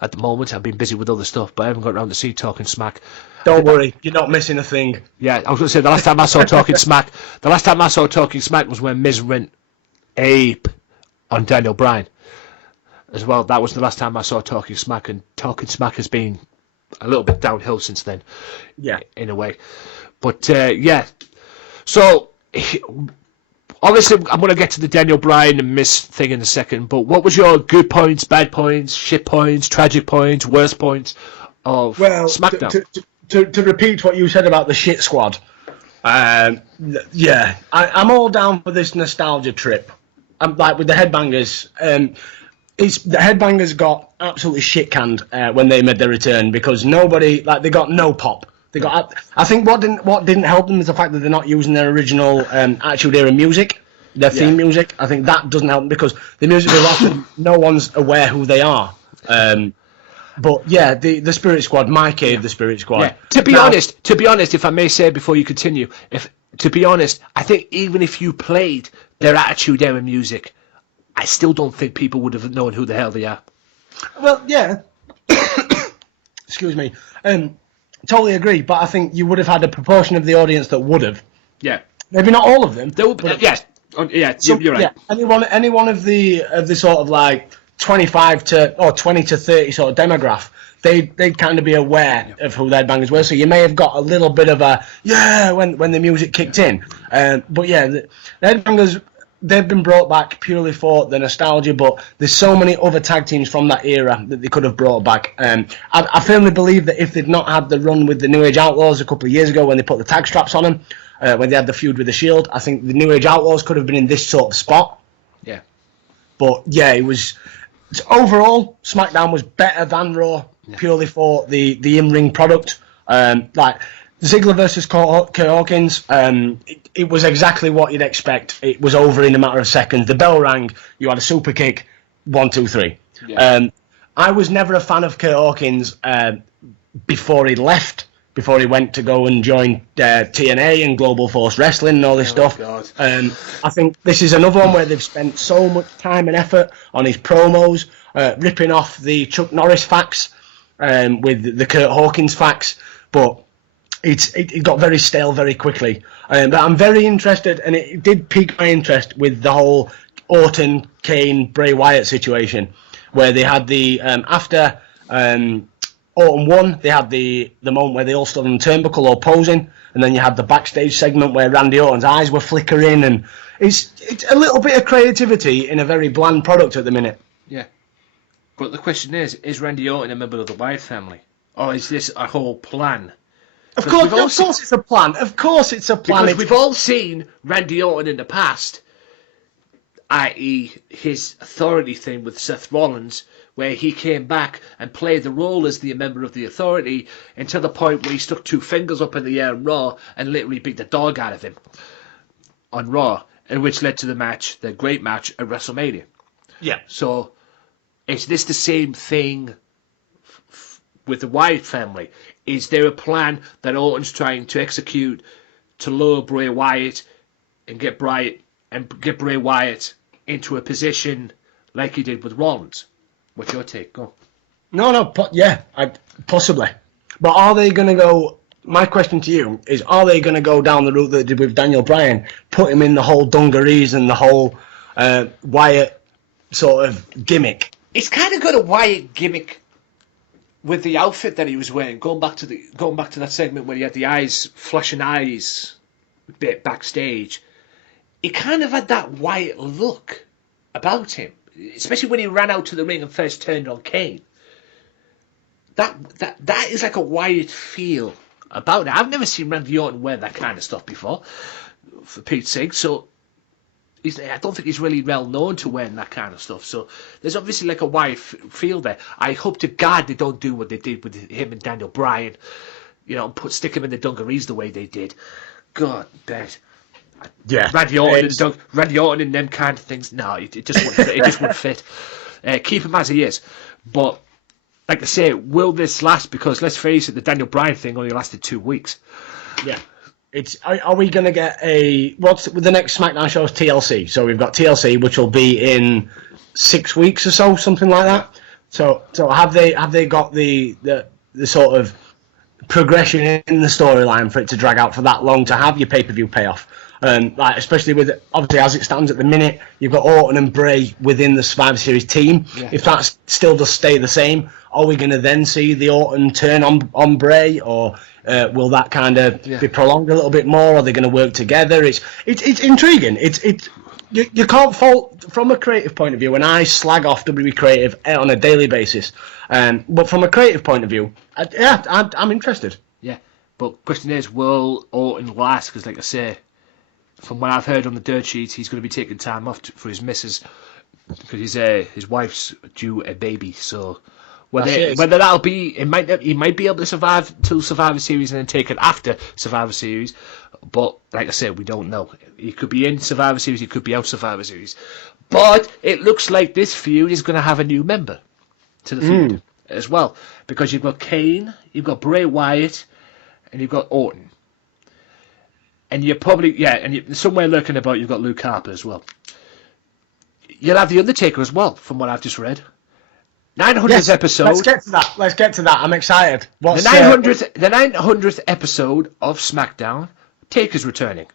at the moment. I've been busy with other stuff, but I haven't got round to see Talking Smack. Don't worry, you're not missing a thing. Yeah, I was going to say the last time I saw Talking Smack, was when Miz went ape on Daniel Bryan. As well, that was the last time I saw Talking Smack, and Talking Smack has been a little bit downhill since then. Yeah, in a way. But yeah, so obviously I'm going to get to the Daniel Bryan and Miz thing in a second. But what was your good points, bad points, shit points, tragic points, worst points of SmackDown? To repeat what you said about the shit squad, yeah, I'm all down for this nostalgia trip. I'm like with the Headbangers. The Headbangers got absolutely shit canned when they made their return because they got no pop. They got. I think what didn't help them is the fact that they're not using their original Attitude Era music, their theme music. I think that doesn't help them because the music is often no one's aware who they are. But yeah, the Spirit Squad, my cave, the Spirit Squad. Yeah. To be honest, if I may say before you continue, I think even if you played their Attitude Era music, I still don't think people would have known who the hell they are. Well, yeah. Excuse me. Totally agree, but I think you would have had a proportion of the audience that would have. Yeah. Maybe not all of them. Yes. You're right. Yeah, any one of the sort of like 25 to or 20 to 30 sort of demographic, they'd kind of be aware of who their bangers were. So you may have got a little bit of a when the music kicked in. But yeah, the headbangers, they've been brought back purely for the nostalgia, but there's so many other tag teams from that era that they could have brought back. I firmly believe that if they'd not had the run with the New Age Outlaws a couple of years ago when they put the tag straps on them, when they had the feud with the Shield, I think the New Age Outlaws could have been in this sort of spot. Yeah. But yeah, it was... Overall, SmackDown was better than Raw, purely for the in-ring product. Like Ziggler versus Kurt Hawkins, it was exactly what you'd expect. It was over in a matter of seconds. The bell rang, you had a super kick, 1, 2, 3. Yeah. I was never a fan of Kurt Hawkins before he left, before he went to go and join TNA and Global Force Wrestling and all this stuff. I think this is another one where they've spent so much time and effort on his promos, ripping off the Chuck Norris facts with the Kurt Hawkins facts, but it got very stale very quickly. But I'm very interested, and it did pique my interest with the whole Orton, Kane, Bray Wyatt situation, where they had the after Orton won, they had the moment where they all stood on the turnbuckle all posing, and then you had the backstage segment where Randy Orton's eyes were flickering, and it's a little bit of creativity in a very bland product at the minute. Yeah. But the question is Randy Orton a member of the Wyatt family? Or is this a whole plan? Of course it's a plan. Of course it's a plan. Because we've all seen Randy Orton in the past, i.e. his authority thing with Seth Rollins, where he came back and played the role as the member of the Authority until the point where he stuck 2 fingers up in the air on Raw and literally beat the dog out of him on Raw, and which led to the great match at WrestleMania. Yeah. So, is this the same thing with the Wyatt family? Is there a plan that Orton's trying to execute to lure Bray Wyatt and get Bray Wyatt into a position like he did with Rollins? What's your take? Go. Possibly. But are they going to go... My question to you is, are they going to go down the route that they did with Daniel Bryan, put him in the whole dungarees and the whole Wyatt sort of gimmick? It's kind of got a Wyatt gimmick with the outfit that he was wearing. Going back to that segment where he had the flashing eyes bit backstage. He kind of had that Wyatt look about him. Especially when he ran out to the ring and first turned on Kane. That is like a Wyatt feel about it. I've never seen Randy Orton wear that kind of stuff before, for Pete's sake. So I don't think he's really well known to wearing that kind of stuff. So there's obviously like a Wyatt feel there. I hope to God they don't do what they did with him and Daniel Bryan. You know, stick him in the dungarees the way they did. God, bet. Yeah, Randy Orton and them kind of things. No, it just wouldn't fit. It just wouldn't fit. Keep him as he is. But like I say, will this last? Because let's face it, the Daniel Bryan thing only lasted 2 weeks. Yeah, Are we going to get what's the next SmackDown show is TLC? So we've got TLC, which will be in 6 weeks or so, something like that. So have they got the sort of progression in the storyline for it to drag out for that long to have your pay-per-view payoff? Like especially with obviously as it stands at the minute, you've got Orton and Bray within the Survivor Series team. Yeah. If that still does stay the same, are we going to then see the Orton turn on Bray, or will that kind of be prolonged a little bit more? Are they going to work together? It's intriguing. You can't fault from a creative point of view. And I slag off WWE creative on a daily basis, but from a creative point of view, I'm interested. Yeah, but question is, will Orton last? Because like I say, from what I've heard on the dirt sheet, he's going to be taking time off for his missus because his wife's due a baby. So whether that'll be, he might be able to survive till Survivor Series and then take it after Survivor Series. But like I said, we don't know. He could be in Survivor Series, he could be out Survivor Series. But it looks like this feud is going to have a new member to the feud as well, because you've got Kane, you've got Bray Wyatt, and you've got Orton. And you're probably, and somewhere lurking about, you've got Luke Harper as well. You'll have The Undertaker as well, from what I've just read. 900th episode. Let's get to that. I'm excited. The 900th episode of SmackDown. Taker's returning.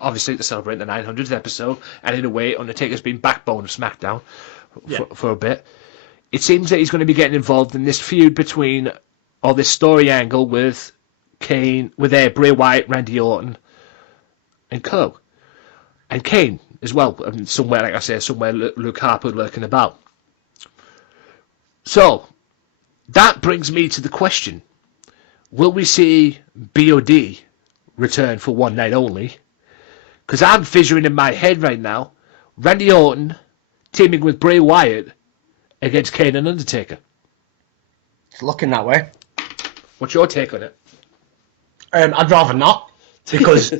obviously to celebrate the 900th episode, and in a way, Undertaker's been backbone of SmackDown for a bit. It seems that he's going to be getting involved in this feud between, or this story angle with Kane, with Bray Wyatt, Randy Orton, and Co. And Kane as well, and somewhere, like I say, somewhere Luke Harper lurking about. So, that brings me to the question, will we see BOD return for one night only? Because I'm figuring in my head right now, Randy Orton teaming with Bray Wyatt against Kane and Undertaker. It's looking that way. What's your take on it? I'd rather not, because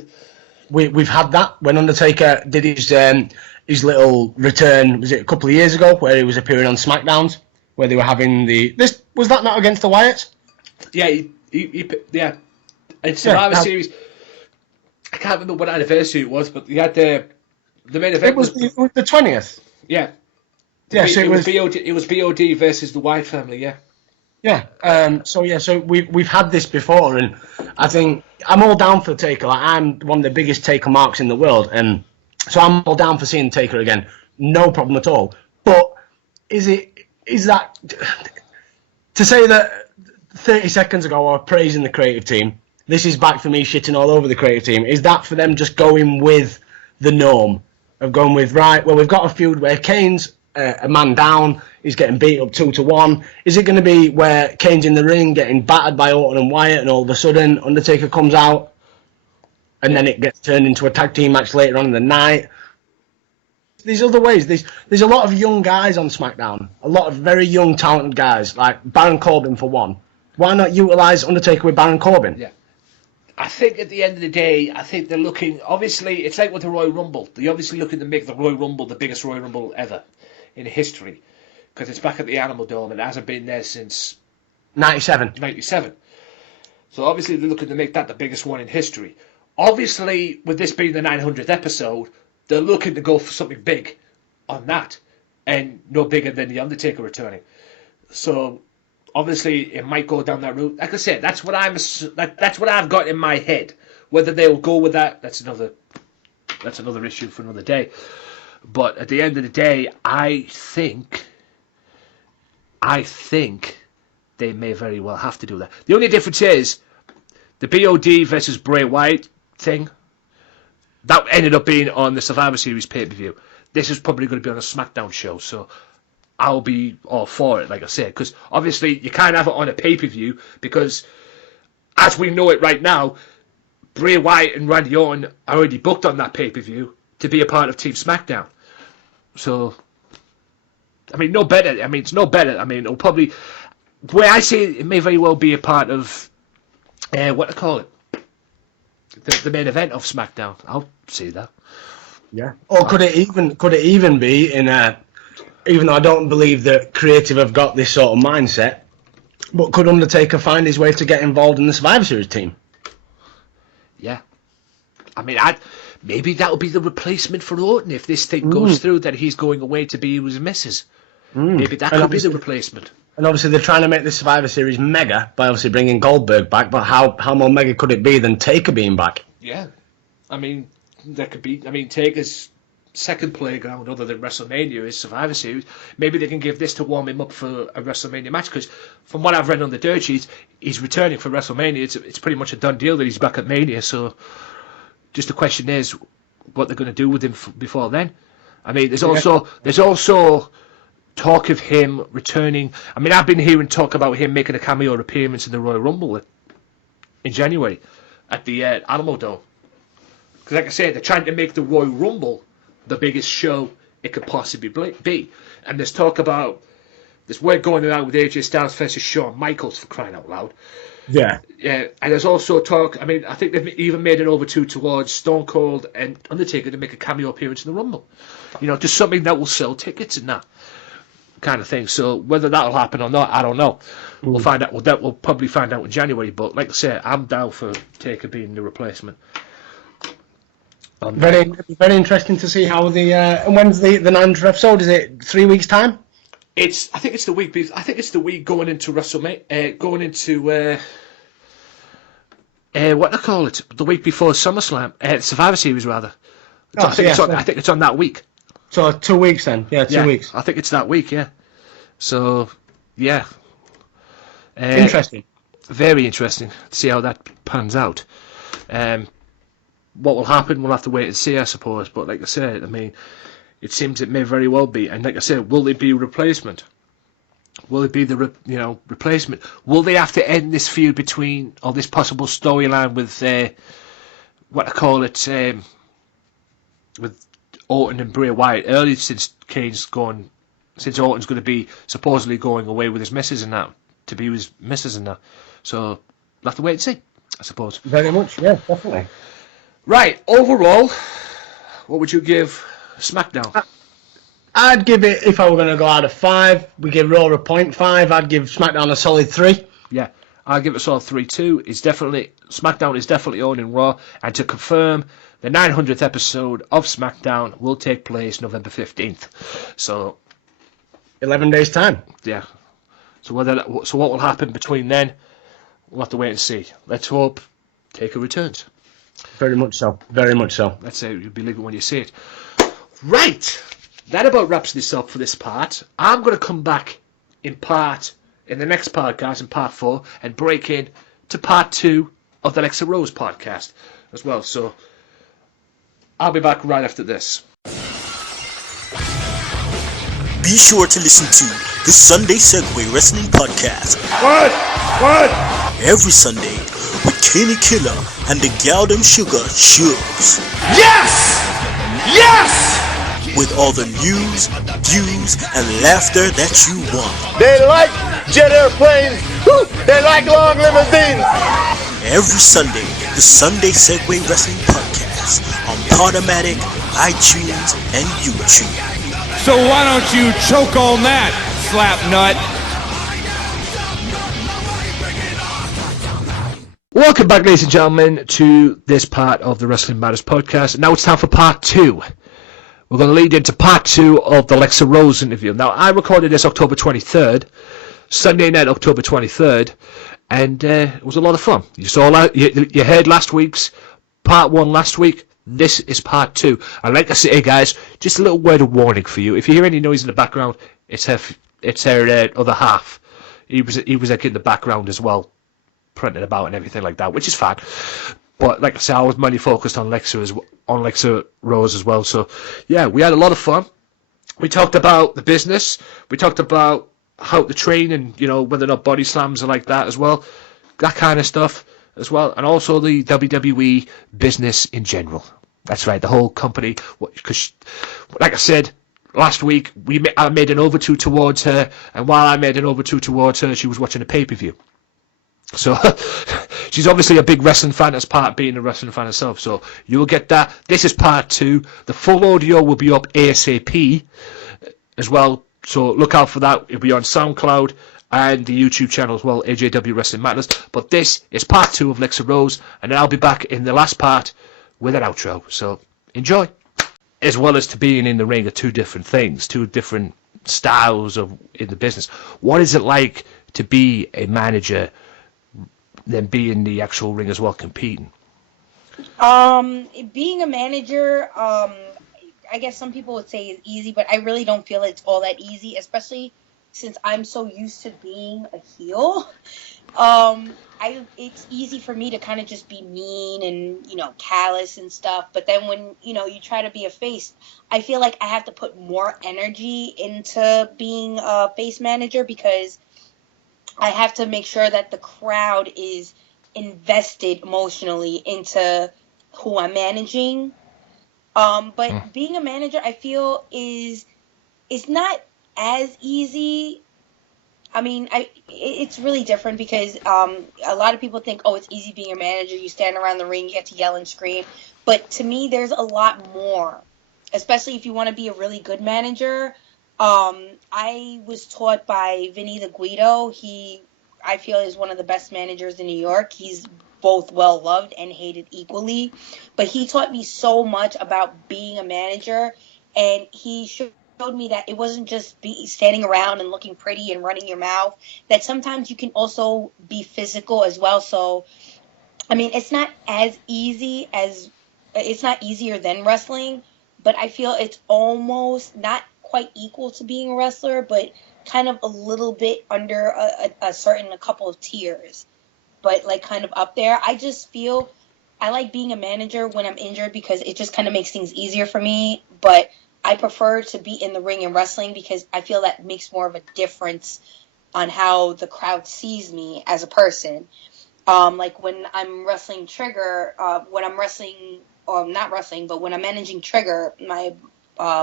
we've had that when Undertaker did his little return. Was it a couple of years ago where he was appearing on SmackDowns, where they were having was that not against the Wyatts? Yeah, yeah. It's Survivor Series. I can't remember what anniversary it was, but you had the main event. It was the 20th. Yeah. Yeah, so it was BOD. It was BOD versus the Wyatt family. Yeah. Yeah. So we've had this before, and I think I'm all down for Taker. Like, I'm one of the biggest Taker marks in the world, and so I'm all down for seeing Taker again. No problem at all. But is that to say that 30 seconds ago I was praising the creative team? This is back for me shitting all over the creative team. Is that for them just going with the norm of going with, right, well, we've got a feud where Kane's a man down, he's getting beat up 2-1. Is it going to be where Kane's in the ring getting battered by Orton and Wyatt, and all of a sudden Undertaker comes out and then it gets turned into a tag team match later on in the night? There's other ways. There's a lot of young guys on SmackDown, a lot of very young, talented guys, like Baron Corbin for one. Why not utilise Undertaker with Baron Corbin? Yeah. I think at the end of the day, I think they're looking, obviously, it's like with the Royal Rumble. They're obviously looking to make the Royal Rumble the biggest Royal Rumble ever in history, because it's back at the Animal Dome and it hasn't been there since 97. So obviously they're looking to make that the biggest one in history. Obviously, with this being the 900th episode, they're looking to go for something big on that, and no bigger than The Undertaker returning. So obviously, it might go down that route. Like I said, that's what I've got in my head. Whether they'll go with that, that's another issue for another day. But at the end of the day, I think they may very well have to do that. The only difference is the BOD versus Bray Wyatt thing. That ended up being on the Survivor Series pay-per-view. This is probably going to be on a SmackDown show, so I'll be all for it, like I said, because obviously you can't have it on a pay-per-view, because as we know it right now, Bray Wyatt and Randy Orton are already booked on that pay-per-view to be a part of Team SmackDown. So, I mean, no better. I mean, it's no better. I mean, it'll probably, where I say it may very well be a part of, what to call it, the main event of SmackDown. I'll see that. Yeah. Or could it even be in a, even though I don't believe that creative have got this sort of mindset, but could Undertaker find his way to get involved in the Survivor Series team? Yeah. I mean, maybe that'll be the replacement for Orton if this thing goes through, that he's going away to be with his missus. Maybe that could be the replacement. And obviously they're trying to make the Survivor Series mega by obviously bringing Goldberg back, but how more mega could it be than Taker being back? Yeah. I mean, there could be, Taker's second playground other than WrestleMania is Survivor Series. Maybe they can give this to warm him up for a WrestleMania match, because from what I've read on the dirt sheets, he's returning for WrestleMania. It's pretty much a done deal that he's back at Mania, so just the question is what they're going to do with him before then. I mean, there's also talk of him returning. I mean, I've been hearing talk about him making a cameo appearance in the Royal Rumble in January at the Animal Dome. Because like I said, they're trying to make the Royal Rumble the biggest show it could possibly be. And there's talk about, there's word going around with AJ Styles versus Shawn Michaels, for crying out loud. Yeah. Yeah, and there's also talk, I mean, I think they've even made it over towards Stone Cold and Undertaker to make a cameo appearance in the Rumble. You know, just something that will sell tickets and that kind of thing. So whether that'll happen or not, I don't know. We'll find out. We'll probably find out in January. But like I say, I'm down for Taker being the replacement. Very interesting to see how the and when's the 9th episode? Is it 3 weeks time? I think it's the week. I think it's the week going into WrestleMania. Going into what do I call it? The week before SummerSlam, Survivor Series rather. Oh, I think it's on that week. So 2 weeks then. Yeah, 2 weeks. I think it's that week. Yeah. So, yeah. Interesting. Very interesting to see how that pans out. What will happen, we'll have to wait and see, I suppose. But like I said, I mean, it seems it may very well be. And like I said, will it be a replacement? Will it be the replacement? Will they have to end this feud between, or this possible storyline with what I call it, with Orton and Bray Wyatt early since Orton's going to be supposedly going away with his missus and that, to be with his missus and that. So we'll have to wait and see, I suppose. Very much, yeah, definitely. Right, overall, what would you give SmackDown? I'd give it, if I were going to go out of 5, we give Raw a 0.5, I'd give SmackDown a solid 3. Yeah, I'll give it a solid 3 too. SmackDown is definitely owning Raw, and to confirm, the 900th episode of SmackDown will take place November 15th. So 11 days time. Yeah. So what will happen between then? We'll have to wait and see. Let's hope Taker returns. Very much so. Very much so. Let's say you believe it when you see it. Right. That about wraps this up for this part. I'm going to come back in the next podcast, in part 4, and break in to part 2 of the Lexa Rose podcast as well. So I'll be back right after this. Be sure to listen to the Sunday Segway Wrestling Podcast. What? Every Sunday with Kinny Killer and the Galdem Sugar Shubs. Yes! Yes! With all the news, views, and laughter that you want. They like jet airplanes. Woo! They like long limousines. Every Sunday, the Sunday Segway Wrestling Podcast on Podomatic, iTunes, and YouTube. So why don't you choke on that, slap nut? Welcome back, ladies and gentlemen, to this part of the Wrestling Matters podcast. Now it's time for part 2. We're going to lead into part 2 of the Lexa Rose interview. Now, I recorded this October 23rd, Sunday night, October 23rd, and it was a lot of fun. You saw that, you heard last week's part 1 last week. This is part 2. And like I say, guys, just a little word of warning for you. If you hear any noise in the background, it's her other half. He was like in the background as well, printing about and everything like that, which is fine. But like I said, I was mainly focused on Lexa Rose as well. So yeah, we had a lot of fun. We talked about the business. We talked about how to train and whether or not body slams are like that as well, that kind of stuff as well, and also the WWE business in general. That's right, the whole company. Because like I said last week, I made an overture towards her, and while I made an overture towards her, she was watching a pay-per-view. So she's obviously a big wrestling fan as part of being a wrestling fan herself. So you'll get that. This is part 2. The full audio will be up ASAP as well. So look out for that. It'll be on SoundCloud and the YouTube channel as well, AJW Wrestling Matters. But this is part 2 of Lexa Rose, and then I'll be back in the last part with an outro. So enjoy. As well as to being in the ring are two different things, two different styles in the business. What is it like to be a manager than be in the actual ring as well, competing? Being a manager, I guess some people would say is easy, but I really don't feel it's all that easy, especially since I'm so used to being a heel. It's easy for me to kind of just be mean and, callous and stuff. But then when, you try to be a face, I feel like I have to put more energy into being a face manager because I have to make sure that the crowd is invested emotionally into who I'm managing. But being a manager, I feel is not as easy. I mean, it's really different because a lot of people think, oh, it's easy being a manager. You stand around the ring, you get to yell and scream. But to me, there's a lot more, especially if you want to be a really good manager. I was taught by Vinny the Guido. I feel, is one of the best managers in New York. He's both well loved and hated equally. But he taught me so much about being a manager, and he showed me that it wasn't just standing around and looking pretty and running your mouth, that sometimes you can also be physical as well. So I mean, it's not easier than wrestling, but I feel it's almost not quite equal to being a wrestler, but kind of a little bit under a couple of tiers, but like kind of up there. I just feel I like being a manager when I'm injured because it just kind of makes things easier for me, but I prefer to be in the ring in wrestling because I feel that makes more of a difference on how the crowd sees me as a person. Like when I'm wrestling Trigger, when I'm wrestling, or not wrestling, but when I'm managing Trigger, my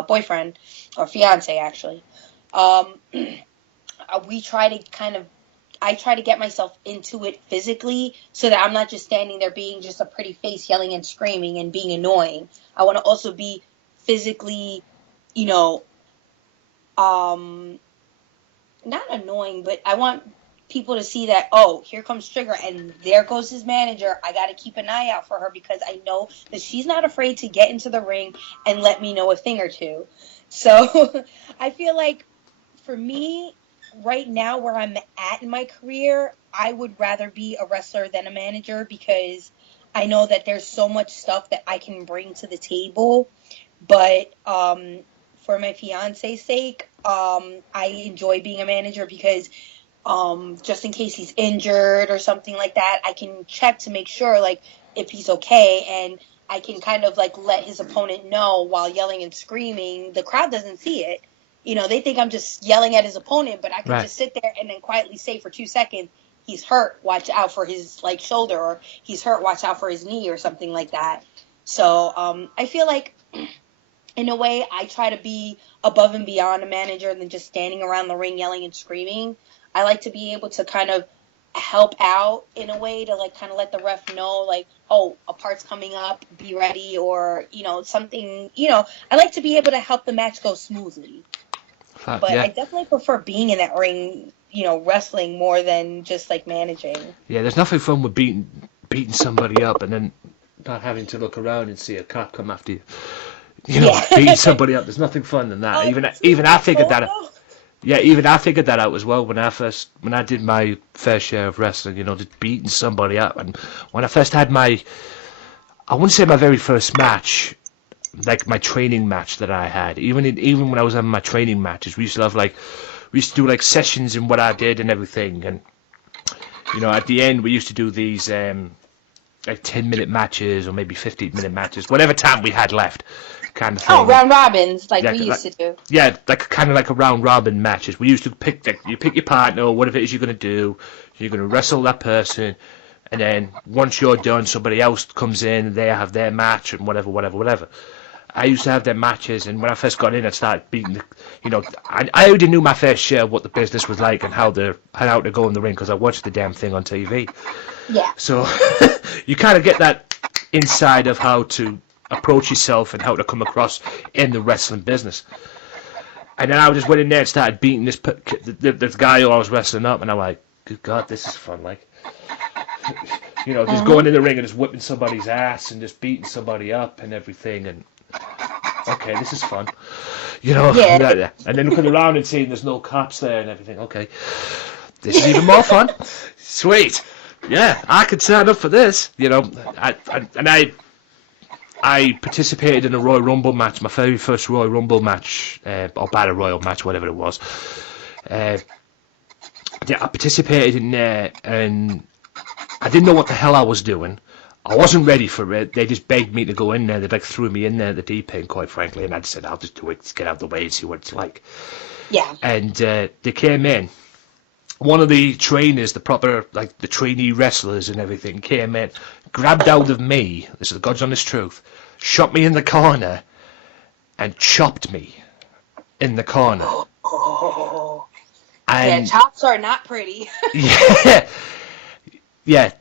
boyfriend, or fiance actually, we try to I try to get myself into it physically so that I'm not just standing there being just a pretty face yelling and screaming and being annoying. I want to also be physically, not annoying, but I want people to see that, oh, here comes Trigger and there goes his manager. I got to keep an eye out for her because I know that she's not afraid to get into the ring and let me know a thing or two. So I feel like for me, right now where I'm at in my career, I would rather be a wrestler than a manager because I know that there's so much stuff that I can bring to the table. But for my fiance's sake, I enjoy being a manager because just in case he's injured or something like that, I can check to make sure like if he's okay, and I can kind of like let his opponent know while yelling and screaming. The crowd doesn't see it. They think I'm just yelling at his opponent, but I can just sit there and then quietly say for 2 seconds, he's hurt, watch out for his like shoulder, or he's hurt, watch out for his knee, or something like that. So I feel like in a way I try to be above and beyond a manager than just standing around the ring yelling and screaming. I like to be able to kind of help out in a way to like kind of let the ref know like, oh, a part's coming up, be ready, or something. I like to be able to help the match go smoothly. But I definitely prefer being in that ring, wrestling more than just like managing. Yeah, there's nothing fun with beating somebody up and then not having to look around and see a cop come after you. Beating somebody up. There's nothing fun than that. Even I figured that out. Yeah, even I figured that out as well when I did my fair share of wrestling. Just beating somebody up. And when I first had I wouldn't say my very first match, like my training match that I had. Even when I was having my training matches, we used to do like sessions in what I did and everything. And at the end we used to do these like 10-minute matches or maybe 15-minute matches, whatever time we had left, kind of thing. Oh, round robins, like we used to do. Yeah, like kind of like a round robin matches. We used to pick your partner, or whatever it is you're going to do. You're going to wrestle that person, and then once you're done, somebody else comes in, they have their match, and whatever. I used to have their matches, and when I first got in, I started beating I already knew my fair share of what the business was like and how to go in the ring because I watched the damn thing on TV. Yeah. So you kind of get that inside of how to approach yourself and how to come across in the wrestling business. And then I just went in there and started beating this guy who I was wrestling up, and I'm like, good God, this is fun. Like, just going in the ring and just whipping somebody's ass and just beating somebody up and everything, and okay, this is fun. Yeah. And then looking around and seeing there's no cops there and everything. Okay, this is even more fun. Sweet. Yeah, I could sign up for this. I participated in a Royal Rumble match, my very first Royal Rumble match, or Battle Royal match, whatever it was. I participated in there, and I didn't know what the hell I was doing. I wasn't ready for it. They just begged me to go in there. They threw me in there at the deep end, quite frankly, and I just said, I'll just do it, just get out of the way and see what it's like. Yeah. And they came in. One of the trainers, the proper, like the trainee wrestlers and everything, came in, grabbed hold of me, this is the God's honest truth, shot me in the corner, and chopped me in the corner. Oh. And, yeah, chops are not pretty. Yeah.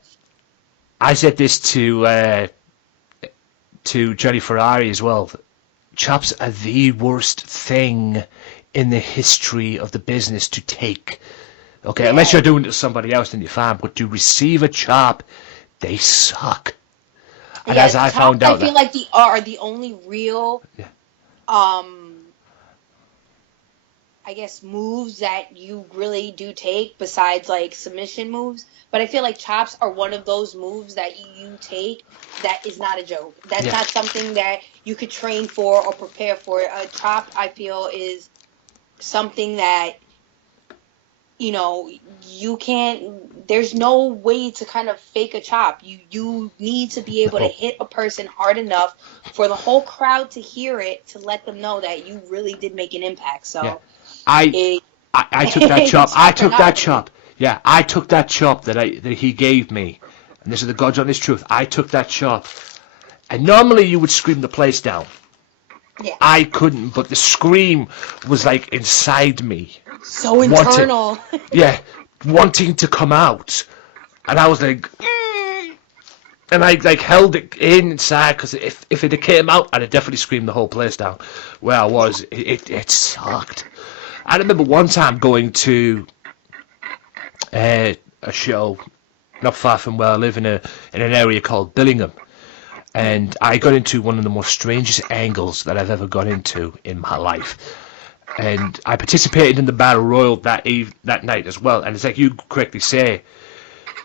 I said this to Johnny Ferrari as well. Chops are the worst thing in the history of the business to take. Okay, unless you're doing it to somebody else, then you're fine. But to receive a chop, they suck. And as I found out, I feel like are the only real. Yeah. I I guess, moves that you really do take besides like submission moves. But I feel like chops are one of those moves that you take that is not a joke. That's not something that you could train for or prepare for. A chop, I feel, is something that, you know, you can't, there's no way to kind of fake a chop. You need to be able to hit a person hard enough for the whole crowd to hear it, to let them know that you really did make an impact. So I took that chop. I took that chop. Yeah, I took that chop that he gave me. And this is the God's honest truth. I took that chop. And normally you would scream the place down. Yeah. I couldn't, but the scream was like inside me. So internal. Wanting to come out. And I was like, and I like held it inside, because if it had came out, I'd have definitely screamed the whole place down. Where I was, it sucked. I remember one time going to a show not far from where I live in an area called Billingham. And I got into one of the most strangest angles that I've ever got into in my life. And I participated in the Battle Royal that night as well. And it's like you correctly say,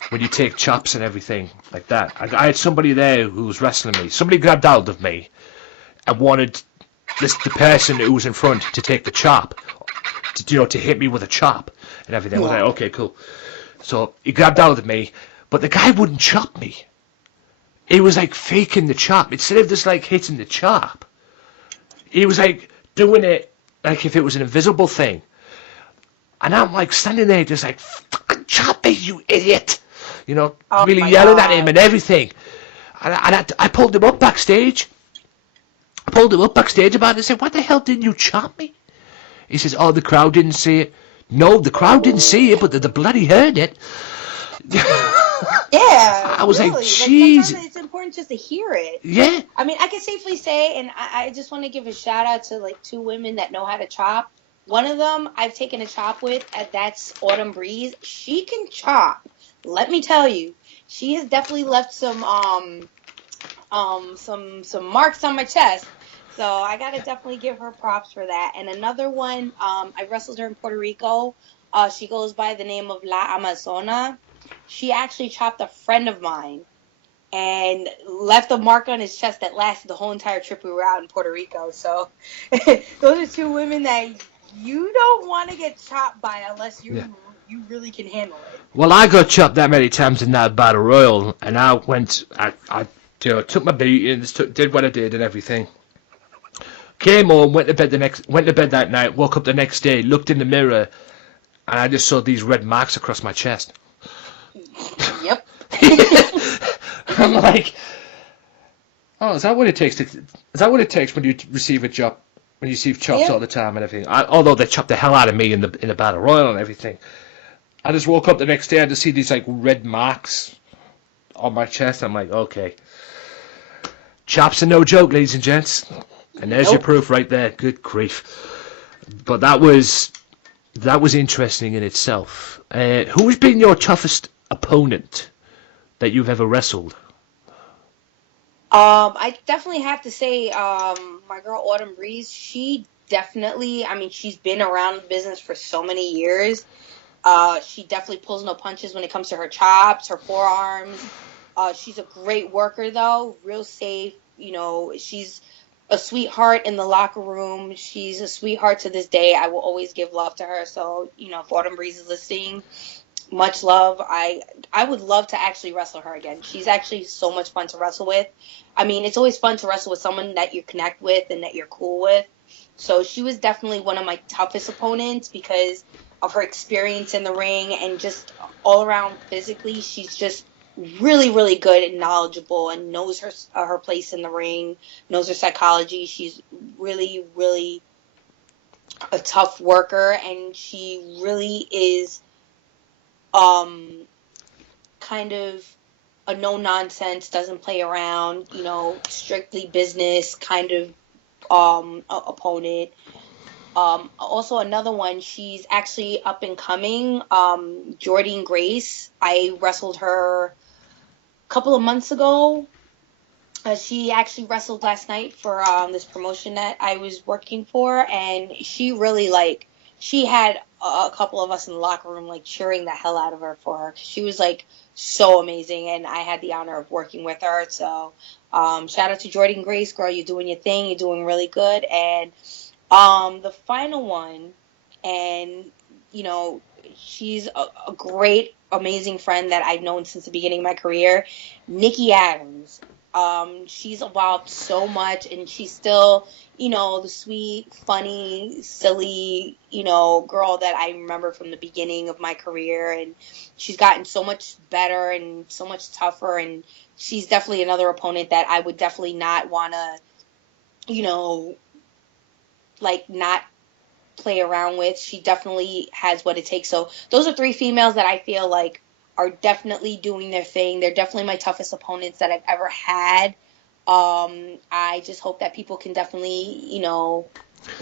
when you take chops and everything like that. I had somebody there who was wrestling me. Somebody grabbed hold of me and wanted the person who was in front to take the chop, to hit me with a chop and everything. I was like, okay, cool. So he grabbed hold of me, but the guy wouldn't chop me. He was like faking the chop. Instead of just like hitting the chop, he was like doing it like if it was an invisible thing. And I'm like standing there just like, fucking chop me, you idiot. Really yelling at him and everything. And I pulled him up backstage. About it and said, what the hell didn't you chop me? He says, oh, the crowd didn't see it. No, the crowd didn't see it, but the bloody heard it. Yeah, I was really. like, jeez. Like, it's important just to hear it. Yeah. I mean, I can safely say, and I just want to give a shout out to like 2 women that know how to chop. One of them I've taken a chop with, and that's Autumn Breeze. She can chop. Let me tell you, she has definitely left some marks on my chest. So I gotta definitely give her props for that. And another one, I wrestled her in Puerto Rico. She goes by the name of La Amazona. She actually chopped a friend of mine and left a mark on his chest that lasted the whole entire trip we were out in Puerto Rico. So those are 2 women that you don't want to get chopped by unless you really can handle it. Well, I got chopped that many times in that Battle Royal, and I took my beatings, did what I did and everything. Came home, went to bed that night, woke up the next day, looked in the mirror, and I just saw these red marks across my chest. Yep. I'm like, oh, is that what it takes? Is that what it takes when you receive a job? When you receive chops all the time and everything? Although they chopped the hell out of me in the Battle Royal and everything. I just woke up the next day and just see these like red marks on my chest. I'm like, okay. Chops are no joke, ladies and gents. And there's your proof right there. Good grief. But that was interesting in itself. Who's been your toughest opponent that you've ever wrestled? I definitely have to say, my girl Autumn Breeze, she definitely, she's been around the business for so many years. She definitely pulls no punches when it comes to her chops, her forearms. She's a great worker, though, real safe. She's a sweetheart in the locker room. She's a sweetheart to this day. I will always give love to her. So, if Autumn Breeze is listening, much love. I would love to actually wrestle her again. She's actually so much fun to wrestle with. It's always fun to wrestle with someone that you connect with and that you're cool with. So she was definitely one of my toughest opponents because of her experience in the ring and just all around physically. She's just really, really good and knowledgeable and knows her place in the ring, knows her psychology. She's really, really a tough worker, and she really is kind of a no-nonsense, doesn't play around, strictly business kind of opponent. Also another one, she's actually up and coming, Jordine Grace. I wrestled her a couple of months ago. She actually wrestled last night for this promotion that I was working for, and she really she had a couple of us in the locker room like cheering the hell out of her for her. She was like so amazing, and I had the honor of working with her. So shout out to Jordan Grace, girl. You're doing your thing. You're doing really good. And the final one, and you know, she's a great, amazing friend that I've known since the beginning of my career, Nikki Adams. She's evolved so much, and she's still, you know, the sweet, funny, silly, you know, girl that I remember from the beginning of my career. And she's gotten so much better and so much tougher. And she's definitely another opponent that I would definitely not want to, you know, like not play around with. She definitely has what it takes. So those are 3 females that I feel like are definitely doing their thing. They're definitely my toughest opponents that I've ever had. I just hope that people can definitely, you know,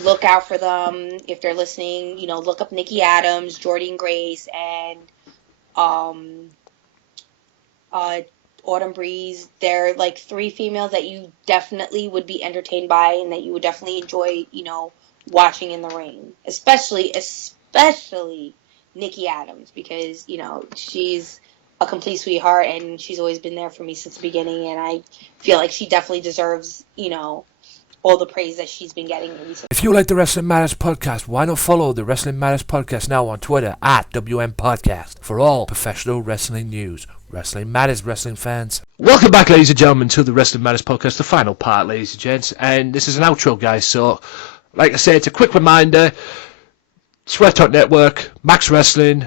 look out for them if they're listening. You know, look up Nikki Adams, Jordan Grace, and Autumn Breeze. They're like 3 females that you definitely would be entertained by and that you would definitely enjoy, you know, watching in the ring. Especially Nikki Adams, because, you know, she's a complete sweetheart and she's always been there for me since the beginning, and I feel like she definitely deserves, you know, all the praise that she's been getting recently. If you like the Wrestling Matters podcast, why not follow the Wrestling Matters podcast now on Twitter at WM Podcast for all professional wrestling news. Wrestling Matters, wrestling fans. Welcome back, ladies and gentlemen, to the Wrestling Matters podcast, the final part, ladies and gents, and this is an outro, guys, so like I said, it's a quick reminder. Swerve Talk Network, Max Wrestling,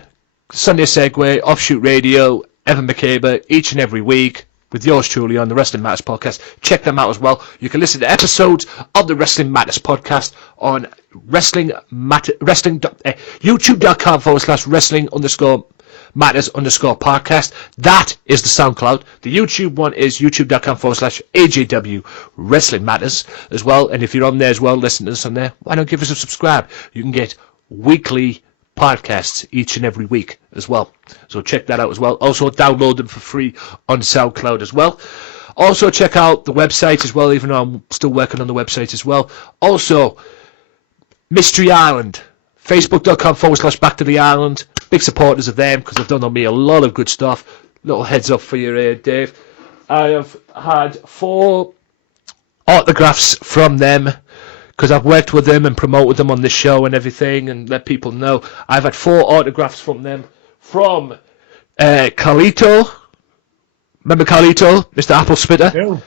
Sunday Segway, Offshoot Radio, Evan McCabe, each and every week with yours truly on the Wrestling Matters podcast. Check them out as well. You can listen to episodes of the Wrestling Matters podcast on youtube.com/wrestling_matters_podcast. That is the SoundCloud. The YouTube one is youtube.com/AJW Wrestling Matters as well. And if you're on there as well, listen to us on there, why not give us a subscribe? You can get weekly podcasts each and every week as well, so check that out as well. Also download them for free on SoundCloud as well. Also check out the website as well, even though I'm still working on the website as well. Also Mystery Island, facebook.com/Back to the Island. Big supporters of them because they've done on me a lot of good stuff. Little heads up for you, Dave. I have had 4 autographs from them because I've worked with them and promoted them on this show and everything and let people know. I've had 4 autographs from them. From Carlito. Remember Carlito, Mr. Apple Spitter?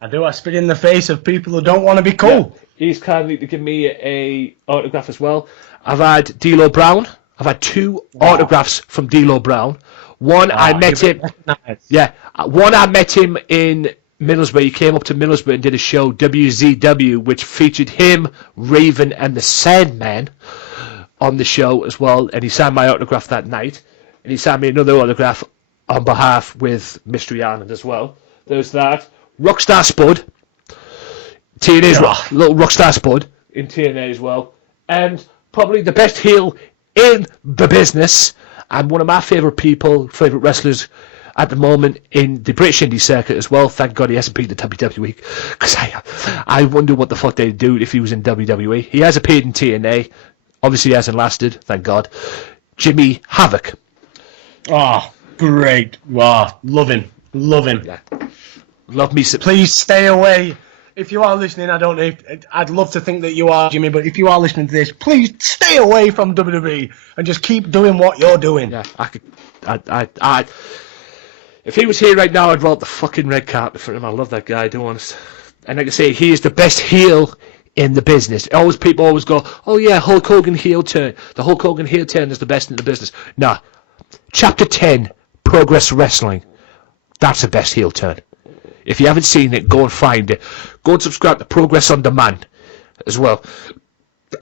I do. I spit in the face of people who don't want to be cool. Yeah. He's kindly to give me a autograph as well. I've had D'Lo Brown. I've had 2 autographs from D'Lo Brown. One I met him. Nice. Yeah, one I met him in Middlesbrough. He came up to Middlesbrough and did a show, WZW, which featured him, Raven, and the Sandman on the show as well. And he signed my autograph that night. And he signed me another autograph on behalf with Mystery Island as well. There's that. Rockstar Spud. TNA's little Rockstar Spud in TNA as well. And probably the best heel in the business and one of my favourite wrestlers at the moment in the British Indie circuit as well. Thank God he hasn't been to WWE, because I wonder what the fuck they'd do if he was in WWE. He has appeared in TNA. Obviously he hasn't lasted, thank God. Jimmy Havoc. Oh, great. Wow, love him. Yeah. Love me. Please stay away. If you are listening, I don't know. I'd love to think that you are, Jimmy, but if you are listening to this, please stay away from WWE and just keep doing what you're doing. Yeah, if he was here right now, I'd roll up the fucking red carpet for him. I love that guy, to be honest. And like I say, he is the best heel in the business. People always go, oh yeah, Hulk Hogan heel turn. The Hulk Hogan heel turn is the best in the business. Nah. Chapter 10, Progress Wrestling. That's the best heel turn. If you haven't seen it, go and find it. Go and subscribe to Progress On Demand as well.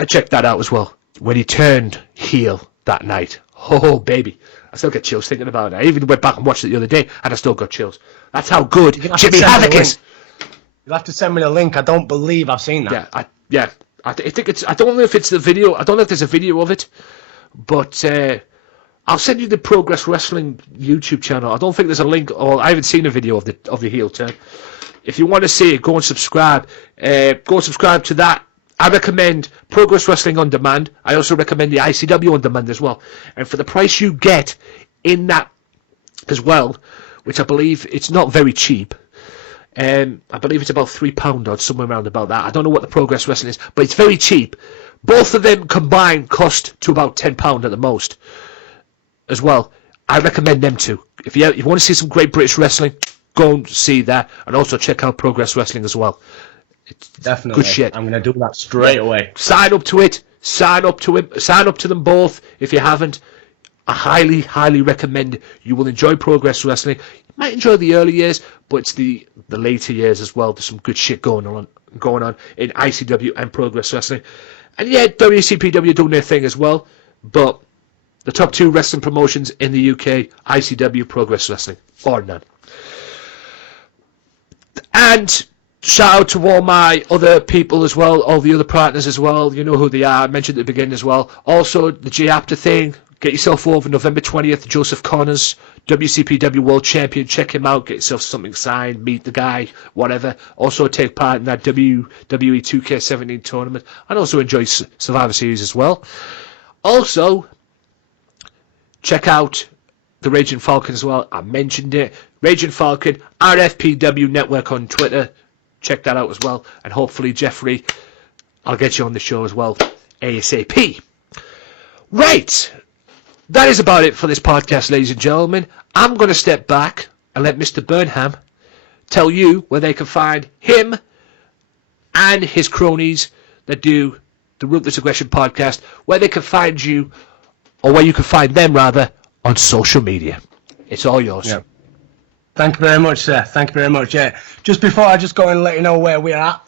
I checked that out as well. When he turned heel that night. Oh, baby. I still get chills thinking about it. I even went back and watched it the other day, and I still got chills. That's how good Jimmy Havoc is. You'll have to send me the link. I don't believe I've seen that. I think it's. I don't know if it's the video. I don't know if there's a video of it, but I'll send you the Progress Wrestling YouTube channel. I don't think there's a link, or I haven't seen a video of the heel turn. If you want to see it, go and subscribe. Go and subscribe to that I recommend Progress Wrestling On Demand. I also recommend the ICW On Demand as well. And for the price you get in that as well, which I believe it's not very cheap. I believe it's about £3 or somewhere around about that. I don't know what the Progress Wrestling is, but it's very cheap. Both of them combined cost to about £10 at the most as well. I recommend them too. If you want to see some great British wrestling, go and see that. And also check out Progress Wrestling as well. It's definitely good shit. I'm going to do that straight away. Sign up to it. Sign up to it. Sign up to them both if you haven't. I highly, highly recommend it. You will enjoy Progress Wrestling. You might enjoy the early years, but it's the later years as well. There's some good shit going on in ICW and Progress Wrestling. And yeah, WCPW doing their thing as well. But the top 2 wrestling promotions in the UK, ICW, Progress Wrestling, or none. And shout out to all my other people as well, all the other partners as well. You know who they are. I mentioned at the beginning as well. Also, the J-Apter thing. Get yourself over November 20th, Joseph Connors, WCPW World Champion. Check him out. Get yourself something signed. Meet the guy. Whatever. Also take part in that WWE 2K17 tournament. And also enjoy Survivor Series as well. Also, check out the Raging Falcon as well. I mentioned it. Raging Falcon, RFPW Network on Twitter. Check that out as well. And hopefully, Jeffrey, I'll get you on the show as well. ASAP. Right. That is about it for this podcast, ladies and gentlemen. I'm going to step back and let Mr. Burnham tell you where they can find him and his cronies that do the Ruthless Aggression podcast, where they can find you, or where you can find them, rather, on social media. It's all yours. Yeah. Thank you very much, sir. Thank you very much. Yeah. Just before I just go and let you know where we're at,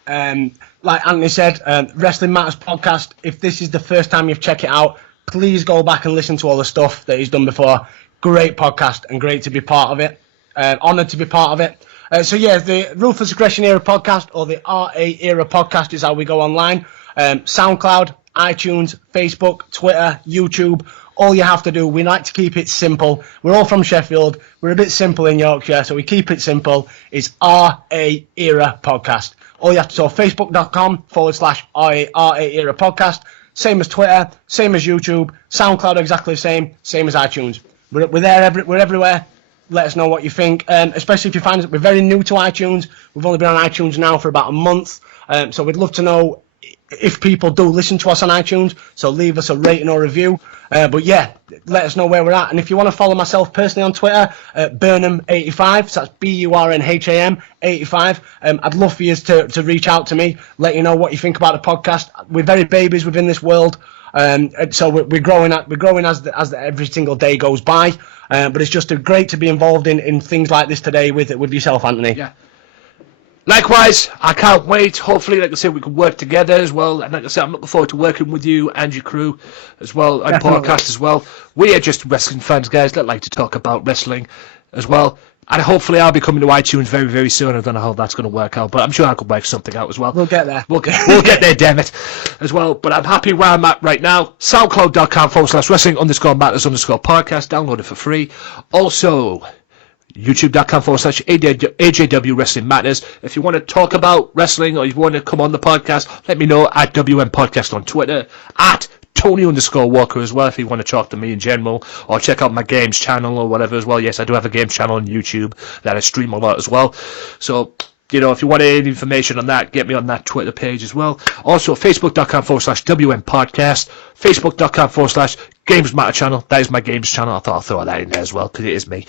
like Anthony said, Wrestling Matters podcast, if this is the first time you've checked it out, please go back and listen to all the stuff that he's done before. Great podcast and great to be part of it. Honoured to be part of it. So yeah, the Ruthless Aggression Era podcast, or the RAEra podcast, is how we go online. SoundCloud, iTunes, Facebook, Twitter, YouTube. All you have to do, we like to keep it simple. We're all from Sheffield. We're a bit simple in Yorkshire, so we keep it simple. It's RAEra podcast. All you have to do, facebook.com/RAEra podcast. Same as Twitter, same as YouTube. SoundCloud exactly the same as iTunes. We're there, we're everywhere. Let us know what you think, especially if you find that we're very new to iTunes. We've only been on iTunes now for about a month, so we'd love to know if people do listen to us on iTunes, so leave us a rating or review. But yeah, let us know where we're at. And if you want to follow myself personally on Twitter, Burnham85, so that's BURNHAM 85. I'd love for you to reach out to me, let you know what you think about the podcast. We're very babies within this world, so we're growing as every single day goes by. But it's just great to be involved in things like this today with yourself, Anthony. Yeah. Likewise, I can't wait. Hopefully, like I said, we can work together as well. And like I said, I'm looking forward to working with you and your crew as well, and podcast as well. We are just wrestling fans, guys, that like to talk about wrestling as well. And hopefully I'll be coming to iTunes very, very soon. I don't know how that's going to work out, but I'm sure I could work something out as well. We'll get there. We'll get there, damn it, as well. But I'm happy where I'm at right now. SoundCloud.com/wrestling_matters_podcast. Download it for free. Also, YouTube.com/AJW Wrestling Matters. If you want to talk about wrestling or you want to come on the podcast, let me know at WM Podcast on Twitter, at Tony_Walker as well, if you want to talk to me in general, or check out my games channel or whatever as well. Yes, I do have a games channel on YouTube that I stream a lot as well. So, you know, if you want any information on that, get me on that Twitter page as well. Also, Facebook.com/WM Podcast, Facebook.com/Games Matter channel. That is my games channel. I thought I'd throw that in there as well, because it is me.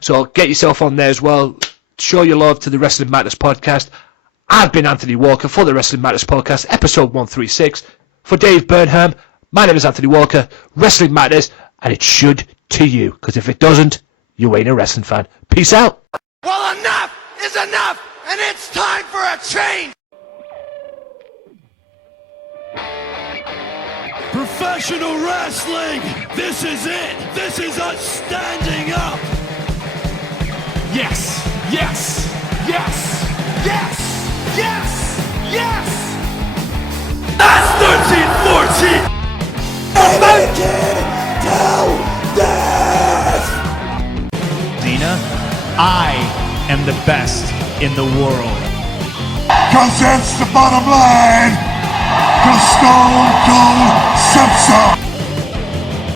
So get yourself on there as well. Show your love to the Wrestling Matters podcast. I've been Anthony Walker for the Wrestling Matters podcast, episode 136. For Dave Burnham, my name is Anthony Walker. Wrestling matters, and it should to you, because if it doesn't, you ain't a wrestling fan. Peace out. Well, enough is enough, and it's time for a change. Professional wrestling, this is it. This is us standing up. Yes, yes, yes, yes, yes, yes. That's 13-14. Dina, I am the best in the world. 'Cause that's the bottom line. 'cause Stone Cold said so.